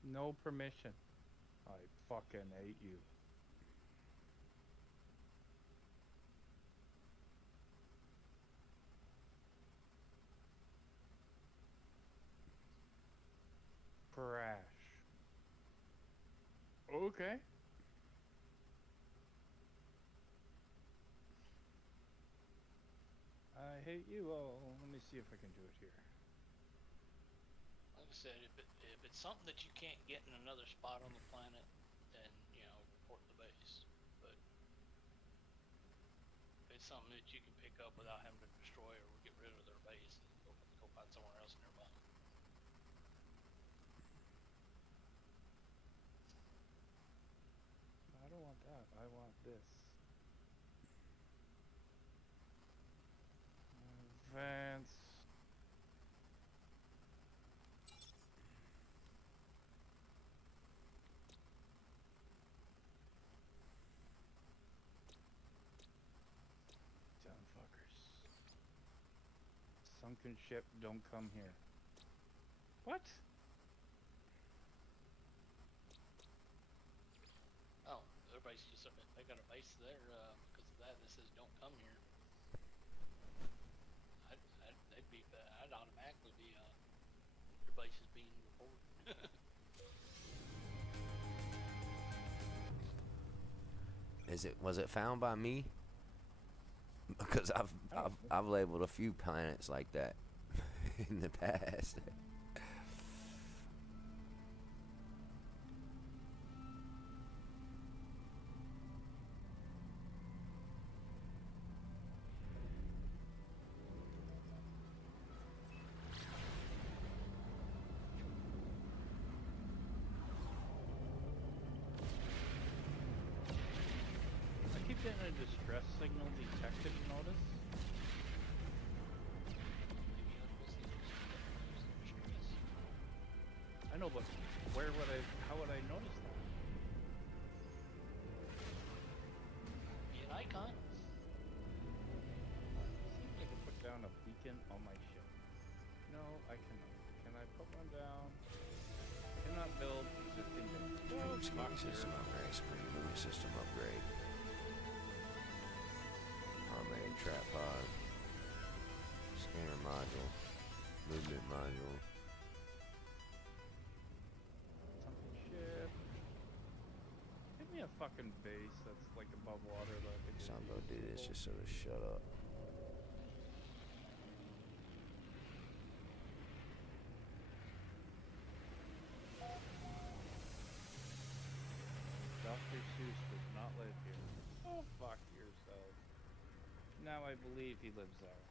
No permission. I fucking hate you. Crash. Okay. I hate you. Oh, let me see if I can do it here. Like I said, if it's something that you can't get in another spot on the planet, then report the base. But if it's something that you can pick up without having to destroy or get rid of their base, then go find somewhere else nearby. I don't want that. I want this. Advance. Dumb fuckers. Sunken ship, don't come here. What? Oh, their base just they got a base there because of that. That says don't come here. I'd automatically be your base is being reported. Was it found by me? Because I've labeled a few planets like that in the past. I keep getting a distress signal detected, notice? I know, but how would I notice that? Be an icon. I can put down a beacon on my ship. No, I cannot. Can I put one down? Cannot build existing buildings. Spring system upgrade. Spring moving system upgrade. Armored tripod. Scanner module. Movement module. Something ship. Give me a fucking base that's like above water that I could So just I'm gonna do use. this just so to shut up. Dr. Seuss does not live here. Oh, fuck yourself. Now I believe he lives there.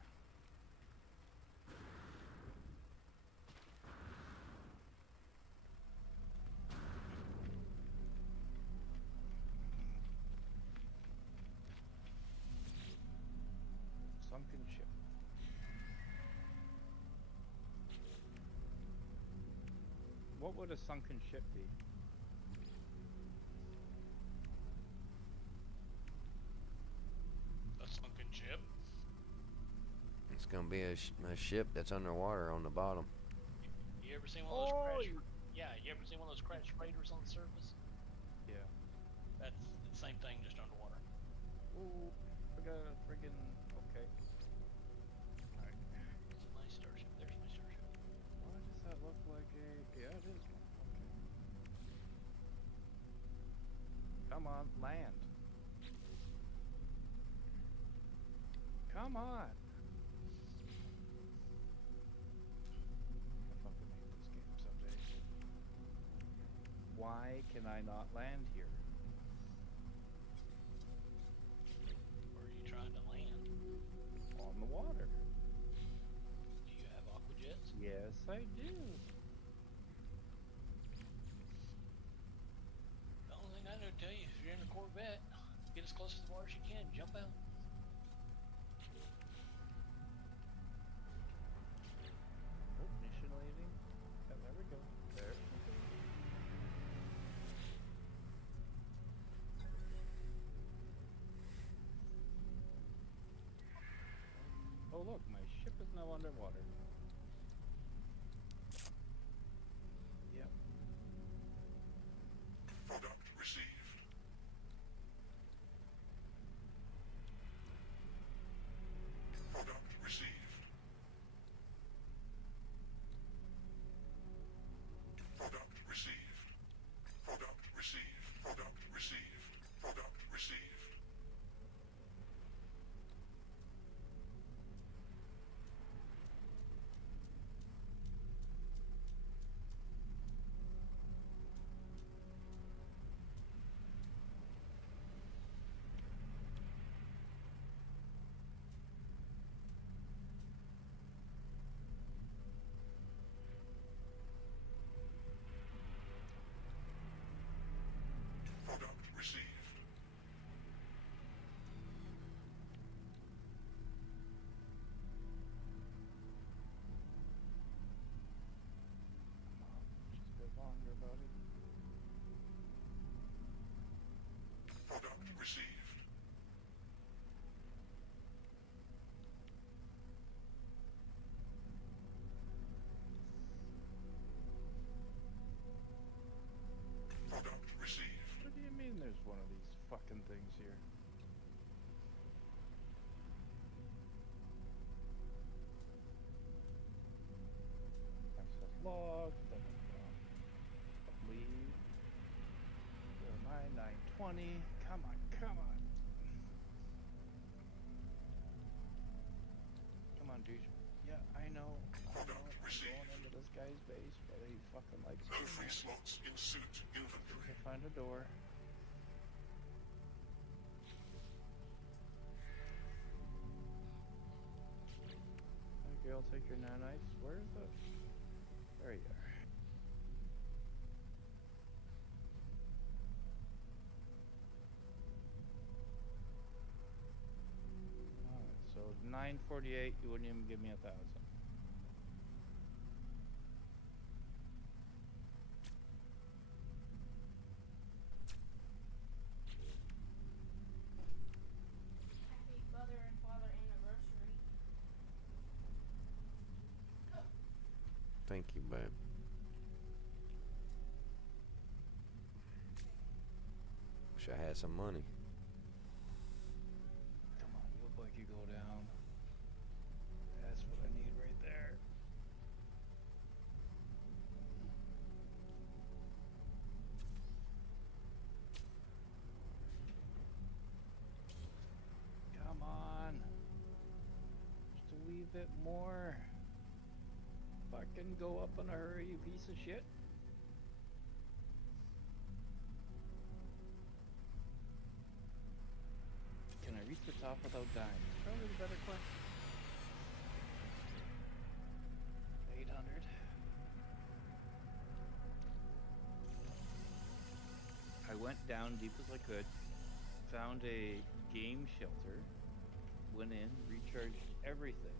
Sunken ship. What would a sunken ship be? A sunken ship. It's gonna be a ship that's underwater on the bottom. You ever seen one of those crash? Yeah, you ever seen one of those crash freighters on the surface? Yeah. That's the same thing, just underwater. Ooh, forgot a friggin'. Okay. Alright. It's my starship. There's my starship. Why does that look like a. Yeah, it is one. Okay. Come on, land. Come on. I fucking hate this game some days. Why can I not land here? Where are you trying to land? On the water. Do you have aqua jets? Yes, I do. The only thing I know to tell you, if you're in a Corvette, get as close to the water as you can. Jump out. Oh, mission leading. Yeah, there we go. There we go. Oh look, my ship is now underwater. Yep. Product received. Product received. Product received. Product received. Product received. Product received. Product received. Come on, just a bit longer, buddy. Product received. Product received. What do you mean there's one of these fucking things here? Access log, blah, blah, blah. Leave. 920. Come on, come on. Come on, dude. Yeah, I know. I'm going into this guy's base, but he fucking likes No to. free slots in suit inventory. I find a door. Okay, I'll take your nanites. Where's the... There you are. Alright, so 948, you wouldn't even give me 1,000. Happy mother and father anniversary. Thank you, babe. Wish I had some money. Come on, you look like you go down. That's what I need right there. more. Fucking go up in a hurry, you piece of shit. Can I reach the top without dying? It's probably the better question. 800. I went down deep as I could, found a game shelter, went in, recharged everything,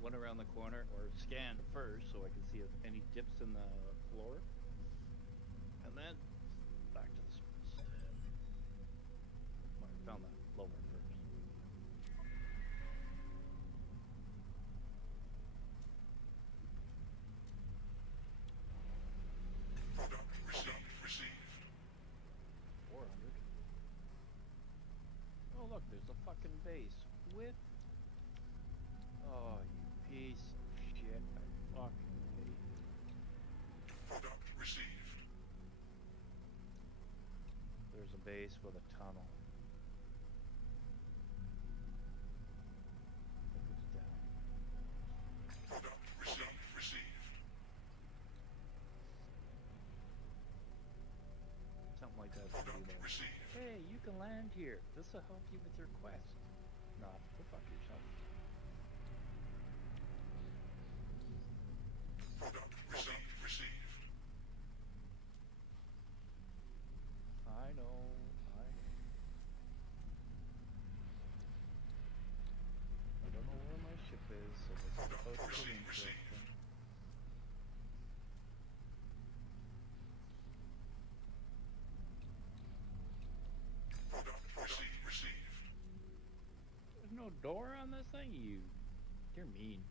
went around the corner, or scanned first so I could see if any dips in the floor, and then back to the surface. Well, I found that lower first. Product received. 400. Oh look, there's a fucking base with... Oh, you piece of shit. I fucking hate you. Product received. There's a base with a tunnel. It goes down. Product received. Something like that would be like, Received. hey, you can land here. This will help you with your quest. Not go fuck yourself. Product received. I know. I don't know where my ship is, so this is supposed to be interesting. Product received. There's no door on this thing? You're mean.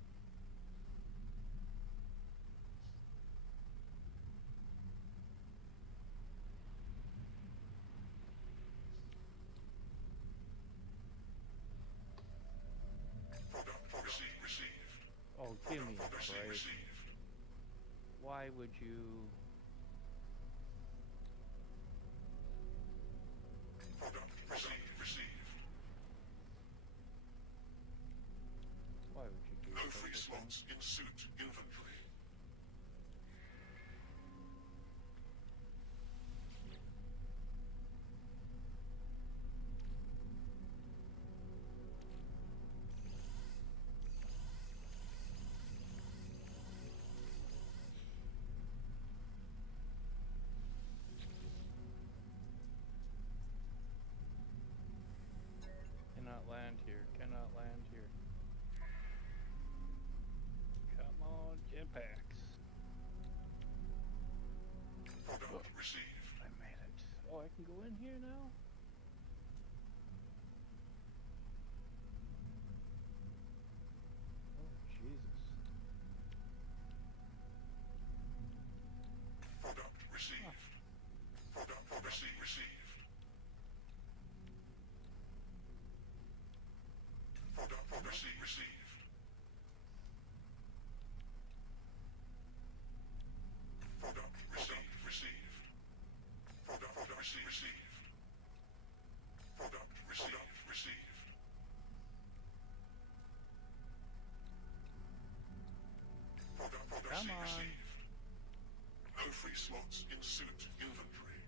Product received. Oh, give me a Product break. received. Why would you... Product received. Why would you do No such free a thing? slots in suit inventory. Cannot land here. Cannot land here. Come on, jetpacks. Product received. I made it. Oh, I can go in here now? Oh, Jesus. Product received. Product received. Product received. Product received. Product received. Product received. Product Come on. received. No free slots in suit inventory.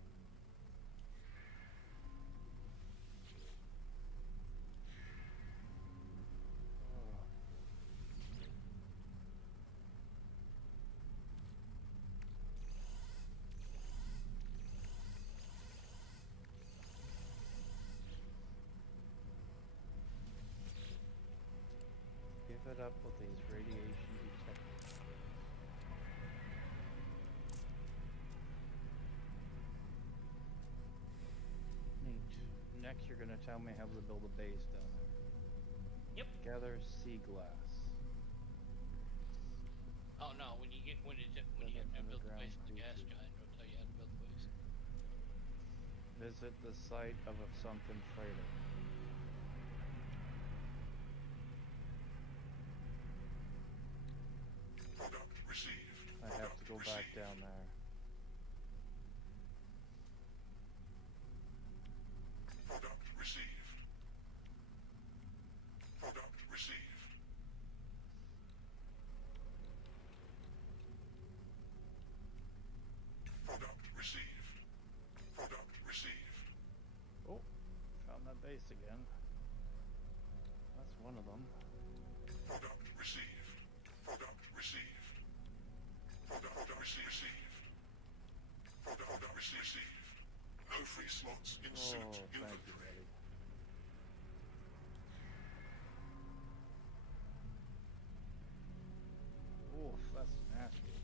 Oh. Give it up with these radiation detectors. Neat. Next, you're gonna tell me how to build a base down there. Yep. Gather sea glass. Oh no, when you have to build the Underground base for the gas D2. giant, it'll tell you how to build the base. Visit the site of a sunken freighter. Product received. I have to go back down there. Product received. Product received. base again. That's one of them. Product received. Product received. Product received. Product received. No free slots in suit Oh, thank you, inventory. buddy. Oof, that's nasty.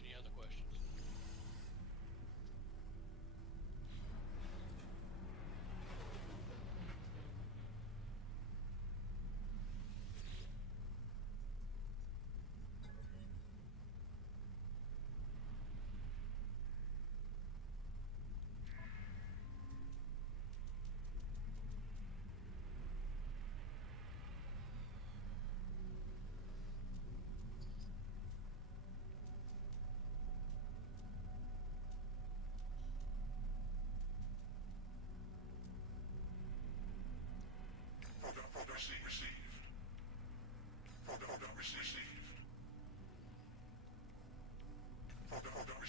Any other questions? Product received. Product received. Product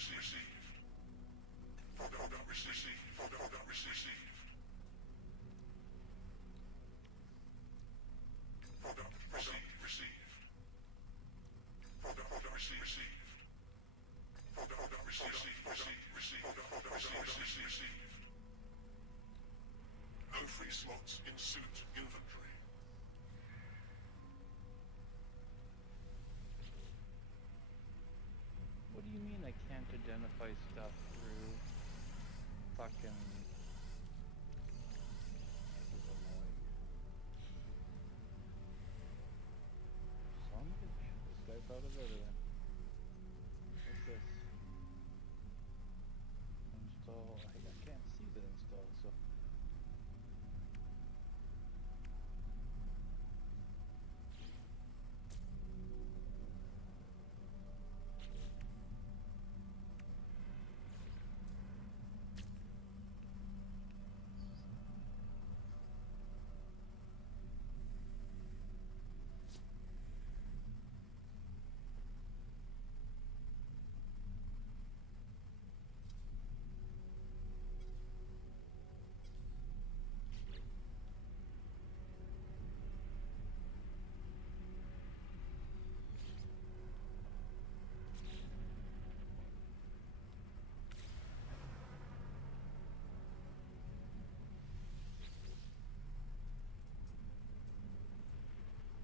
received. Product received. Product received. Product received. Product received. Product received. No free slots in suit inventory. What do you mean I can't identify stuff through fucking... This is annoying. Son of a bitch. This guy thought of everything. What's this? Install... I can't see the install, so...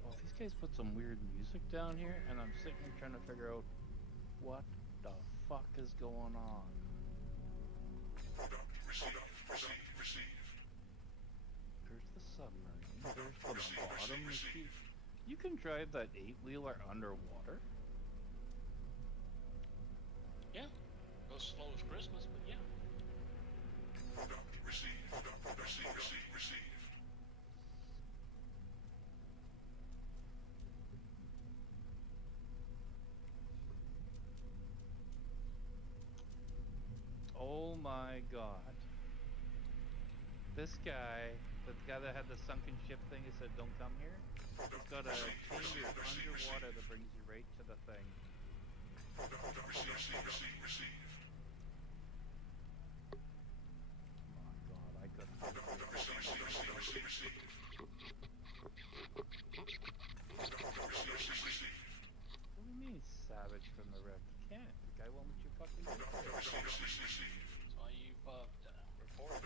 Well, these guys put some weird music down here, and I'm sitting here trying to figure out what the fuck is going on. Product received. There's the submarine. There's the bottom machine. You can drive that 8-wheeler underwater? Yeah. Goes slow as Christmas, but yeah. Product received. Received. Oh my god. This guy, the guy that had the sunken ship thing, he said don't come here. He's got a chamber underwater that brings you right to the thing. Received. Oh my god, I couldn't. Received. What do you mean savage from the wreck? You can't. The guy won't let you fucking do it. That's why you've reported.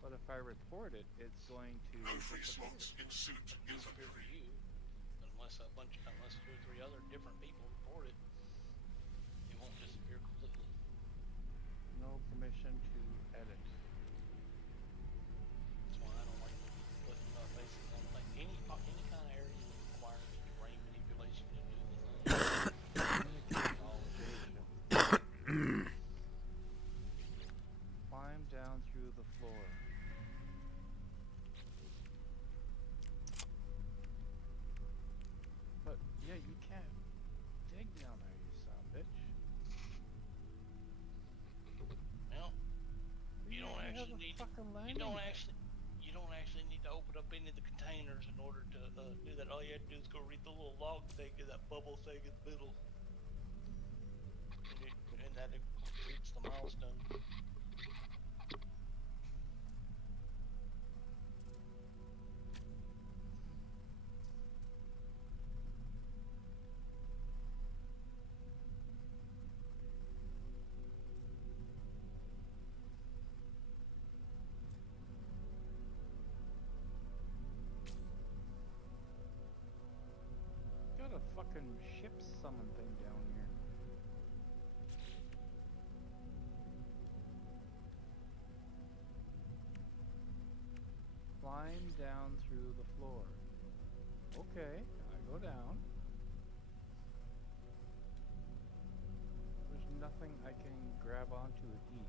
But if I report it, it's going to No free disappear. slots in suit Disappear for inventory. you, unless 2 or 3 other different people report it. It won't disappear completely. No permission to edit. That's why I don't like putting bases on things. Any kind of area that requires brain manipulation to do the thing. Climb down through the floor. But yeah, you can't dig down there, you son of a bitch. Well, you Yeah, don't have actually a need fucking you landing don't pad. actually need to open up any of the containers in order to do that, all you had to do is go read the little log thing and that bubble thing in the middle. And that it completes the milestone. Got a fucking ship summon thing down here. Climb down through the floor. Okay, I go down. There's nothing I can grab onto and eat.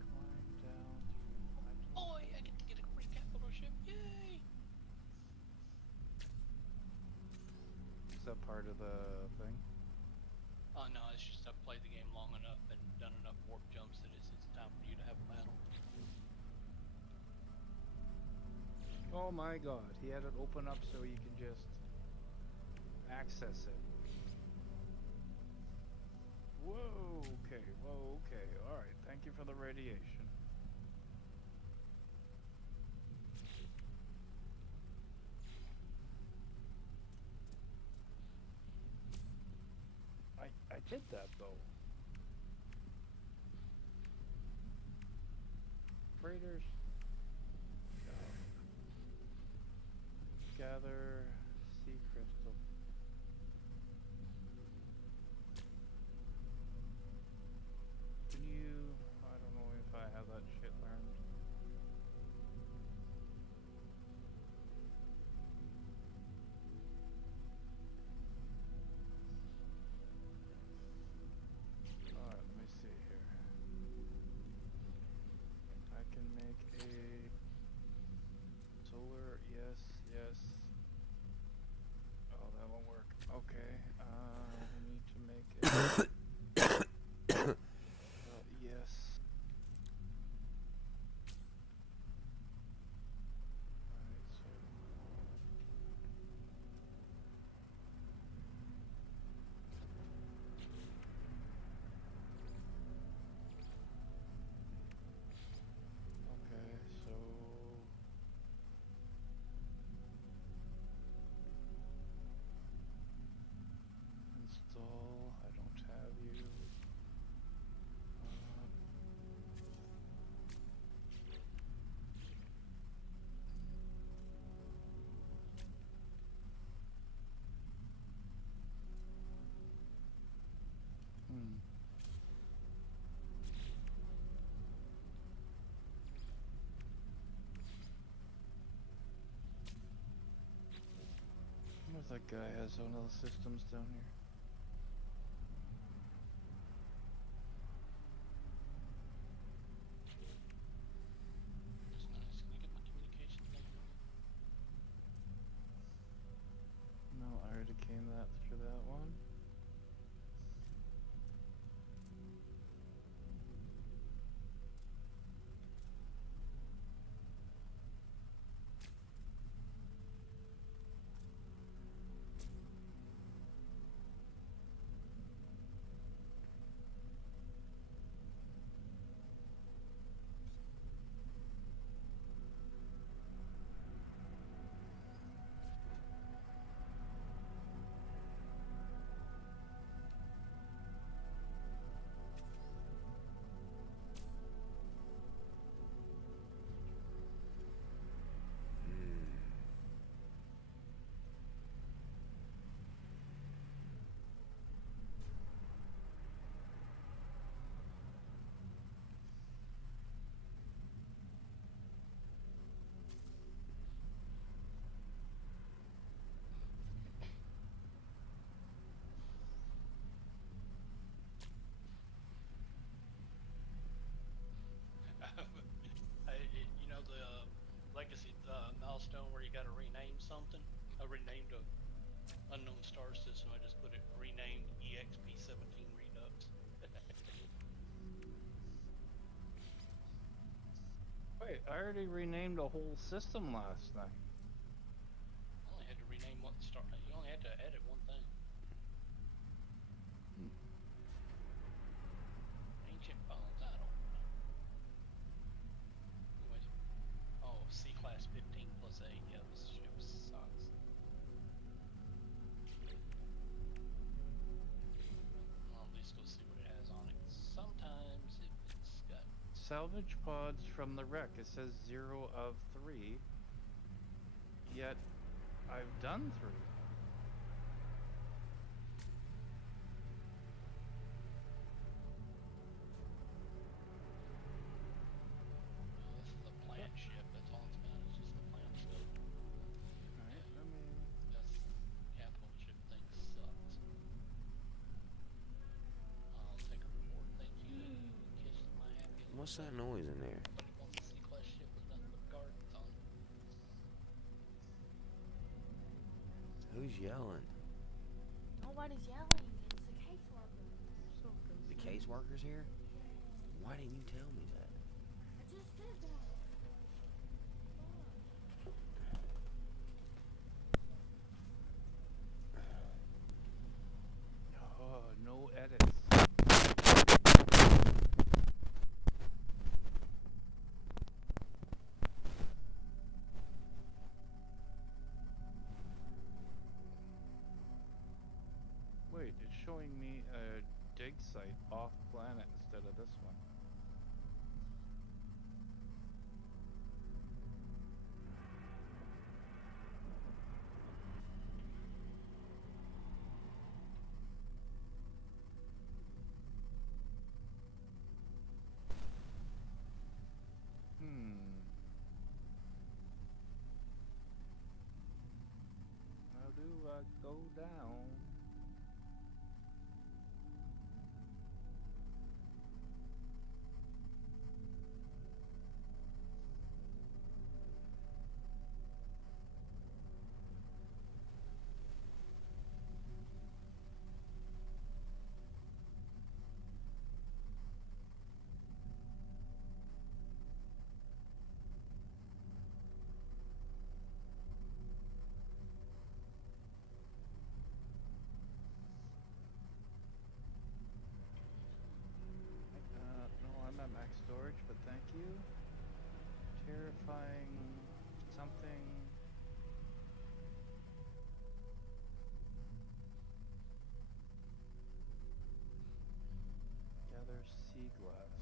Climb down through. Oh, I get to get a free capital ship! Yay! Is that part of the thing? Oh no, it's just I've played the game long enough and done enough warp jumps that it's time for you to have a battle. Oh my god, he had it open up so you can just access it. Whoa, okay, alright, thank you for the radiation. I did that though. Freighters. Gather sea crystal. Can you... I don't know if I have that shit learned. Alright, let me see here. I can make a solar, yes. Oh, that won't work. Okay, we need to make a yes. Alright, so okay, so install. I don't have you. I wonder if that guy has one of the systems down here. That's nice. Can I get my communication thing going? No, I already came through that one. system. I just put it renamed EXP17 Redux. Wait, I already renamed a whole system last night. I only had to rename one start. You only had to edit one thing. Ancient bones. I don't know. Anyways, oh, C class 15 plus 8. Yeah, this ship sucks. I'll at least go see what it has on it. Sometimes if it's got Salvage pods from the wreck. It says 0 of 3. Yet, I've done 3. this is a plant ship. That's all it's got. It's just the plant stuff. Alright, let me... This capital ship thing sucks. I'll take a reward. Thank you. Kisses my happy. What's that noise in there? Nobody wants a C-class ship with nothing but gardens on it. Who's yelling? Nobody's yelling. It's the caseworker. The caseworkers here? Why didn't you tell me that? I just said that. Oh, no edits. Wait, it's showing me a dig site off planet instead of this one. How do I go down? No, I'm at max storage, but thank you. Terrifying something. Gather sea glass.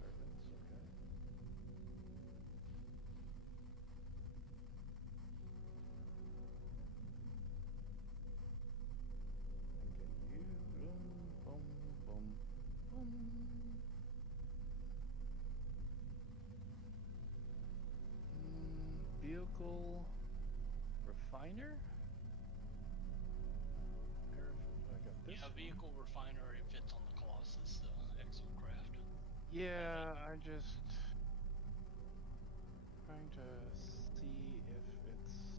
Turbines, okay. Okay, you boom, boom, boom. Vehicle refiner? I got this. Yeah, vehicle refiner. It fits on the Colossus exocraft. Yeah, I just trying to see if it's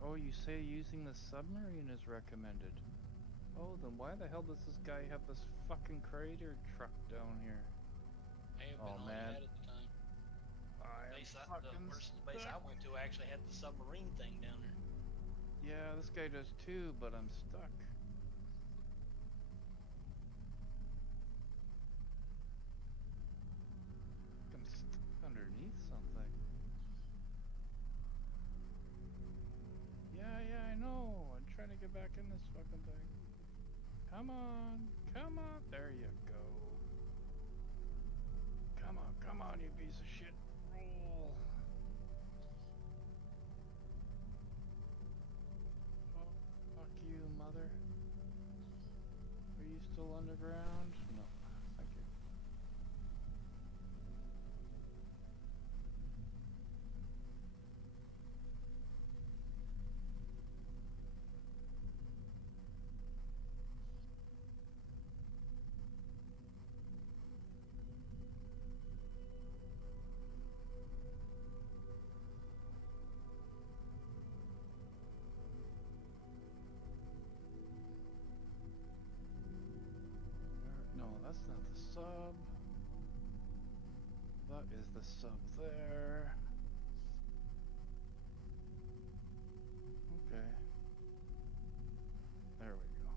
Oh, you say using the submarine is recommended. Oh, then why the hell does this guy have this fucking crater truck down here? May have been Oh, all man. you had at the time. I am The fucking base I stuck. went to actually had the submarine thing down there. Yeah, this guy does too, but I'm stuck. I'm stuck underneath something. Yeah, I know. I'm trying to get back in this fucking thing. Come on, there you go. Come on, you piece of shit. Roll. still underground? No. Thank you. No, that's not the sub. That is the sub there. Okay. There we go.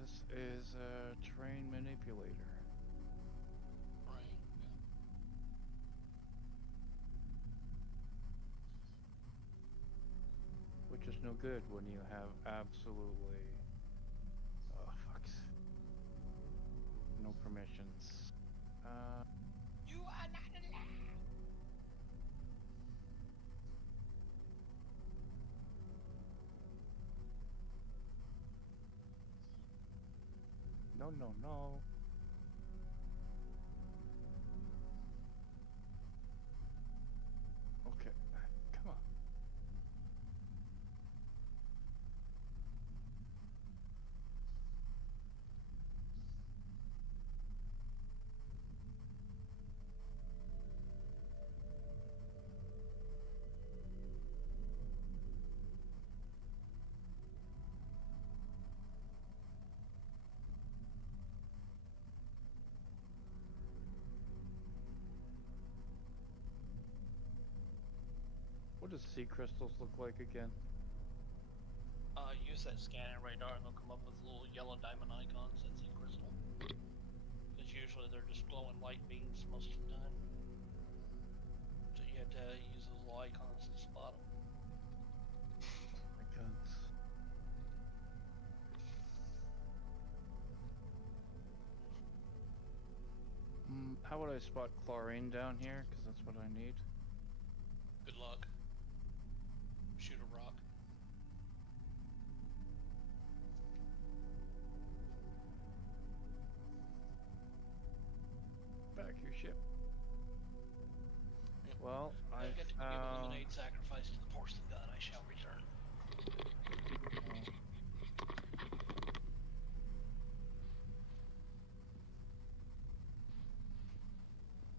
This is a train manipulator. Right. Which is no good when you have absolutely... Oh, fucks. No permissions. You are not allowed. No, no, no. Okay, come on. What does sea crystals look like again? Use that scanning radar and they'll come up with little yellow diamond icons. That's sea crystal. Because usually they're just glowing light beams most of the time. So you have to use those little icons to spot them. Icons. How would I spot chlorine down here? Because that's what I need. Good luck. Shoot a rock. Back your ship. Well, I Get to give found... eliminate sacrifice to the porcelain god. I shall return.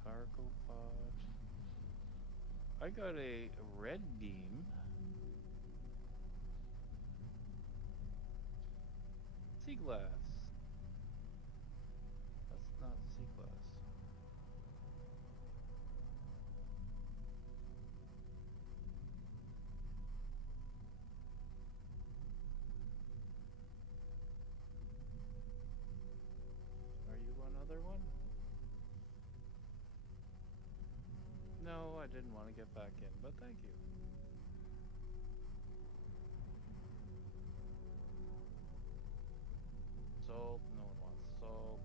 Cargo pod. I got a red beam. Sea glass. That's not sea glass. Are you another one? No, I didn't want to get back in, but thank you. Salt, no one wants salt.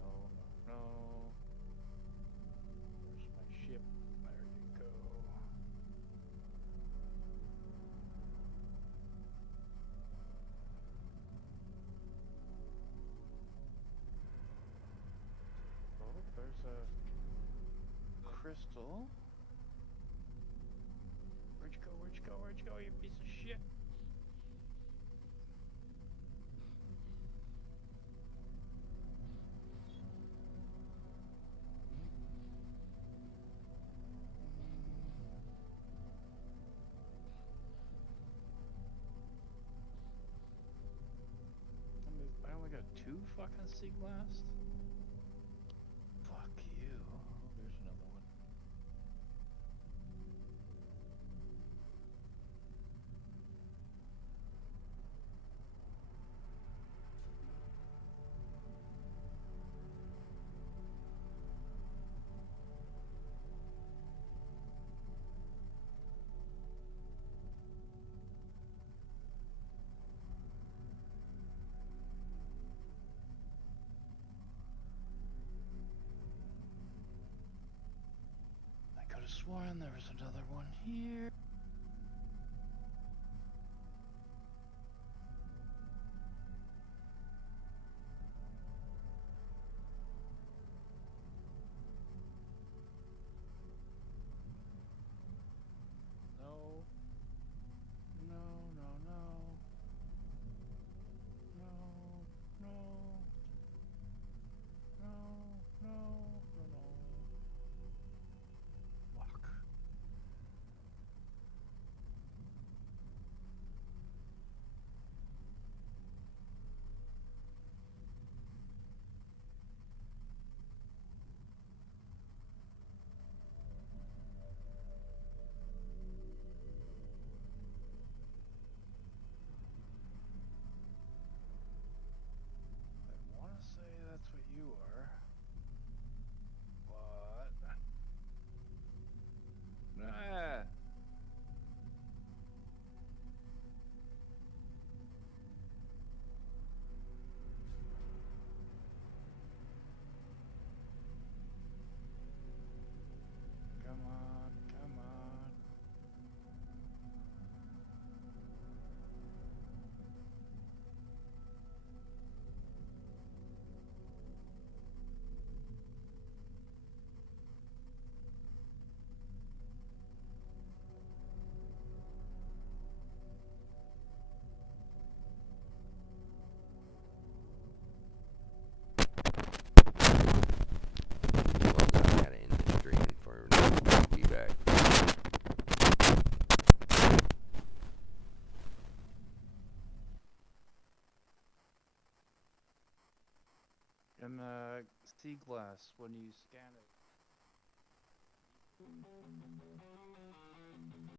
No, no, no. Where's my ship? There you go. Oh, there's a crystal. Where'd you go? Where'd you go? Where'd you go, you piece of shit? I only got 2 fucking sea glass? Fuck you. Oh, there's another one. have sworn there was another one here. No. No, no, no. No, no. No, no, no, no. Fuck. I want to say that's what you are, but ah. Come on, come on. Well, I gotta end the stream for now. Be back. In the sea glass, when you scan it,